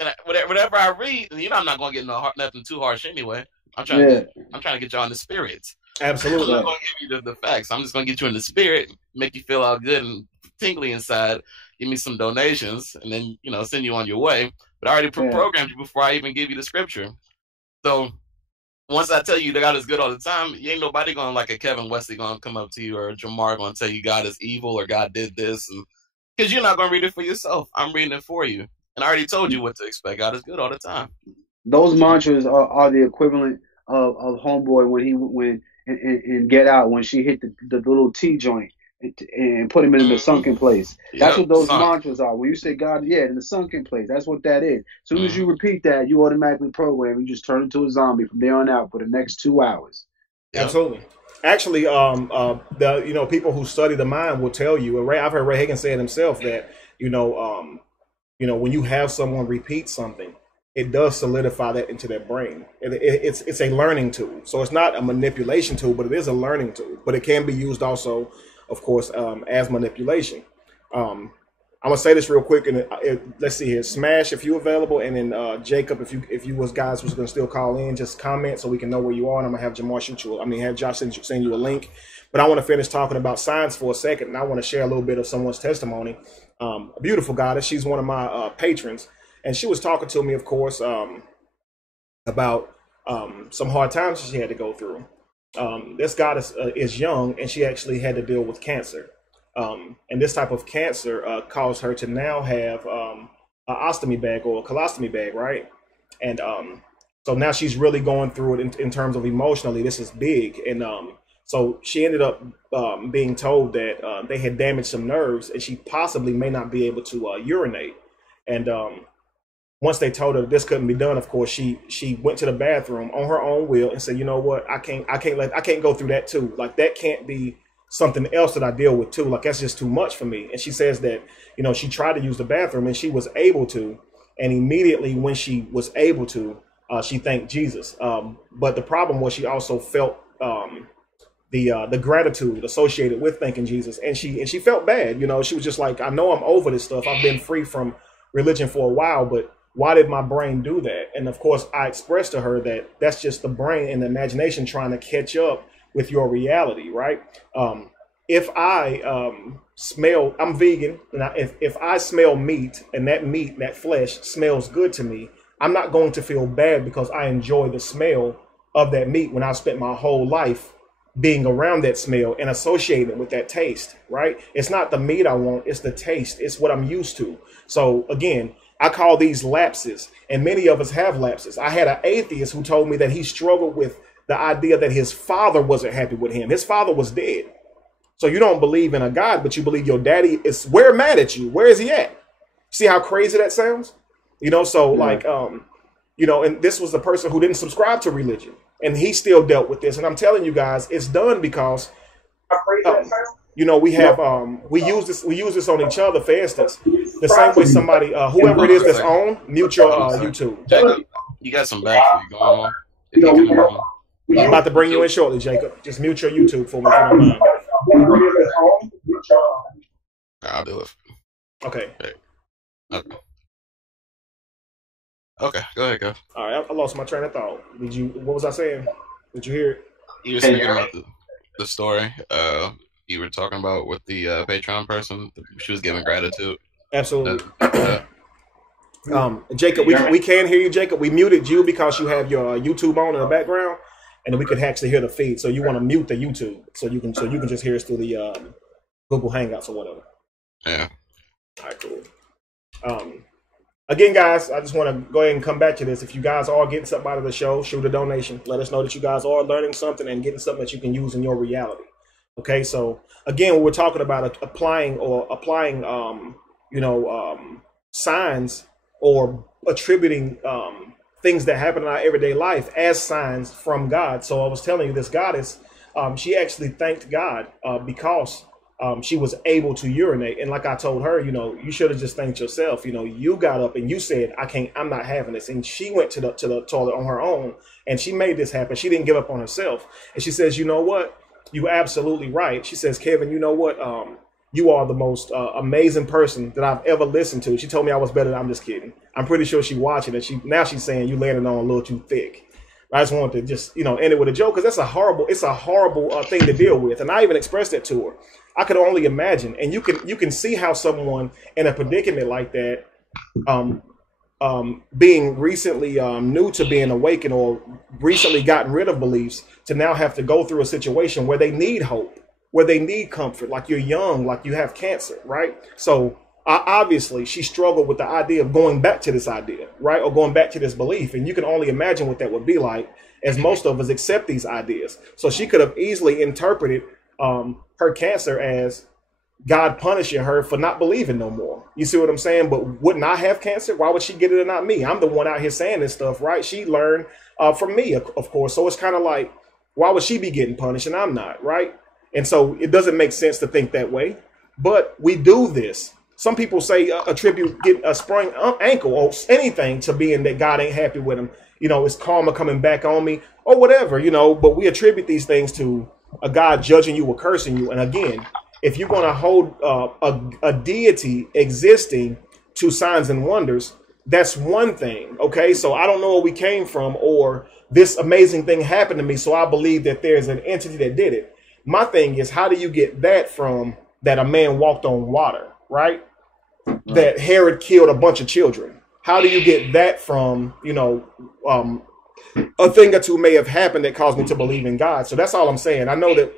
and whatever I read, you know I'm not gonna get nothing too harsh anyway. I'm trying to get y'all in the spirit. Absolutely. I'm not gonna give you the facts. I'm just gonna get you in the spirit, make you feel all good and tingly inside. Give me some donations, and then send you on your way. But I already programmed you before I even give you the scripture. So once I tell you that God is good all the time, you ain't nobody going like a Kevin Wesley going to come up to you or Jamaar going to tell you God is evil or God did this. Because you're not going to read it for yourself. I'm reading it for you. And I already told you what to expect. God is good all the time. Those mantras are the equivalent of Homeboy when in Get Out, when she hit the little T joint and put him in the sunken place. That's what those mantras are. When you say God, in the sunken place, that's what that is. As soon as you repeat that, you automatically program. You just turn into a zombie from there on out for the next 2 hours. Absolutely. Actually, the people who study the mind will tell you, and I've heard Ray Higgins say it himself, that when you have someone repeat something, it does solidify that into their brain. It's a learning tool. So it's not a manipulation tool, but it is a learning tool. But it can be used also, of course, as manipulation. I'm gonna say this real quick, and let's see here. Smash, if you're available, and then Jacob, if you guys was gonna still call in, just comment so we can know where you are. And I'm gonna have Jamaar have Josh send you a link. But I want to finish talking about science for a second, and I want to share a little bit of someone's testimony. A beautiful goddess. She's one of my patrons, and she was talking to me, of course, about some hard times she had to go through. This goddess is young, and she actually had to deal with cancer. And this type of cancer caused her to now have an ostomy bag or a colostomy bag, right? And so now she's really going through it in terms of emotionally. This is big. And so she ended up being told that they had damaged some nerves, and she possibly may not be able to urinate. And once they told her this couldn't be done, of course, she went to the bathroom on her own will and said, you know what, I can't go through that too. Like, that can't be something else that I deal with too. Like, that's just too much for me. And she says that, you know, she tried to use the bathroom and she was able to. And immediately when she was able to, she thanked Jesus. But the problem was she also felt the gratitude associated with thanking Jesus. And she felt bad. You know, she was just like, I know I'm over this stuff. I've been free from religion for a while, but why did my brain do that? And of course, I expressed to her that that's just the brain and the imagination trying to catch up with your reality, right? If I smell, I'm vegan, and if I smell meat and that flesh smells good to me, I'm not going to feel bad because I enjoy the smell of that meat when I spent my whole life being around that smell and associated with that taste, right? It's not the meat I want, it's the taste. It's what I'm used to. So again, I call these lapses, and many of us have lapses. I had an atheist who told me that he struggled with the idea that his father wasn't happy with him. His father was dead. So you don't believe in a God, but you believe your daddy is, we're mad at you. Where is he at? See how crazy that sounds? You know, so like, you know, and this was the person who didn't subscribe to religion, and he still dealt with this. And I'm telling you guys, it's done because, you know, we have, we use this on each other. For instance, the same way somebody, whoever it is that's on, mute your YouTube. Jacob, you got some backstory going on. If you can, I'm about to bring you in shortly, Jacob. Just mute your YouTube for me if you don't mind. I'll do it. Okay. Okay, go ahead, go. All right, I lost my train of thought. What was I saying? Did you hear it? You were speaking about the story you were talking about with the Patreon person. She was giving gratitude. Absolutely. Jacob, we can hear you, Jacob. We muted you because you have your YouTube on in the background, and we could actually hear the feed. So you want to mute the YouTube so you can just hear us through the Google Hangouts or whatever. Yeah. All right, cool. Again, guys, I just want to go ahead and come back to this. If you guys are getting something out of the show, shoot a donation. Let us know that you guys are learning something and getting something that you can use in your reality. Okay, so again, we're talking about applying signs or attributing things that happen in our everyday life as signs from God. So I was telling you, this goddess, she actually thanked God because she was able to urinate. And like I told her, you know, you should have just thanked yourself. You know, you got up and you said, I'm not having this. And she went to the toilet on her own, and she made this happen. She didn't give up on herself. And she says, you know what? You're absolutely right. She says, Kevin, you know what? You are the most amazing person that I've ever listened to. She told me I was better. I'm just kidding. I'm pretty sure she's watching it. She's saying you landed on a little too thick. I just wanted to just, you know, end it with a joke, because it's a horrible thing to deal with. And I even expressed that to her. I could only imagine. And you can see how someone in a predicament like that, being recently new to being awakened or recently gotten rid of beliefs, to now have to go through a situation where they need hope, where they need comfort, like you're young, like you have cancer, right? So obviously she struggled with the idea of going back to this idea, right? Or going back to this belief. And you can only imagine what that would be like, as most of us accept these ideas. So she could have easily interpreted her cancer as God punishing her for not believing no more. You see what I'm saying? But wouldn't I have cancer? Why would she get it and not me? I'm the one out here saying this stuff, right? She learned from me, of course. So it's kind of like, why would she be getting punished and I'm not, right? And so it doesn't make sense to think that way. But we do this. Some people say attribute getting a sprained ankle or anything to being that God ain't happy with them. You know, it's karma coming back on me or whatever, you know, but we attribute these things to a God judging you or cursing you. And again, if you're going to hold a deity existing to signs and wonders, that's one thing. OK, so I don't know where we came from, or this amazing thing happened to me, so I believe that there's an entity that did it. My thing is, how do you get that from that a man walked on water, right? That Herod killed a bunch of children. How do you get that from, you know, a thing or two may have happened that caused me to believe in God. So that's all I'm saying. I know that,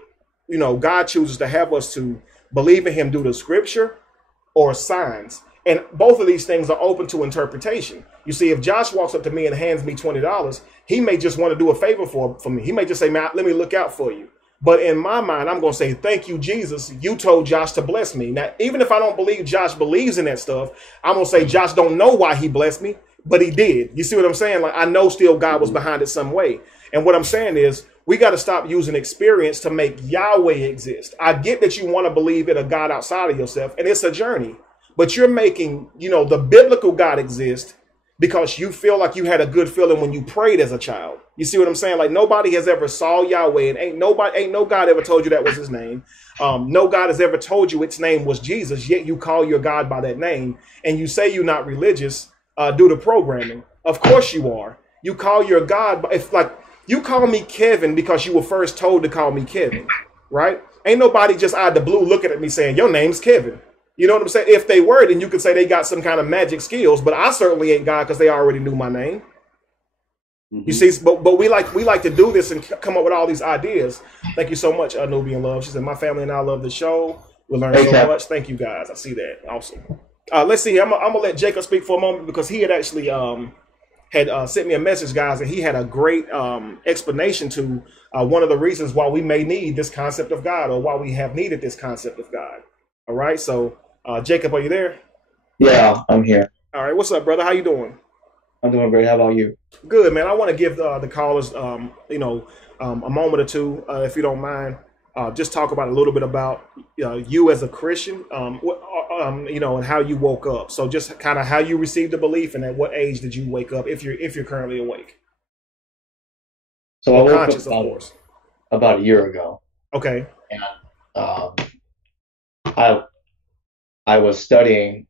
you know, God chooses to have us to believe in him due to scripture or signs. And both of these things are open to interpretation. You see, if Josh walks up to me and hands me $20, he may just want to do a favor for me. He may just say, man, let me look out for you. But in my mind, I'm going to say, thank you, Jesus. You told Josh to bless me. Now, even if I don't believe Josh believes in that stuff, I'm going to say Josh don't know why he blessed me, but he did. You see what I'm saying? Like, I know still God was behind it some way. And what I'm saying is we got to stop using experience to make Yahweh exist. I get that you want to believe in a God outside of yourself, and it's a journey. But you're making, you know, the biblical God exist because you feel like you had a good feeling when you prayed as a child. You see what I'm saying? Like, nobody has ever saw Yahweh, and ain't no God ever told you that was his name. No God has ever told you its name was Jesus, yet you call your God by that name. And you say you're not religious due to programming. Of course you are. You call your God, if like you call me Kevin because you were first told to call me Kevin, right? Ain't nobody just out of the blue looking at me saying, your name's Kevin. You know what I'm saying? If they were, then you could say they got some kind of magic skills, but I certainly ain't God because they already knew my name. You see, but we like to do this and come up with all these ideas. Thank you so much, Nubian Love. She said, my family and I love the show. We learned so much. Thank you, guys. I see that. Awesome. Let's see. I'm gonna let Jacob speak for a moment because he had actually sent me a message, guys, and he had a great explanation to one of the reasons why we may need this concept of God, or why we have needed this concept of God. All right. So, Jacob, are you there? Yeah, I'm here. All right. What's up, brother? How you doing? I'm doing great. How about you? Good, man. I want to give the callers, a moment or two, if you don't mind. Just talk about a little bit about you as a Christian, and how you woke up. So just kind of how you received the belief, and at what age did you wake up, if you're currently awake? So I woke up about a year ago. Okay. And I was studying.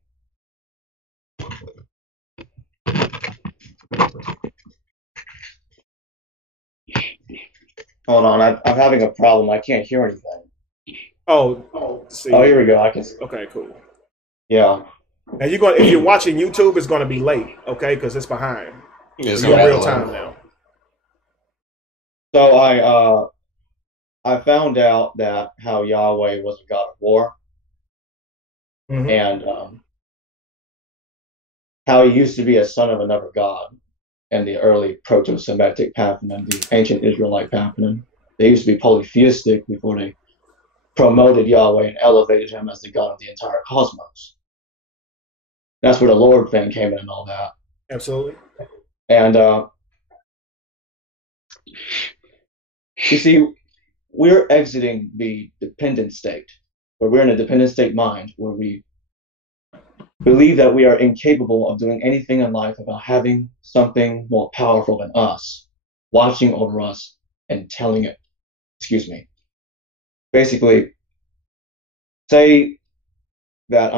Hold on, I'm having a problem. I can't hear anything. See. Oh, here we go. I can. Okay, cool. Yeah. Now if you're watching YouTube, it's going to be late, okay? Because it's behind. It's in real time now. So I found out that how Yahweh was a God of war, and how he used to be a son of another god. And the early proto-Semitic pantheon, the ancient Israelite pantheon, they used to be polytheistic before they promoted Yahweh and elevated him as the God of the entire cosmos. That's where the Lord thing came in and all that. Absolutely. And you see, we're exiting the dependent state, where we're in a dependent state mind, where we believe that we are incapable of doing anything in life without having something more powerful than us, watching over us and telling it. Basically, say that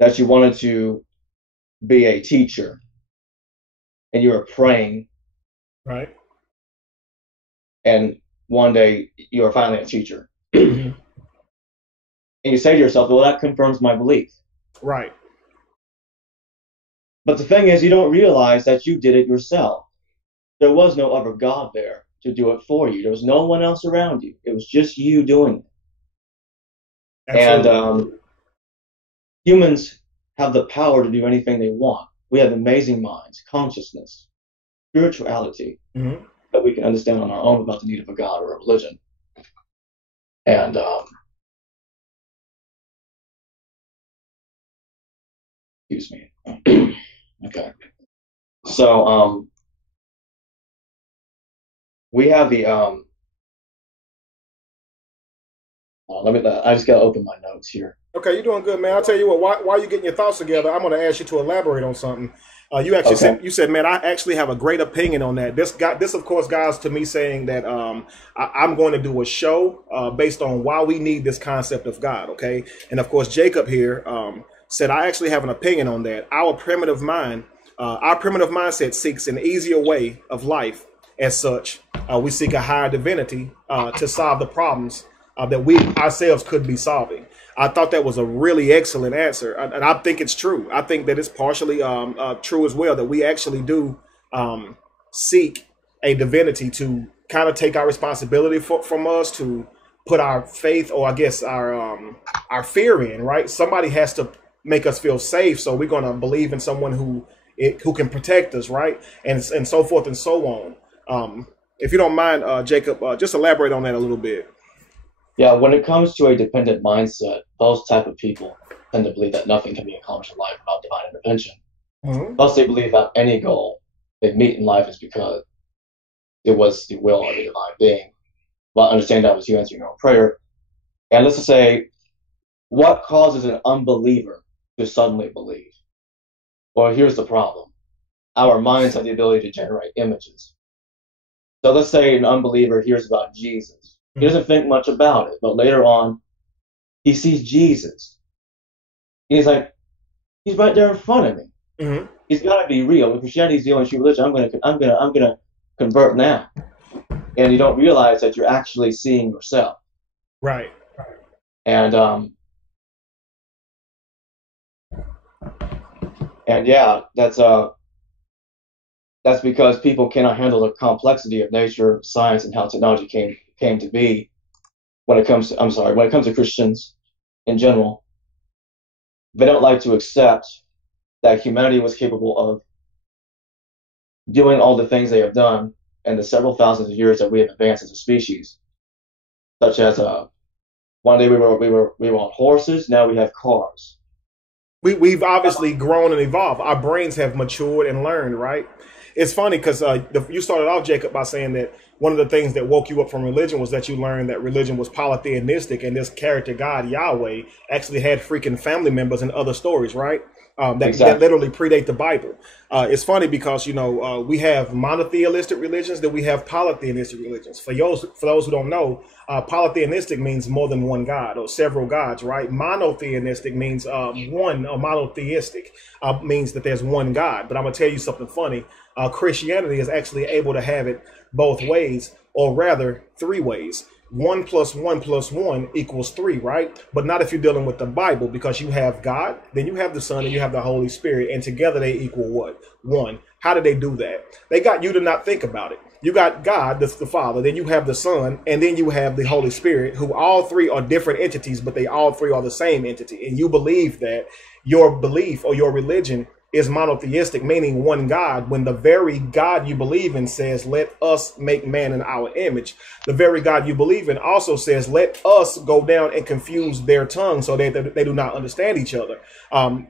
that you wanted to be a teacher and you were praying, right? And one day you are finally a teacher. And you say to yourself, well, that confirms my belief. Right. But the thing is, you don't realize that you did it yourself. There was no other God there to do it for you. There was no one else around you. It was just you doing it. Absolutely. And humans have the power to do anything they want. We have amazing minds, consciousness, spirituality that we can understand on our own without the need of a God or a religion. And excuse me. Okay. So we have the I just gotta open my notes here. Okay, you're doing good, man. I'll tell you what, while you're getting your thoughts together, I'm going to ask you to elaborate on something. You actually said, man, I actually have a great opinion on that. This, of course, guys, to me saying that I'm going to do a show based on why we need this concept of God, okay? And, of course, Jacob here said, I actually have an opinion on that. Our primitive mindset seeks an easier way of life. As such, we seek a higher divinity to solve the problems that we ourselves could be solving. I thought that was a really excellent answer, and I think it's true. I think that it's partially true as well, that we actually do seek a divinity to kind of take our responsibility from us, to put our faith, or I guess our fear in, right? Somebody has to make us feel safe, so we're going to believe in someone who can protect us, right? And so forth and so on. If you don't mind, Jacob, just elaborate on that a little bit. Yeah, when it comes to a dependent mindset, those type of people tend to believe that nothing can be accomplished in life without divine intervention. Mm-hmm. Thus, they believe that any goal they meet in life is because it was the will of a divine being. Well, understand that was you answering your own prayer. And let's just say, what causes an unbeliever to suddenly believe? Well, here's the problem. Our minds have the ability to generate images. So let's say an unbeliever hears about Jesus. He doesn't think much about it, but later on, he sees Jesus. And he's like, he's right there in front of me. Mm-hmm. He's got to be real. If Christianity is the only true religion, I'm gonna convert now. And you don't realize that you're actually seeing yourself. Right. And yeah, that's because people cannot handle the complexity of nature, science, and how technology came to be. When it comes to Christians in general, they don't like to accept that humanity was capable of doing all the things they have done in the several thousands of years that we have advanced as a species. Such as one day we were on horses, now we have cars. We've obviously grown and evolved. Our brains have matured and learned, right? It's funny because you started off, Jacob, by saying that one of the things that woke you up from religion was that you learned that religion was polytheistic, and this character God, Yahweh, actually had freaking family members in other stories, right? That literally predate the Bible. It's funny because, we have monotheistic religions, then we have polytheistic religions. For those who don't know, polytheistic means more than one God or several gods, right? Monotheistic means one, or monotheistic means that there's one God. But I'm going to tell you something funny. Christianity is actually able to have it both ways, or rather 3 ways. 1 + 1 + 1 = 3, right? But not if you're dealing with the Bible, because you have God, then you have the Son, and you have the Holy Spirit, and together they equal what? 1. How did they do that? They got you to not think about it. You got God, that's the Father, then you have the Son, and then you have the Holy Spirit, who all 3 are different entities, but they all 3 are the same entity. And you believe that your belief or your religion is monotheistic, meaning one God, when the very God you believe in says, let us make man in our image. The very God you believe in also says, let us go down and confuse their tongue so that they do not understand each other.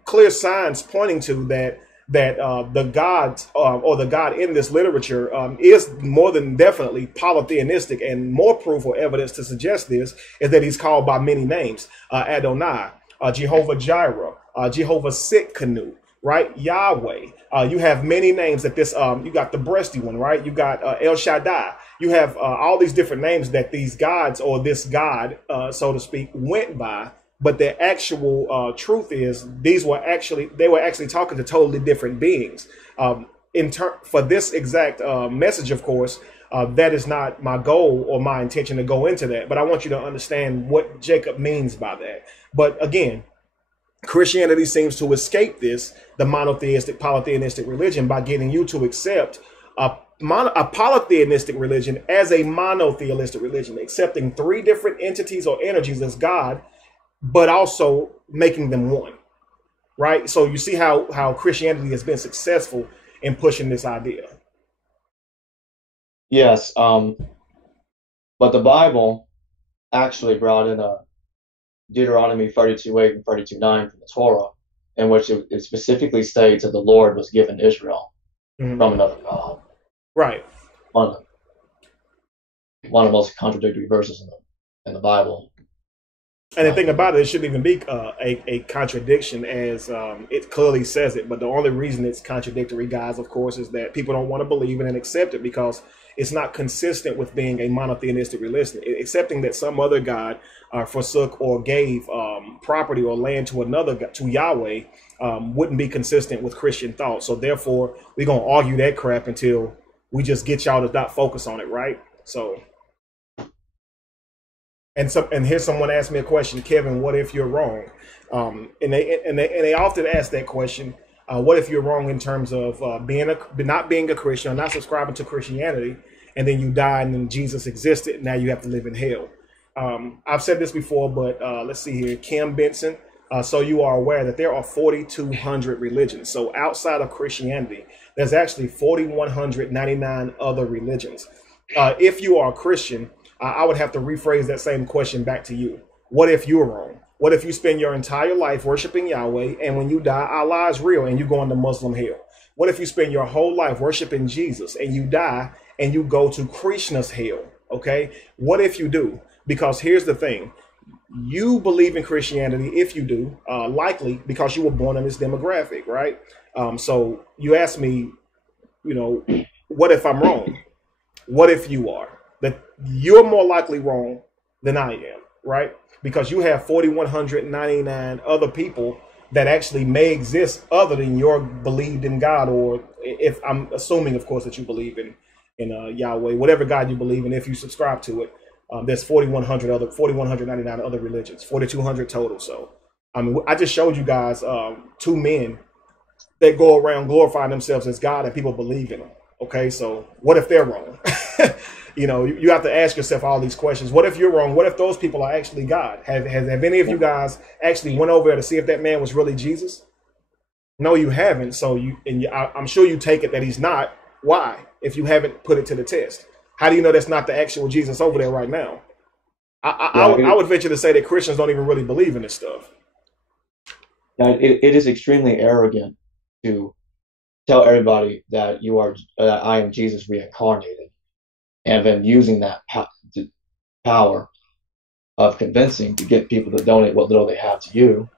Clear signs pointing to that the God or the God in this literature is more than definitely polytheistic, and more proof or evidence to suggest this is that he's called by many names. Adonai, Jehovah Jireh, Jehovah Sitkanu, right? Yahweh. You have many names that this, you got the breasty one, right? You got El Shaddai. You have all these different names that these gods, or this God, so to speak, went by. But the actual truth is they were actually talking to totally different beings. For this exact message, of course, that is not my goal or my intention to go into that. But I want you to understand what Jacob means by that. But again, Christianity seems to escape the monotheistic, polytheistic religion by getting you to accept a polytheistic religion as a monotheistic religion, accepting 3 different entities or energies as God, but also making them one, right? So you see how Christianity has been successful in pushing this idea. Yes, but the Bible actually brought in a Deuteronomy 32:8 and 32:9 from the Torah, in which it specifically states that the Lord was given Israel from another God. Right. One of the most contradictory verses in the Bible. And the thing about it shouldn't even be a contradiction, as it clearly says it. But the only reason it's contradictory, guys, of course, is that people don't want to believe it and accept it because it's not consistent with being a monotheistic religion. Accepting that some other God forsook or gave property or land to Yahweh wouldn't be consistent with Christian thought. So therefore, we're going to argue that crap until we just get y'all to not focus on it, right? So And here's someone asked me a question, Kevin, what if you're wrong? And they often ask that question, what if you're wrong in terms of not being a Christian or not subscribing to Christianity, and then you die and then Jesus existed, and now you have to live in hell. I've said this before, but let's see here. Kim Benson, so you are aware that there are 4,200 religions. So outside of Christianity, there's actually 4,199 other religions. If you are a Christian, I would have to rephrase that same question back to you. What if you're wrong? What if you spend your entire life worshiping Yahweh, and when you die, Allah is real and you go into Muslim hell? What if you spend your whole life worshiping Jesus and you die and you go to Krishna's hell? Okay. What if you do? Because here's the thing. You believe in Christianity, if you do, likely because you were born in this demographic, right? So you ask me, what if I'm wrong? What if you are? That you're more likely wrong than I am, right? Because you have 4,199 other people that actually may exist other than your believed in God, or if I'm assuming, of course, that you believe in Yahweh, whatever God you believe in, if you subscribe to it. There's 4,199 other religions, 4,200 total. So, I mean, I just showed you guys two men that go around glorifying themselves as God, and people believe in them. Okay, so what if they're wrong? You have to ask yourself all these questions. What if you're wrong? What if those people are actually God? Have any of you guys actually went over there to see if that man was really Jesus? No, you haven't. So I'm sure you take it that he's not. Why? If you haven't put it to the test. How do you know that's not the actual Jesus over there right now? I would venture to say that Christians don't even really believe in this stuff. Now, it is extremely arrogant to tell everybody that I am Jesus reincarnated, and then using that power of convincing to get people to donate what little they have to you,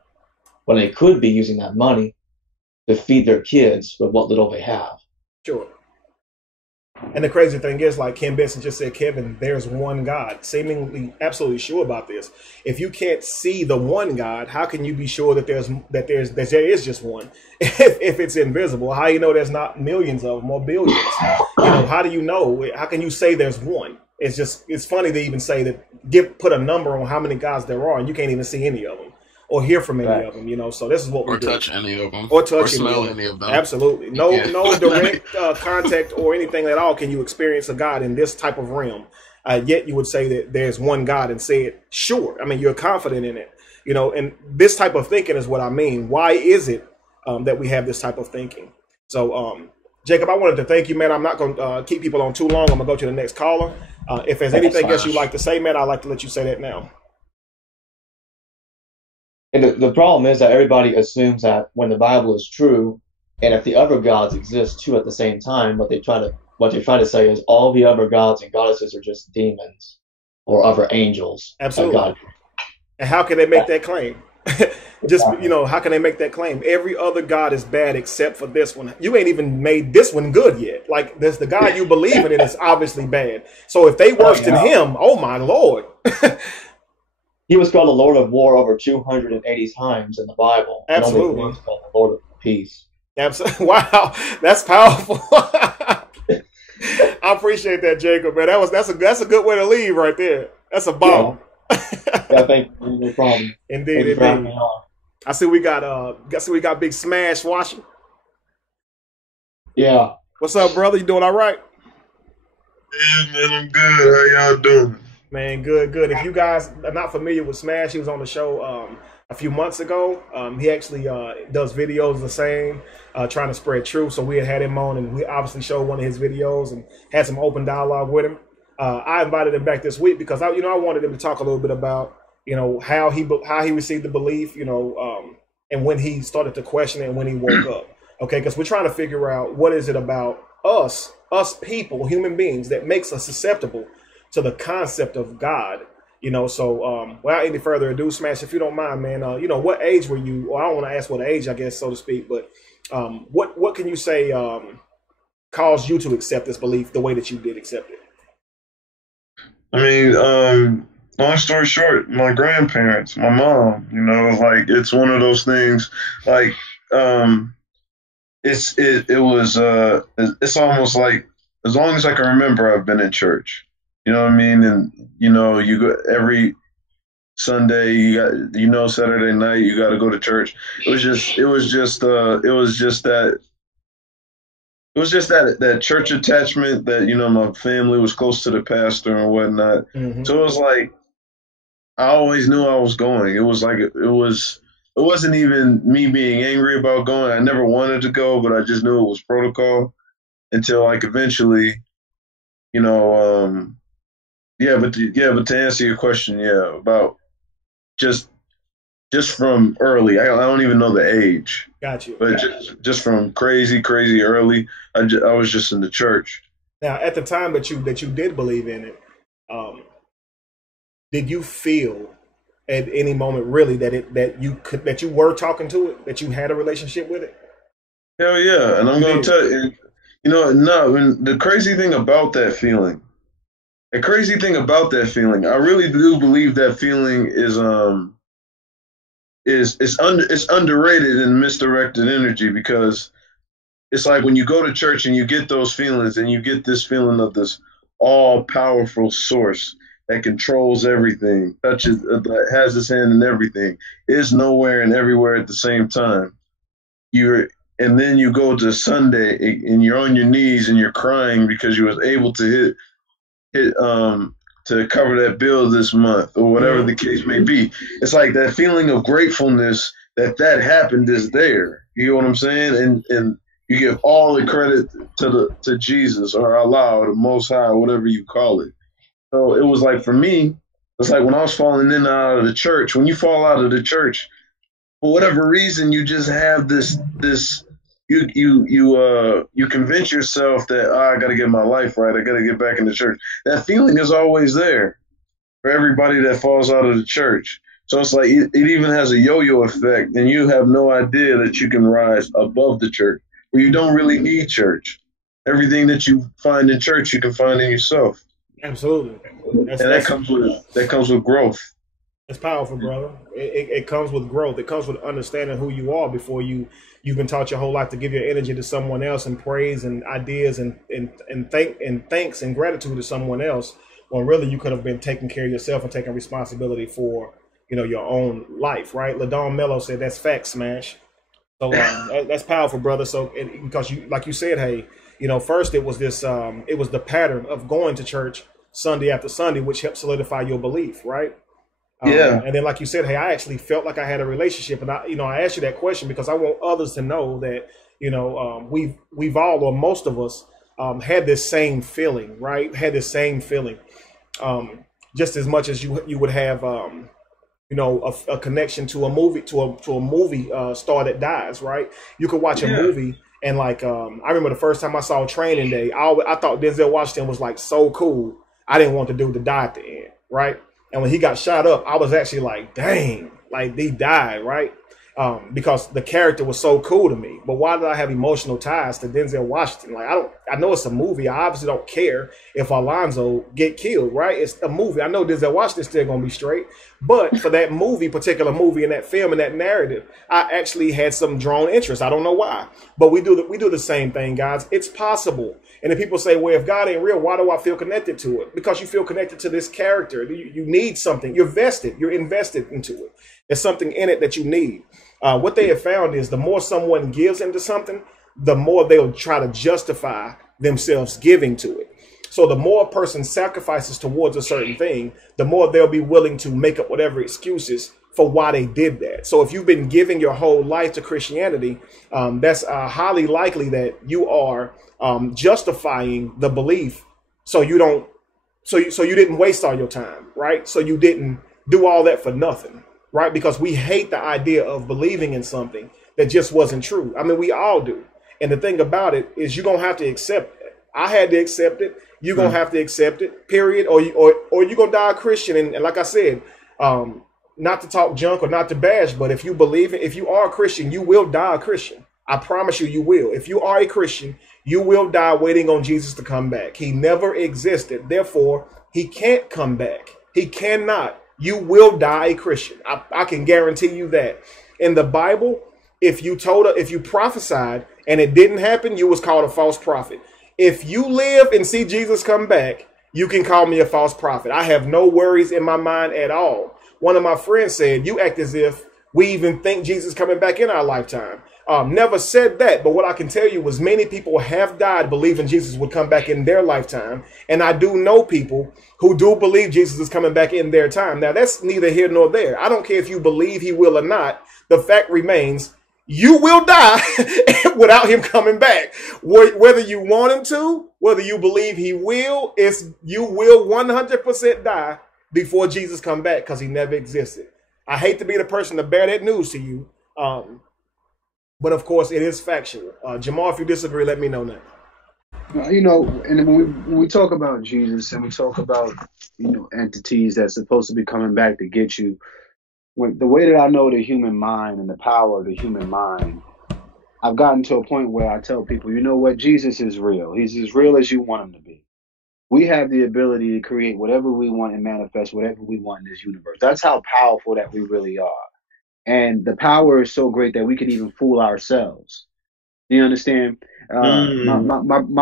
when they could be using that money to feed their kids with what little they have. Sure. And the crazy thing is, like Kim Benson just said, Kevin, there's one God, seemingly absolutely sure about this. If you can't see the one God, how can you be sure that there is just one? If it's invisible, how do you know there's not millions of them or billions? How do you know? How can you say there's one? It's funny to even say that, put a number on how many gods there are, and you can't even see any of them or hear from any of them, so this is what we do. Or touch any of them. Or touch or smell any of them. Absolutely. No direct contact or anything at all can you experience a God in this type of realm. Yet you would say that there's one God and say it, sure. I mean, you're confident in it, and this type of thinking is what I mean. Why is it that we have this type of thinking? So, Jacob, I wanted to thank you, man. I'm not going to keep people on too long. I'm going to go to the next caller. If there's anything else you'd like to say, man, I'd like to let you say that now. And the problem is that everybody assumes that when the Bible is true, and if the other gods exist too at the same time, what they try to say is all the other gods and goddesses are just demons or other angels. Absolutely. And how can they make that claim? How can they make that claim? Every other god is bad except for this one. You ain't even made this one good yet. Like, there's the God you believe in, and it's obviously bad. So if they worse than him, oh my Lord. He was called the Lord of War over 280 times in the Bible. Absolutely. He was called the Lord of Peace. Absolutely. Wow, that's powerful. I appreciate that, Jacob, man. That's a good way to leave right there. That's a bomb. Yeah, thank you. No problem. Indeed. I see we got Big Smash watching. Yeah. What's up, brother? You doing all right? Yeah, man, I'm good. How y'all doing? Man, good. If you guys are not familiar with Smash, he was on the show a few months ago. He actually does videos the same, trying to spread truth. So we had him on, and we obviously showed one of his videos and had some open dialogue with him. I invited him back this week because I wanted him to talk a little bit about how he received the belief, and when he started to question it and when he woke up. Okay, because we're trying to figure out what is it about us people, human beings, that makes us susceptible to the concept of God, so without any further ado, Smash, if you don't mind, man, what age were you, or I don't want to ask what age, I guess, so to speak, but what can you say caused you to accept this belief the way that you did accept it? I mean, long story short, my grandparents, my mom, it's one of those things, it's almost like, as long as I can remember, I've been in church. You know what I mean? And, you go Sunday, Saturday night, you got to go to church. It was just that church attachment that, my family was close to the pastor and whatnot. Mm-hmm. So it was like, I always knew I was going. It was like, it wasn't even me being angry about going. I never wanted to go, but I just knew it was protocol until like eventually, but to answer your question, about just from early, I don't even know the age. Got you. But just from crazy early, I was just in the church. Now, at the time that you did believe in it, did you feel at any moment really that you were talking to it, that you had a relationship with it? Hell yeah, and I'm going to tell you, the crazy thing about that feeling, I really do believe that feeling is underrated and misdirected energy, because it's like when you go to church and you get those feelings and you get this feeling of this all-powerful source that controls everything, that has his hand in everything, is nowhere and everywhere at the same time. And then you go to Sunday and you're on your knees and you're crying because you was able to to cover that bill this month or whatever the case may be. It's like that feeling of gratefulness that happened is there. You know what I'm saying? And you give all the credit to Jesus or Allah or the Most High, whatever you call it. So it was like, for me, it's like when I was falling in and out of the church, when you fall out of the church, for whatever reason, you just have this you convince yourself that I got to get my life right. I got to get back in the church. That feeling is always there for everybody that falls out of the church. So it's like it even has a yo-yo effect, and you have no idea that you can rise above the church, where you don't really need church. Everything that you find in church, you can find in yourself. Absolutely. That comes with growth. It's powerful, brother. It comes with growth. It comes with understanding who you are before you've been taught your whole life to give your energy to someone else and praise and ideas and thanks and gratitude to someone else, when really you could have been taking care of yourself and taking responsibility for your own life, right? LaDon Mello said that's fact, Smash. So that's powerful, brother. So because you, like you said, hey, first it was this it was the pattern of going to church Sunday after Sunday, which helped solidify your belief, right? And then, like you said, hey, I actually felt like I had a relationship, and I asked you that question because I want others to know that we've all, or most of us, had this same feeling, right? Had this same feeling, just as much as you would have, a connection to a movie star that dies, right? You could watch a movie. And I remember the first time I saw Training Day, I thought Denzel Washington was like so cool. I didn't want the dude to die at the end, right? And when he got shot up, I was actually like, dang, like he died, right? Because the character was so cool to me. But why did I have emotional ties to Denzel Washington? I know it's a movie. I obviously don't care if Alonzo get killed, right? It's a movie. I know Denzel Washington's still gonna be straight. But for that particular movie and that film and that narrative, I actually had some drawn interest. I don't know why. But we do the same thing, guys. It's possible. And if people say, well, if God ain't real, why do I feel connected to it? Because you feel connected to this character. You need something. You're invested into it. There's something in it that you need. What they have found is the more someone gives into something, the more they'll try to justify themselves giving to it. So the more a person sacrifices towards a certain thing, the more they'll be willing to make up whatever excuses for why they did that. So if you've been giving your whole life to Christianity, that's highly likely that you are justifying the belief. So you didn't waste all your time, right? So you didn't do all that for nothing, right? Because we hate the idea of believing in something that just wasn't true. I mean, we all do. And the thing about it is you're going to have to accept it. I had to accept it. You're going to have to accept it, period. Or you're going to die a Christian. And like I said, not to talk junk or not to bash, but if you are a Christian, you will die a Christian. I promise you, you will. If you are a Christian, you will die waiting on Jesus to come back. He never existed. Therefore, he can't come back. He cannot. You will die a Christian. I can guarantee you that. In the Bible, if you prophesied and it didn't happen, you was called a false prophet. If you live and see Jesus come back, you can call me a false prophet. I have no worries in my mind at all. One of my friends said, you act as if we even think Jesus is coming back in our lifetime. Never said that, but what I can tell you was many people have died believing Jesus would come back in their lifetime. And I do know people who do believe Jesus is coming back in their time. Now, that's neither here nor there. I don't care if you believe he will or not. The fact remains, you will die without him coming back. Whether you want him to, whether you believe he will, you will 100% die before Jesus come back, because he never existed. I hate to be the person to bear that news to you. But of course, it is factual. Jamaar, if you disagree, let me know now. You know, and when we talk about Jesus and we talk about, you know, entities that's supposed to be coming back to get you, the way that I know the human mind and the power of the human mind, I've gotten to a point where I tell people, you know what, Jesus is real. He's as real as you want him to be. We have the ability to create whatever we want and manifest whatever we want in this universe. That's how powerful that we really are. And the power is so great that we can even fool ourselves. You understand? My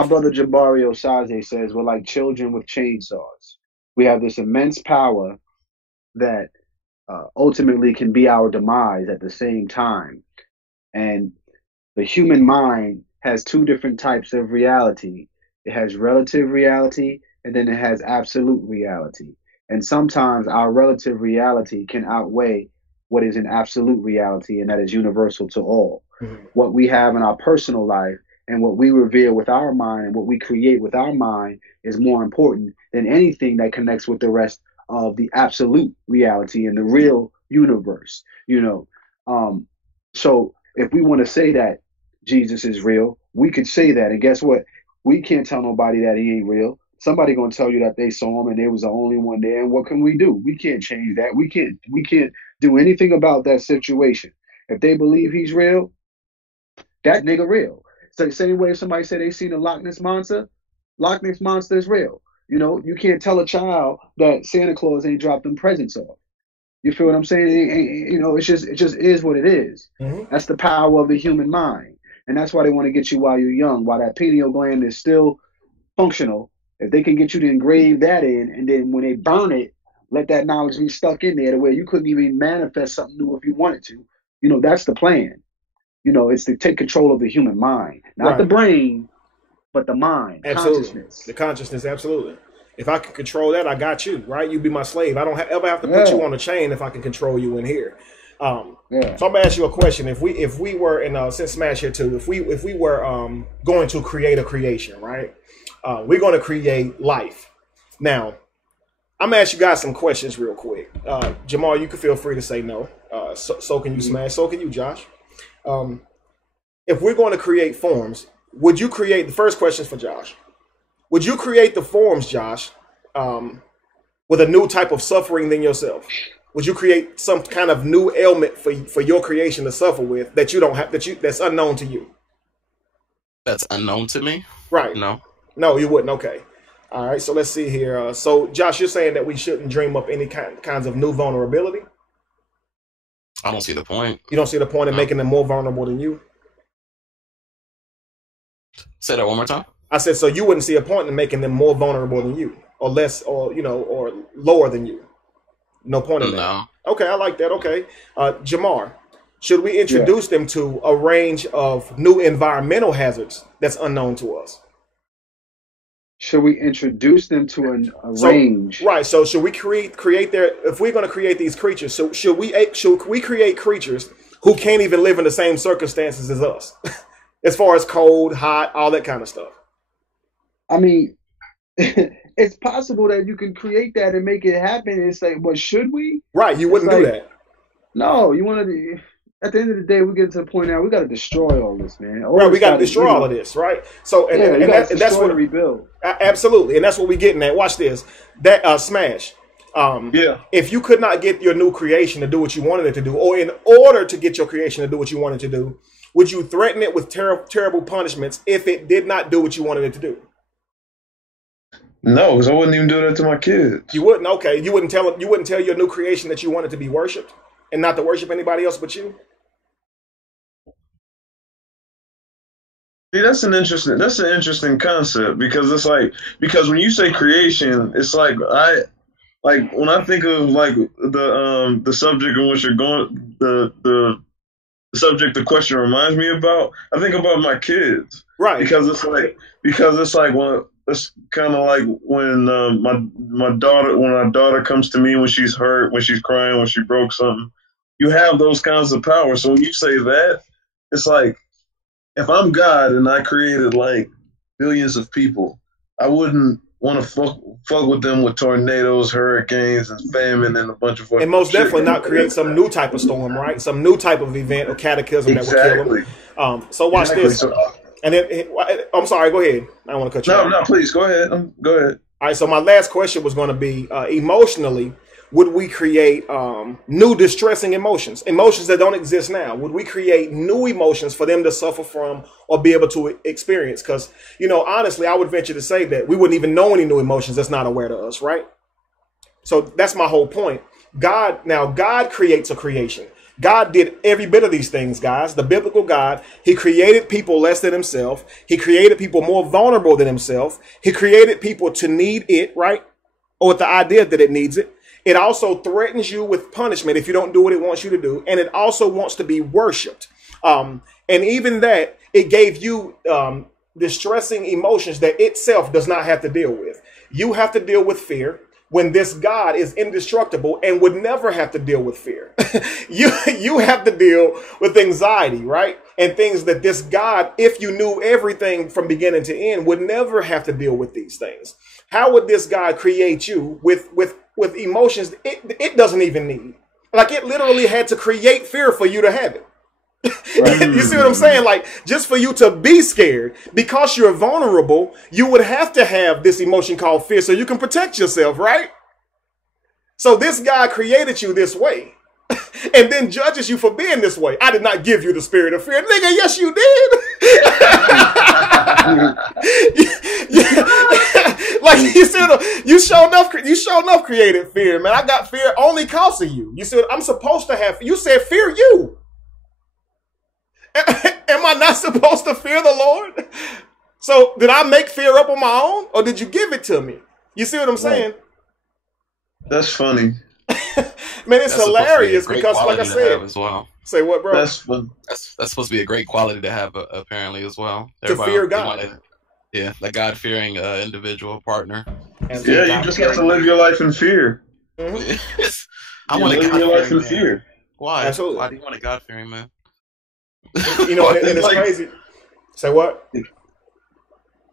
brother Jabari Osaze says we're like children with chainsaws. We have this immense power that ultimately can be our demise at the same time. And the human mind has two different types of reality. It has relative reality, and then it has absolute reality. And sometimes our relative reality can outweigh what is an absolute reality, and that is universal to all. Mm-hmm. What we have in our personal life and what we revere with our mind and what we create with our mind is more important than anything that connects with the rest of the absolute reality and the real universe, you know. So if we want to say that Jesus is real, we could say that. And guess what? We can't tell nobody that he ain't real. Somebody gonna tell you that they saw him and they was the only one there. And what can we do? We can't change that. We can't do anything about that situation. If they believe he's real, that nigga real. So the same way if somebody said they seen a Loch Ness monster is real. You know, you can't tell a child that Santa Claus ain't dropped them presents off. You feel what I'm saying? You know, it just is what it is. Mm-hmm. That's the power of the human mind. And that's why they want to get you while you're young, while that pineal gland is still functional. If they can get you to engrave that in, and then when they burn it, let that knowledge be stuck in there to where you couldn't even manifest something new if you wanted to. You know, that's the plan. You know, it's to take control of the human mind. Not the brain, but the mind. Absolutely. Consciousness. The consciousness, absolutely. If I can control that, I got you, right? You be my slave. I don't ever have to put you on a chain if I can control you in here. So I'm gonna ask you a question. If we were, and since Smash here too, if we were going to create a creation, right? We're going to create life. Now, I'm gonna ask you guys some questions real quick. Jamaar, you can feel free to say no. So can you, Smash. So can you, Josh. If we're going to create forms, would you create, the first question is for Josh. Would you create the forms, Josh, with a new type of suffering than yourself? Would you create some kind of new ailment for your creation to suffer with that you don't have, that's unknown to you? That's unknown to me? Right. No, you wouldn't. Okay. All right. So let's see here. So Josh, you're saying that we shouldn't dream up any kinds of new vulnerability? I don't see the point. You don't see the point in making them more vulnerable than you? Say that one more time. I said, so you wouldn't see a point in making them more vulnerable than you, or less, or or lower than you. No point in that. Okay, I like that. Okay, Jamaar, should we introduce them to a range of new environmental hazards that's unknown to us? Should we introduce them to a range? Right. So should we create their? If we're going to create these creatures, so should we create creatures who can't even live in the same circumstances as us, as far as cold, hot, all that kind of stuff? I mean, it's possible that you can create that and make it happen. It's like, but should we? Right. You wouldn't do that. No, you want to. At the end of the day, we get to the point now we got to destroy all this, man. Right, we got to destroy all of this, right? So, and that's what to rebuild. Absolutely, and that's what we're getting at. Watch this. That Smash. If you could not get your new creation to do what you wanted it to do, or in order to get your creation to do what you wanted to do, would you threaten it with terrible punishments if it did not do what you wanted it to do? No, because I wouldn't even do that to my kids. You wouldn't. Okay, you wouldn't tell your new creation that you wanted to be worshipped and not to worship anybody else but you. See, that's an interesting concept, because it's like, because when you say creation, it's like like when I think of like the subject in which you're going, the subject the question reminds me about, I think about my kids, right? Because it's like when it's kind of like when my daughter comes to me when she's hurt, when she's crying, when she broke something. You have those kinds of powers. So when you say that, it's like if I'm God and I created like billions of people, I wouldn't want to fuck with them with tornadoes, hurricanes, and famine, and a bunch of and most definitely not create some new type of storm, right? Some new type of event or cataclysm that would kill them. So watch this. And then I'm sorry. Go ahead. I don't want to cut you off. No, please go ahead. Go ahead. All right. So my last question was going to be emotionally. Would we create new distressing emotions that don't exist now? Would we create new emotions for them to suffer from or be able to experience? Because, honestly, I would venture to say that we wouldn't even know any new emotions that's not aware to us, right? So that's my whole point. God creates a creation. God did every bit of these things, guys. The biblical God, he created people less than himself. He created people more vulnerable than himself. He created people to need it, right? Or with the idea that it needs it. It also threatens you with punishment if you don't do what it wants you to do. And it also wants to be worshipped. And even that, it gave you distressing emotions that itself does not have to deal with. You have to deal with fear when this God is indestructible and would never have to deal with fear. You have to deal with anxiety, right? And things that this God, if you knew everything from beginning to end, would never have to deal with these things. How would this God create you with emotions it doesn't even need? Like, it literally had to create fear for you to have it. You see what I'm saying? Like, just for you to be scared, because you're vulnerable, you would have to have this emotion called fear so you can protect yourself, right? So this guy created you this way and then judges you for being this way. I did not give you the spirit of fear. Nigga, yes, you did. Like, you sure enough created fear, man. I got fear only cause of you. You see what I'm supposed to have? You said fear you. Am I not supposed to fear the Lord? So did I make fear up on my own, or did you give it to me? You see what I'm saying? That's funny. Man, it's hilarious because, like I said, as well. Say what, bro? That's supposed to be a great quality to have, apparently, as well. To fear God. Yeah, the God-fearing individual partner. Yeah, you just have to live your life in fear. Mm-hmm. I want to live your life in fear. Why? Absolutely. Why do you want a God-fearing man? And it's like, crazy. Say what?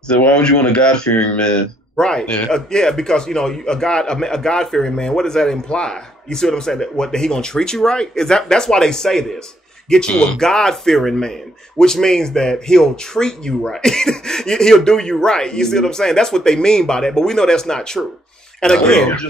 So why would you want a God-fearing man? Right. Yeah, because a God-fearing man. What does that imply? You see what I'm saying? That he gonna treat you right? That's why they say this. Get you a God-fearing man, which means that he'll treat you right. He'll do you right. You see what I'm saying? That's what they mean by that. But we know that's not true. And again, you could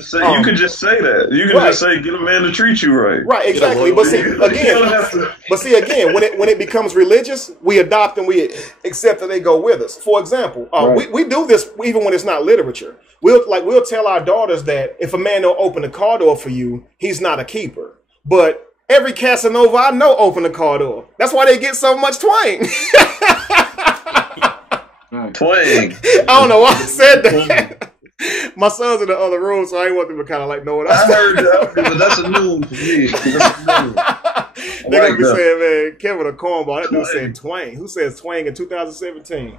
just say that. You can just say, get a man to treat you right. Right, exactly. But see, again, when it becomes religious, we adopt and we accept that they go with us. For example, we do this even when it's not literature. We'll tell our daughters that if a man don't open the car door for you, he's not a keeper. But every Casanova I know open the car door. That's why they get so much twang. Twang. I don't know why I said that. My son's in the other room, so I ain't want them to kind of like know what I heard that, but that's a new one for me. They're going to be saying, man, Kevin a cornball. That dude said twang. Who says twang in 2017?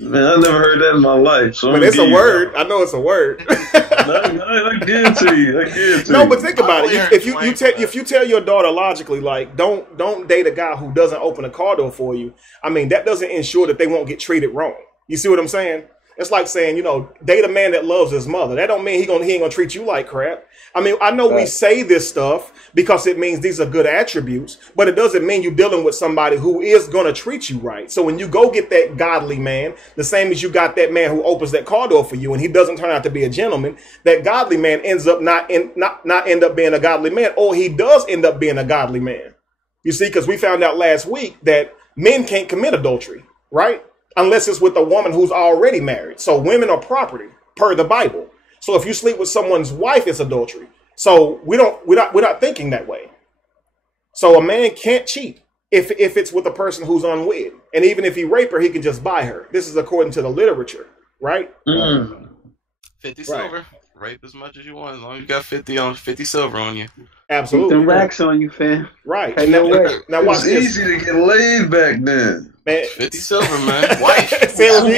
Man, I never heard that in my life. So but it's a word. I know it's a word. I give it to you. No, but think about it. If you tell your daughter logically, like, don't date a guy who doesn't open a car door for you, I mean, that doesn't ensure that they won't get treated wrong. You see what I'm saying? It's like saying, date a man that loves his mother. That don't mean he ain't gonna treat you like crap. I mean, I know we say this stuff because it means these are good attributes, but it doesn't mean you're dealing with somebody who is gonna treat you right. So when you go get that godly man, the same as you got that man who opens that car door for you, and he doesn't turn out to be a gentleman, that godly man ends up not end up being a godly man, or he does end up being a godly man. You see, because we found out last week that men can't commit adultery, right? Unless it's with a woman who's already married. So women are property per the Bible. So if you sleep with someone's wife, it's adultery. So we're not thinking that way. So a man can't cheat if it's with a person who's unwed. And even if he rape her, he can just buy her. This is according to the literature, right? 50 silver. Rape as much as you want, as long as you got 50 silver on you. Absolutely. Keep them racks on you, fam. Right. Hey, no way. Now watch It's easy to get laid back then. Man, 50 silver, man. Wife. It was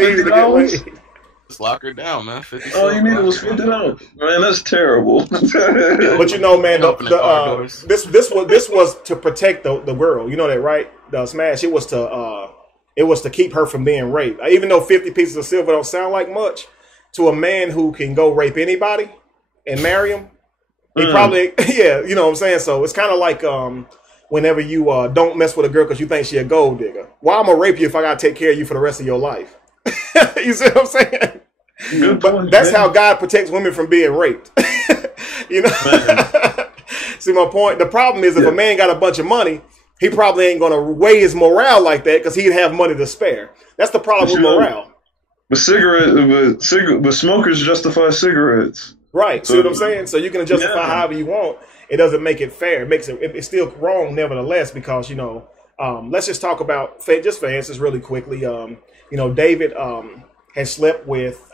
easy to get laid. Just lock her down, man. 50 All you needed was $50. Man, that's terrible. But you know, man, this was to protect the girl. You know that, right? The smash. It was to keep her from being raped. Even though 50 pieces of silver don't sound like much, to a man who can go rape anybody and marry him, he probably, yeah, you know what I'm saying? So it's kind of like whenever you don't mess with a girl because you think she a gold digger. Why I'm going to rape you if I got to take care of you for the rest of your life? You see what I'm saying? Good but point, that's man. how God protects women from being raped. You know? See my point? The problem is if a man got a bunch of money, he probably ain't going to weigh his morale like that because he'd have money to spare. That's the problem with morale. But smokers justify cigarettes. Right. See what I'm saying? So you can justify however you want. It doesn't make it fair. It makes it's still wrong nevertheless because, you know, let's just talk about, just for instance, really quickly, you know, David had slept with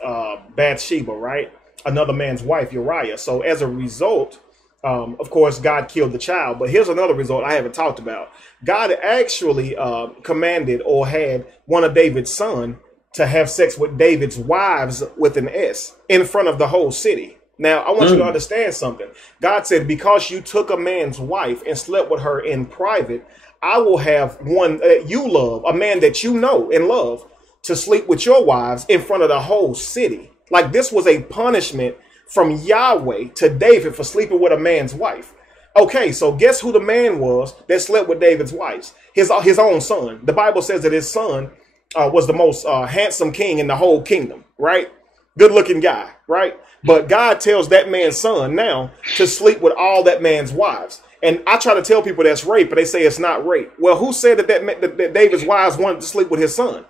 Bathsheba, right? Another man's wife, Uriah. So as a result, of course, God killed the child. But here's another result I haven't talked about. God actually commanded or had one of David's sons to have sex with David's wives with an S in front of the whole city. Now, I want you to understand something. God said, because you took a man's wife and slept with her in private, I will have one that you love, a man that you know and love, to sleep with your wives in front of the whole city. Like this was a punishment from Yahweh to David for sleeping with a man's wife. Okay, so guess who the man was that slept with David's wives? His own son. The Bible says that his son was the most handsome king in the whole kingdom, right? Good looking guy, right? But God tells that man's son now to sleep with all that man's wives. And I try to tell people that's rape, but they say it's not rape. Well, who said that David's wives wanted to sleep with his son?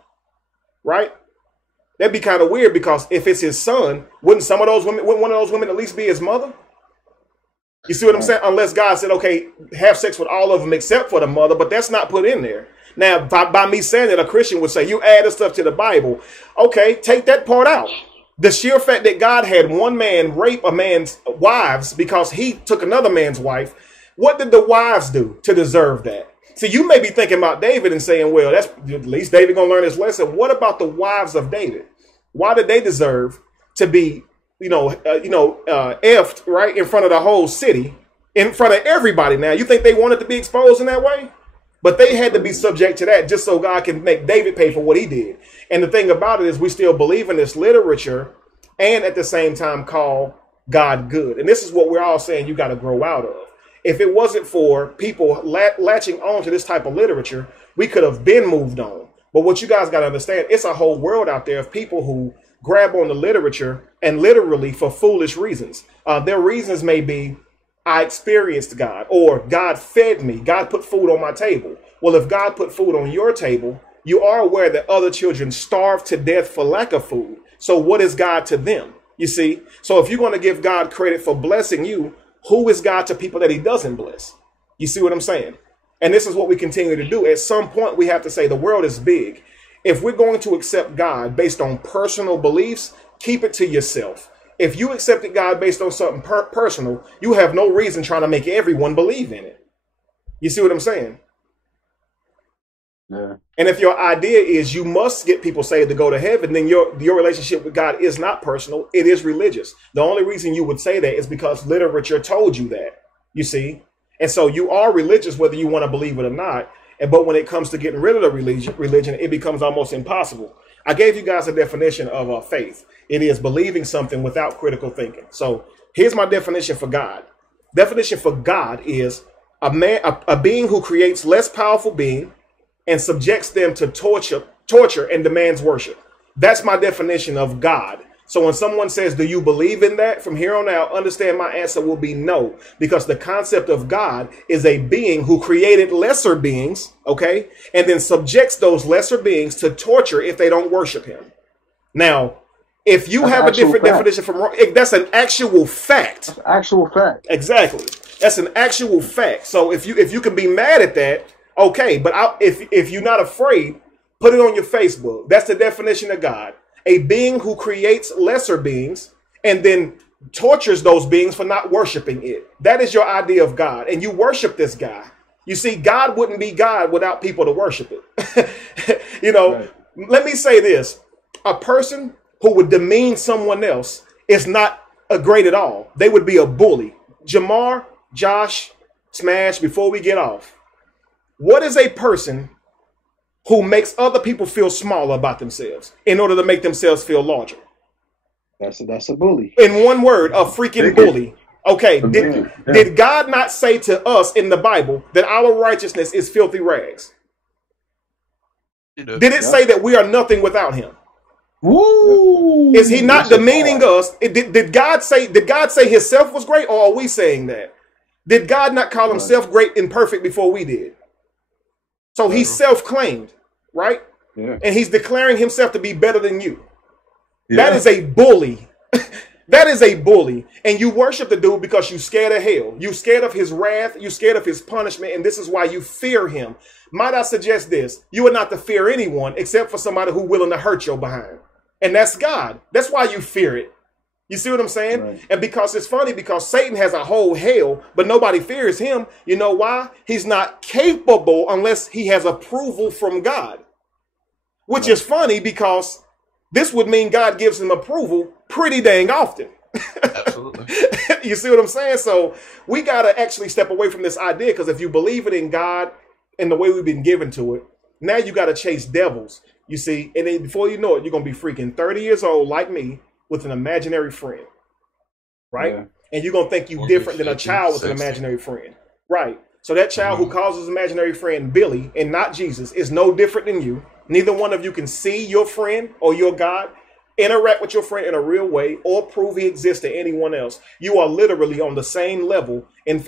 Right? That'd be kind of weird because if it's his son, wouldn't one of those women at least be his mother? You see what I'm saying? Unless God said, okay, have sex with all of them except for the mother, but that's not put in there. Now, by me saying that, a Christian would say, you added stuff to the Bible. Okay, take that part out. The sheer fact that God had one man rape a man's wives because he took another man's wife, what did the wives do to deserve that? See, you may be thinking about David and saying, well, that's at least David gonna learn his lesson. What about the wives of David? Why did they deserve to be, effed right in front of the whole city, in front of everybody? Now, you think they wanted to be exposed in that way? But they had to be subject to that just so God can make David pay for what he did. And the thing about it is we still believe in this literature and at the same time call God good. And this is what we're all saying you got to grow out of. If it wasn't for people latching on to this type of literature, we could have been moved on. But what you guys got to understand, it's a whole world out there of people who grab on the literature and literally for foolish reasons. Their reasons may be, I experienced God, or God fed me. God put food on my table. Well, if God put food on your table, you are aware that other children starve to death for lack of food. So what is God to them? You see? So if you're going to give God credit for blessing you, who is God to people that he doesn't bless? You see what I'm saying? And this is what we continue to do. At some point, we have to say the world is big. If we're going to accept God based on personal beliefs, keep it to yourself. If you accepted God based on something personal, you have no reason trying to make everyone believe in it. You see what I'm saying? Yeah. And if your idea is you must get people saved to go to heaven, then your relationship with God is not personal. It is religious. The only reason you would say that is because literature told you that, you see. And so you are religious whether you want to believe it or not. But when it comes to getting rid of the religion, it becomes almost impossible. I gave you guys a definition of faith. It is believing something without critical thinking. So here's my definition for God. Definition for God is a being who creates less powerful being and subjects them to torture and demands worship. That's my definition of God. So when someone says, do you believe in that? From here on out, understand my answer will be no, because the concept of God is a being who created lesser beings, okay, and then subjects those lesser beings to torture if they don't worship him. Now, if you have a different definition from, that's an actual fact. That's actual fact. Exactly. That's an actual fact. So if you can be mad at that, okay, but if you're not afraid, put it on your Facebook. That's the definition of God. a being who creates lesser beings and then tortures those beings for not worshiping it. That is your idea of God. And you worship this guy. You see, God wouldn't be God without people to worship it. You know, right. Let me say this. A person who would demean someone else is not a great at all. They would be a bully. Jamar, Josh, Smash, before we get off, what is a person who makes other people feel smaller about themselves in order to make themselves feel larger? That's a bully. In one word, a freaking bully. Okay, did God not say to us in the Bible that our righteousness is filthy rags? Did it say that we are nothing without him? Woo! Is he not demeaning us? Did God say himself was great, or are we saying that? Did God not call himself great and perfect before we did? So he's self-claimed, right? Yeah. And he's declaring himself to be better than you. Yeah. That is a bully. That is a bully. And you worship the dude because you're scared of hell. You're scared of his wrath. You're scared of his punishment. And this is why you fear him. Might I suggest this? You are not to fear anyone except for somebody who's willing to hurt your behind. And that's God. That's why you fear it. You see what I'm saying? Right. And because it's funny, because Satan has a whole hell, but nobody fears him. You know why? He's not capable unless he has approval from God. Which is funny, because this would mean God gives him approval pretty dang often. Absolutely. You see what I'm saying? So we got to actually step away from this idea, because if you believe it in God and the way we've been given to it, now you got to chase devils, you see. And then before you know it, you're going to be freaking 30 years old like me with an imaginary friend, right? Yeah. And you're going to think you're different than a child with an imaginary friend, right? So that child who calls his imaginary friend Billy and not Jesus is no different than you. Neither one of you can see your friend or your God, interact with your friend in a real way, or prove he exists to anyone else. You are literally on the same level in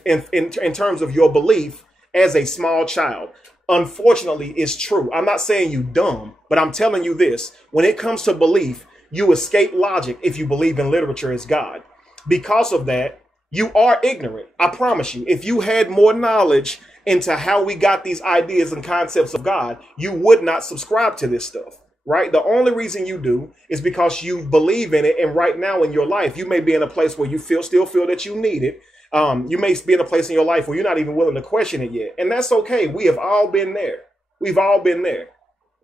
terms of your belief as a small child. Unfortunately, it's true. I'm not saying you dumb, but I'm telling you this. When it comes to belief, you escape logic if you believe in literature as God. Because of that, you are ignorant. I promise you. If you had more knowledge into how we got these ideas and concepts of God, you would not subscribe to this stuff, right? The only reason you do is because you believe in it. And right now in your life, you may be in a place where you still feel that you need it. You may be in a place in your life where you're not even willing to question it yet. And that's okay. We have all been there. We've all been there.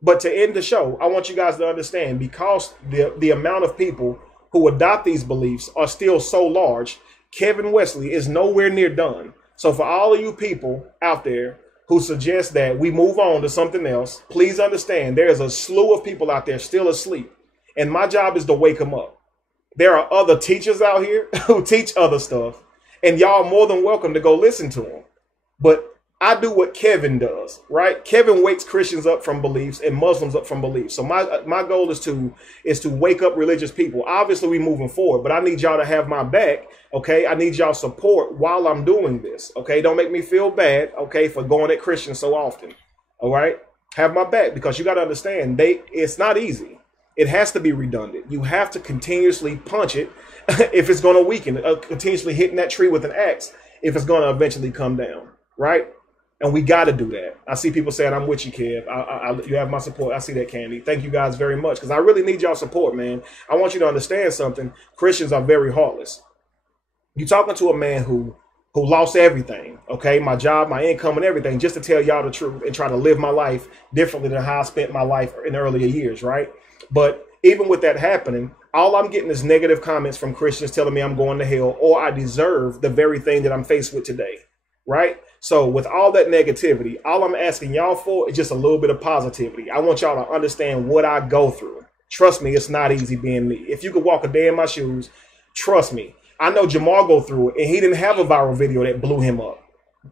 But to end the show, I want you guys to understand, because the amount of people who adopt these beliefs are still so large, Kevin Wesley is nowhere near done. So for all of you people out there who suggest that we move on to something else, please understand there's a slew of people out there still asleep. And my job is to wake them up. There are other teachers out here who teach other stuff, and y'all are more than welcome to go listen to them. But I do what Kevin does, right? Kevin wakes Christians up from beliefs and Muslims up from beliefs. So my goal is to wake up religious people. Obviously, we moving forward, but I need y'all to have my back, okay? I need y'all support while I'm doing this, okay? Don't make me feel bad, okay, for going at Christians so often, all right? Have my back, because you got to understand, it's not easy. It has to be redundant. You have to continuously punch it if it's going to weaken, continuously hitting that tree with an axe if it's going to eventually come down, right? And we got to do that. I see people saying, I'm with you, Kev. You have my support. I see that, Candy. Thank you guys very much, because I really need y'all support, man. I want you to understand something. Christians are very heartless. You're talking to a man who lost everything, okay? My job, my income, and everything, just to tell y'all the truth and try to live my life differently than how I spent my life in earlier years, right? But even with that happening, all I'm getting is negative comments from Christians telling me I'm going to hell, or I deserve the very thing that I'm faced with today, right? So with all that negativity, all I'm asking y'all for is just a little bit of positivity. I want y'all to understand what I go through. Trust me, it's not easy being me. If you could walk a day in my shoes, trust me. I know Jamaar go through it, and he didn't have a viral video that blew him up.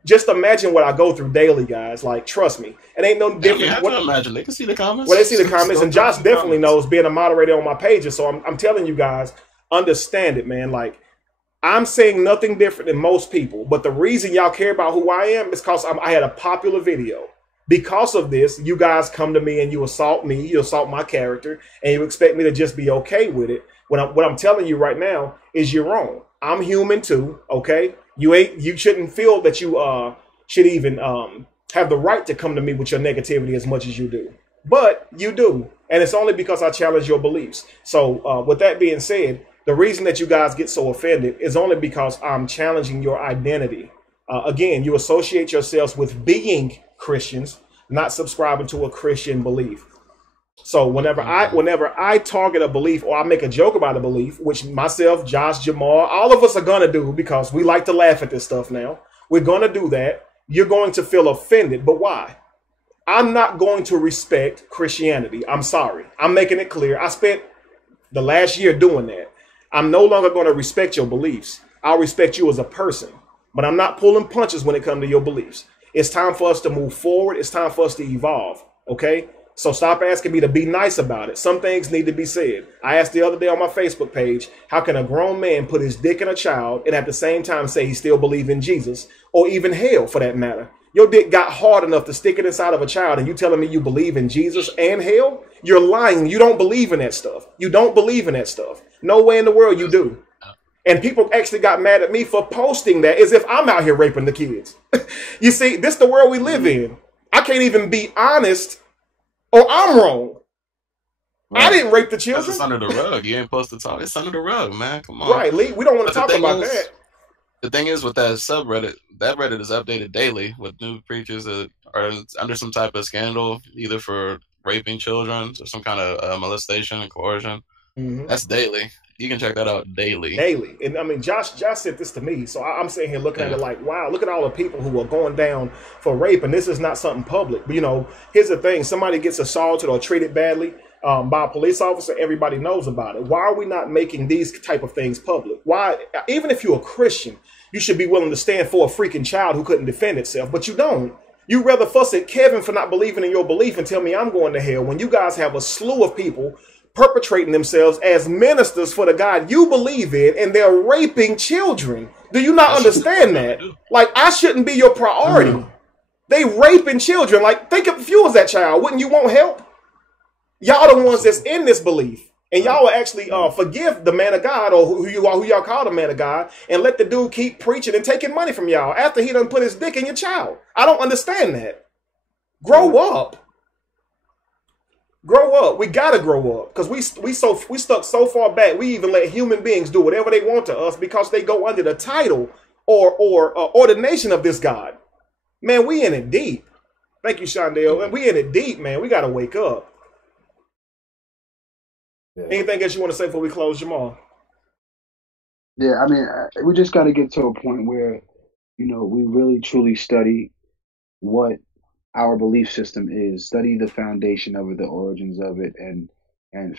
Just imagine what I go through daily, guys. Like, trust me. It ain't no different. You have to imagine. They can see the comments. Well, they see the comments, and Josh definitely knows, being a moderator on my pages. So I'm telling you guys, understand it, man. Like, I'm saying nothing different than most people, but the reason y'all care about who I am is because I had a popular video. Because of this, you guys come to me and you assault me, you assault my character, and you expect me to just be okay with it. What I'm telling you right now is you're wrong. I'm human too, okay? You shouldn't feel that you should even have the right to come to me with your negativity as much as you do. but you do. And it's only because I challenge your beliefs. So with that being said, the reason that you guys get so offended is only because I'm challenging your identity. Again, you associate yourselves with being Christians, not subscribing to a Christian belief. So whenever I target a belief or I make a joke about a belief, which myself, Josh, Jamaar, all of us are going to do because we like to laugh at this stuff now. We're going to do that. You're going to feel offended. But why? I'm not going to respect Christianity. I'm sorry. I'm making it clear. I spent the last year doing that. I'm no longer going to respect your beliefs. I'll respect you as a person. But I'm not pulling punches when it comes to your beliefs. It's time for us to move forward. It's time for us to evolve. Okay? So stop asking me to be nice about it. Some things need to be said. I asked the other day on my Facebook page, how can a grown man put his dick in a child and at the same time say he still believes in Jesus or even hell for that matter? Your dick got hard enough to stick it inside of a child and you telling me you believe in Jesus and hell? You're lying. You don't believe in that stuff. You don't believe in that stuff. No way in the world you do. And people actually got mad at me for posting that as if I'm out here raping the kids. You see, this is the world we live in. I can't even be honest or I'm wrong. Right. I didn't rape the children. It's under the rug. You ain't supposed to talk. It's under the rug, man. Come on. Right, Lee. We don't want to talk about that. The thing is with that subreddit, that Reddit is updated daily with new preachers that are under some type of scandal, either for raping children or some kind of molestation and coercion. Mm-hmm. That's daily. You can check that out daily. Daily. And I mean, Josh said this to me. So I'm sitting here looking at it like, wow, look at all the people who are going down for rape. And this is not something public. But, you know, here's the thing. Somebody gets assaulted or treated badly by a police officer. Everybody knows about it. Why are we not making these type of things public? Why? Even if you're a Christian, you should be willing to stand for a freaking child who couldn't defend itself. But you don't. You rather fuss at Kevin for not believing in your belief and tell me I'm going to hell when you guys have a slew of people perpetrating themselves as ministers for the God you believe in, and they're raping children. Do you not understand that? Like, I shouldn't be your priority. They raping children. Like, think if you was that child, wouldn't you want help? Y'all the ones that's in this belief, and y'all will actually forgive the man of God or who y'all call the man of God, and let the dude keep preaching and taking money from y'all after he done put his dick in your child. I don't understand that. Grow up. Grow up. We gotta grow up because we stuck so far back. We even let human beings do whatever they want to us because they go under the title or ordination of this God. Man, we in it deep. Thank you, Shondale. We in it deep, man. We gotta wake up. Yeah. Anything else you want to say before we close, Jamal? Yeah, I mean, we just got to get to a point where, you know, we really truly study what our belief system is, study the foundation of it, the origins of it, and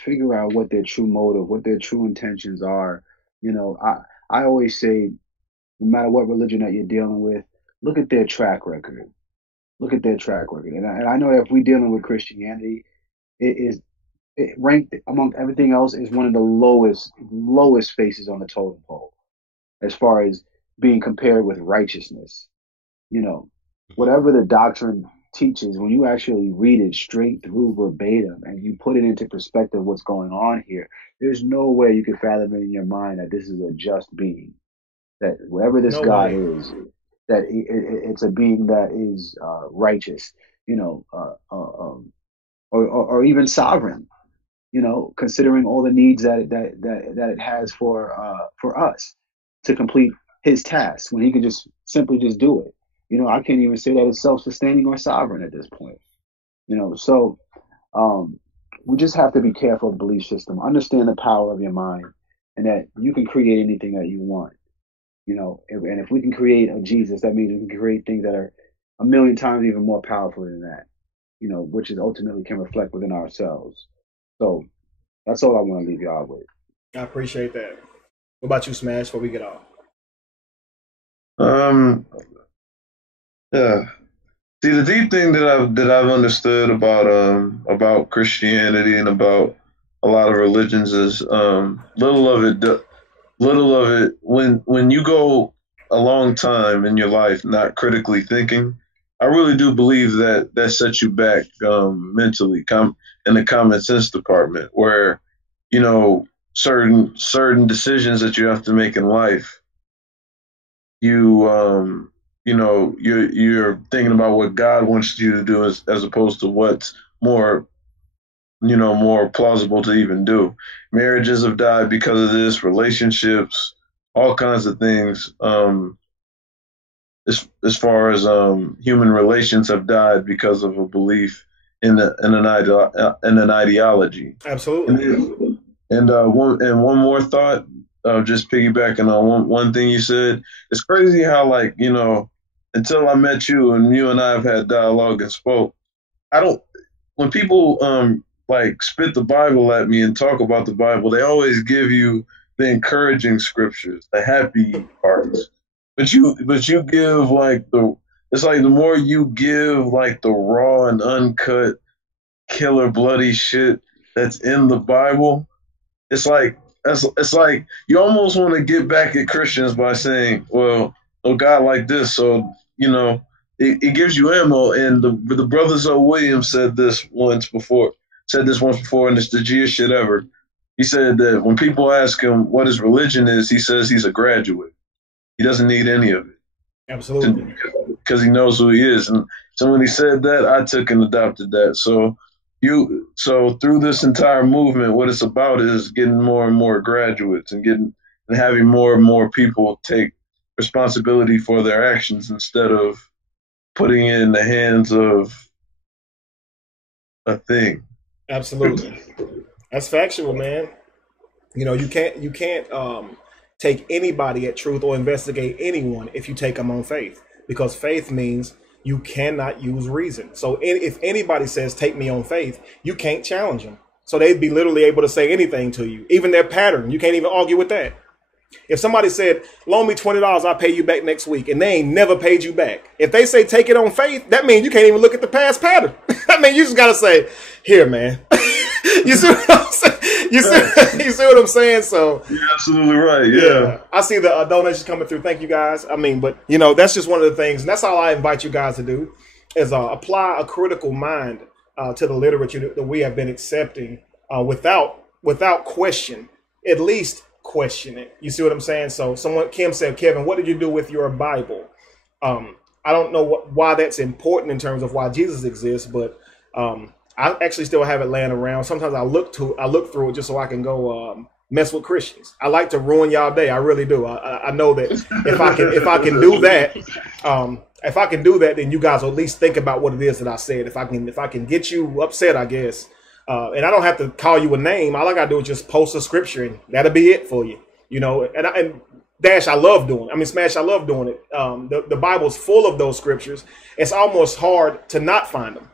figure out what their true motive, what their true intentions are. You know, I always say, no matter what religion that you're dealing with, look at their track record. Look at their track record. And I know that if we're dealing with Christianity, it ranked among everything else is one of the lowest faces on the totem pole as far as being compared with righteousness. You know, whatever the doctrine teaches, when you actually read it straight through verbatim and you put it into perspective what's going on here, there's no way you can fathom it in your mind that this is a just being, that whatever this God is, that it's a being that is righteous, you know, or even sovereign, you know, considering all the needs that it has for us to complete his task when he could just simply just do it. You know, I can't even say that it's self-sustaining or sovereign at this point. You know, so we just have to be careful of the belief system, understand the power of your mind, and that you can create anything that you want. You know, and if we can create a Jesus, that means we can create things that are a million times even more powerful than that, you know, which is ultimately can reflect within ourselves. So that's all I want to leave y'all with. I appreciate that. What about you, Smash, before we get off? Yeah. See, the deep thing that I've understood about Christianity and about a lot of religions is little of it when you go a long time in your life not critically thinking, I really do believe that sets you back mentally, in the common sense department, where, you know, certain decisions that you have to make in life, you know, you're thinking about what God wants you to do as opposed to what's more more plausible to even do. Marriages have died because of this, relationships, all kinds of things. As far as human relations have died because of a belief in an ideology. Absolutely. And one more thought, just piggybacking on one thing you said. It's crazy how, like, until I met you and you and I have had dialogue and spoke, when people like spit the Bible at me and talk about the Bible, they always give you the encouraging scriptures, the happy parts. But you give it's like the more you give like the raw and uncut killer bloody shit that's in the Bible, it's like you almost want to get back at Christians by saying, well, oh, God like this, so it gives you ammo. And the brothers O. Williams said this once before, and it's the G-est shit ever. He said that when people ask him what his religion is, he says he's a graduate. He doesn't need any of it. Absolutely. Because he knows who he is. And so when he said that, I took and adopted that. So through this entire movement, what it's about is getting more and more graduates and having more and more people take responsibility for their actions instead of putting it in the hands of a thing. Absolutely. That's factual, man. You can't take anybody at truth or investigate anyone if you take them on faith, because faith means you cannot use reason. So if anybody says, take me on faith, you can't challenge them. So they'd be literally able to say anything to you, even their pattern. You can't even argue with that. If somebody said, loan me $20, I'll pay you back next week, and they ain't never paid you back, if they say take it on faith, that means you can't even look at the past pattern. That means you just got to say, here, man. You see what I'm saying? You see what I'm saying? So you're absolutely right. Yeah. I see the donations coming through. Thank you, guys. But that's just one of the things, and that's all I invite you guys to do is apply a critical mind to the literature that we have been accepting without question. At least question it. You see what I'm saying? So Kim said, Kevin, what did you do with your Bible? I don't know why that's important in terms of why Jesus exists, but I actually still have it laying around. Sometimes I look through it just so I can go mess with Christians. I like to ruin y'all day. I really do. I know that if I can do that, then you guys will at least think about what it is that I said. If I can get you upset, I guess. And I don't have to call you a name. All I gotta do is just post a scripture, and that'll be it for you. And Dash, I love doing it. I mean, Smash, I love doing it. The Bible's full of those scriptures. It's almost hard to not find them.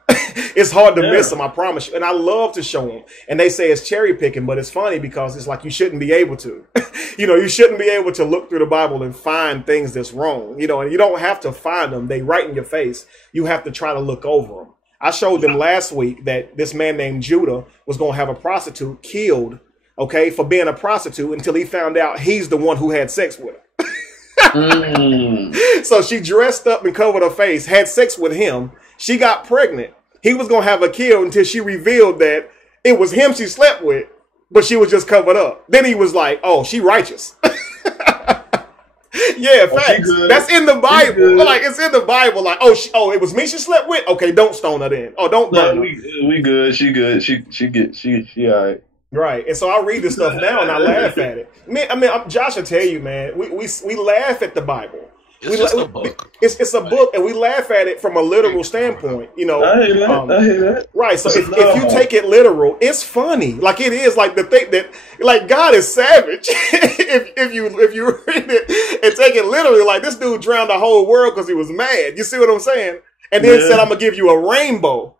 It's hard to miss them, I promise you. And I love to show them. And they say it's cherry picking, but it's funny because it's like you shouldn't be able to. You shouldn't be able to look through the Bible and find things that's wrong. And you don't have to find them. They right in your face. You have to try to look over them. I showed them last week that this man named Judah was going to have a prostitute killed, for being a prostitute until he found out he's the one who had sex with her. So she dressed up and covered her face, had sex with him. She got pregnant. He was going to have her killed until she revealed that it was him she slept with, but she was just covered up. Then he was like, oh, she righteous. Yeah, facts. That's in the Bible. Like, it's in the Bible. Like, oh, it was me she slept with. Okay, don't stone her then. Oh, don't burn her. We good. She good. She all right. Right. And so I read this stuff now and I laugh at it. I mean, Josh will tell you, man, we laugh at the Bible. It's just a book. It's a book, and we laugh at it from a literal standpoint. I hear that. Right. So if you take it literal, it's funny. Like it is. Like the thing that, like, God is savage. if you read it and take it literally, like this dude drowned the whole world because he was mad. You see what I'm saying? And then said, "I'm gonna give you a rainbow,"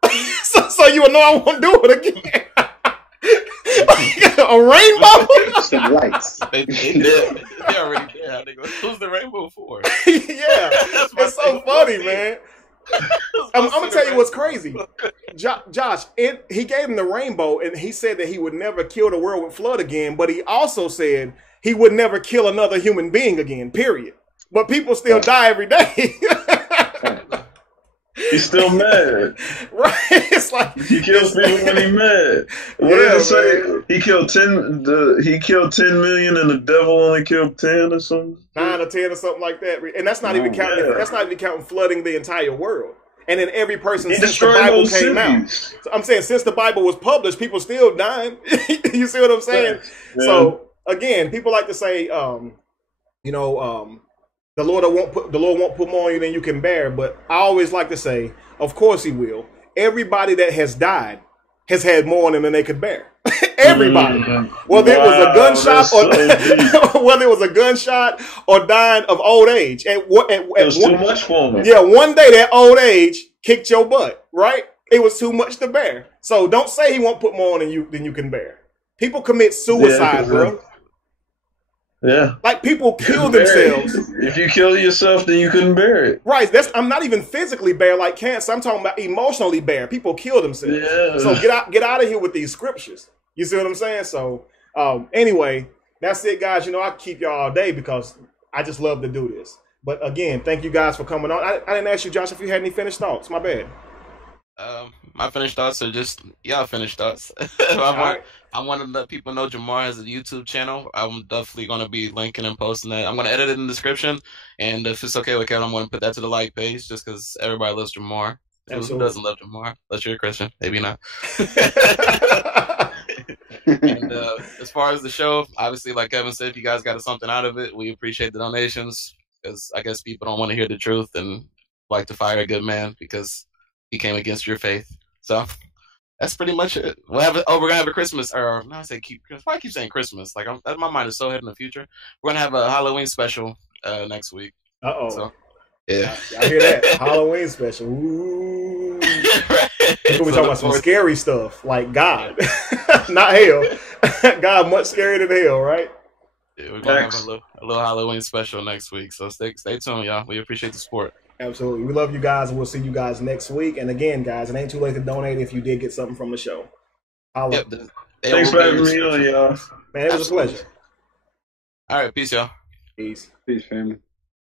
so you will know I won't do it again. A rainbow? Some lights. They already there. They go, who's the rainbow for? Yeah, it's so funny, man. I'm gonna tell you what's crazy, Josh. He gave him the rainbow, and he said that he would never kill the world with flood again. But he also said he would never kill another human being again. Period. But people still die every day. He's still mad. Right? It's like he kills people when he's mad. What did it say? Man. He killed 10 million and the devil only killed 10 or something. 9 or 10 or something like that. And that's not even counting. That's not even counting flooding the entire world. And then every person He since the destroyed Bible those came out. cities. So I'm saying since the Bible was published, people still dying. You see what I'm saying? Yeah. So again, people like to say, the Lord won't put more on you than you can bear. But I always like to say, of course He will. Everybody that has died has had more on them than they could bear. Everybody, whether it was a gunshot or whether it was a gunshot or dying of old age. It was too much for me. Yeah, one day that old age kicked your butt, right? It was too much to bear. So don't say He won't put more on than you can bear. People commit suicide, bro. Yeah. Like people kill themselves. If you kill yourself, then you couldn't bear it. Right. I'm not even physically bare like cancer. I'm talking about emotionally bare. People kill themselves. Yeah. So get out of here with these scriptures. You see what I'm saying? So anyway, that's it, guys. I could keep y'all all day because I just love to do this. But again, thank you guys for coming on. I didn't ask you, Josh, if you had any finished thoughts. My bad. My finished thoughts are just y'all finished thoughts. I want to let people know Jamaar has a YouTube channel. I'm definitely going to be linking and posting that. I'm going to edit it in the description, and if it's okay with Kevin, I'm going to put that to the like page just because everybody loves Jamaar. Who doesn't love Jamaar? Unless you're a Christian, maybe not. And as far as the show, obviously, like Kevin said, if you guys got something out of it, we appreciate the donations because I guess people don't want to hear the truth and like to fire a good man because he came against your faith. So that's pretty much it. We're gonna have a Christmas, or no, why I keep saying Christmas? Like my mind is so ahead in the future. We're gonna have a Halloween special next week. So, yeah, I hear that Halloween special. Ooh. We're talking about some scary stuff, like God, not hell. God much scarier than hell, right? Yeah, we're gonna have a little Halloween special next week. So stay tuned, y'all. We appreciate the support. Absolutely. We love you guys, and we'll see you guys next week. And again, guys, it ain't too late to donate if you did get something from the show. Yep. Thanks for having me on, y'all. Man, it was a pleasure. All right, peace, y'all. Peace. Peace, family.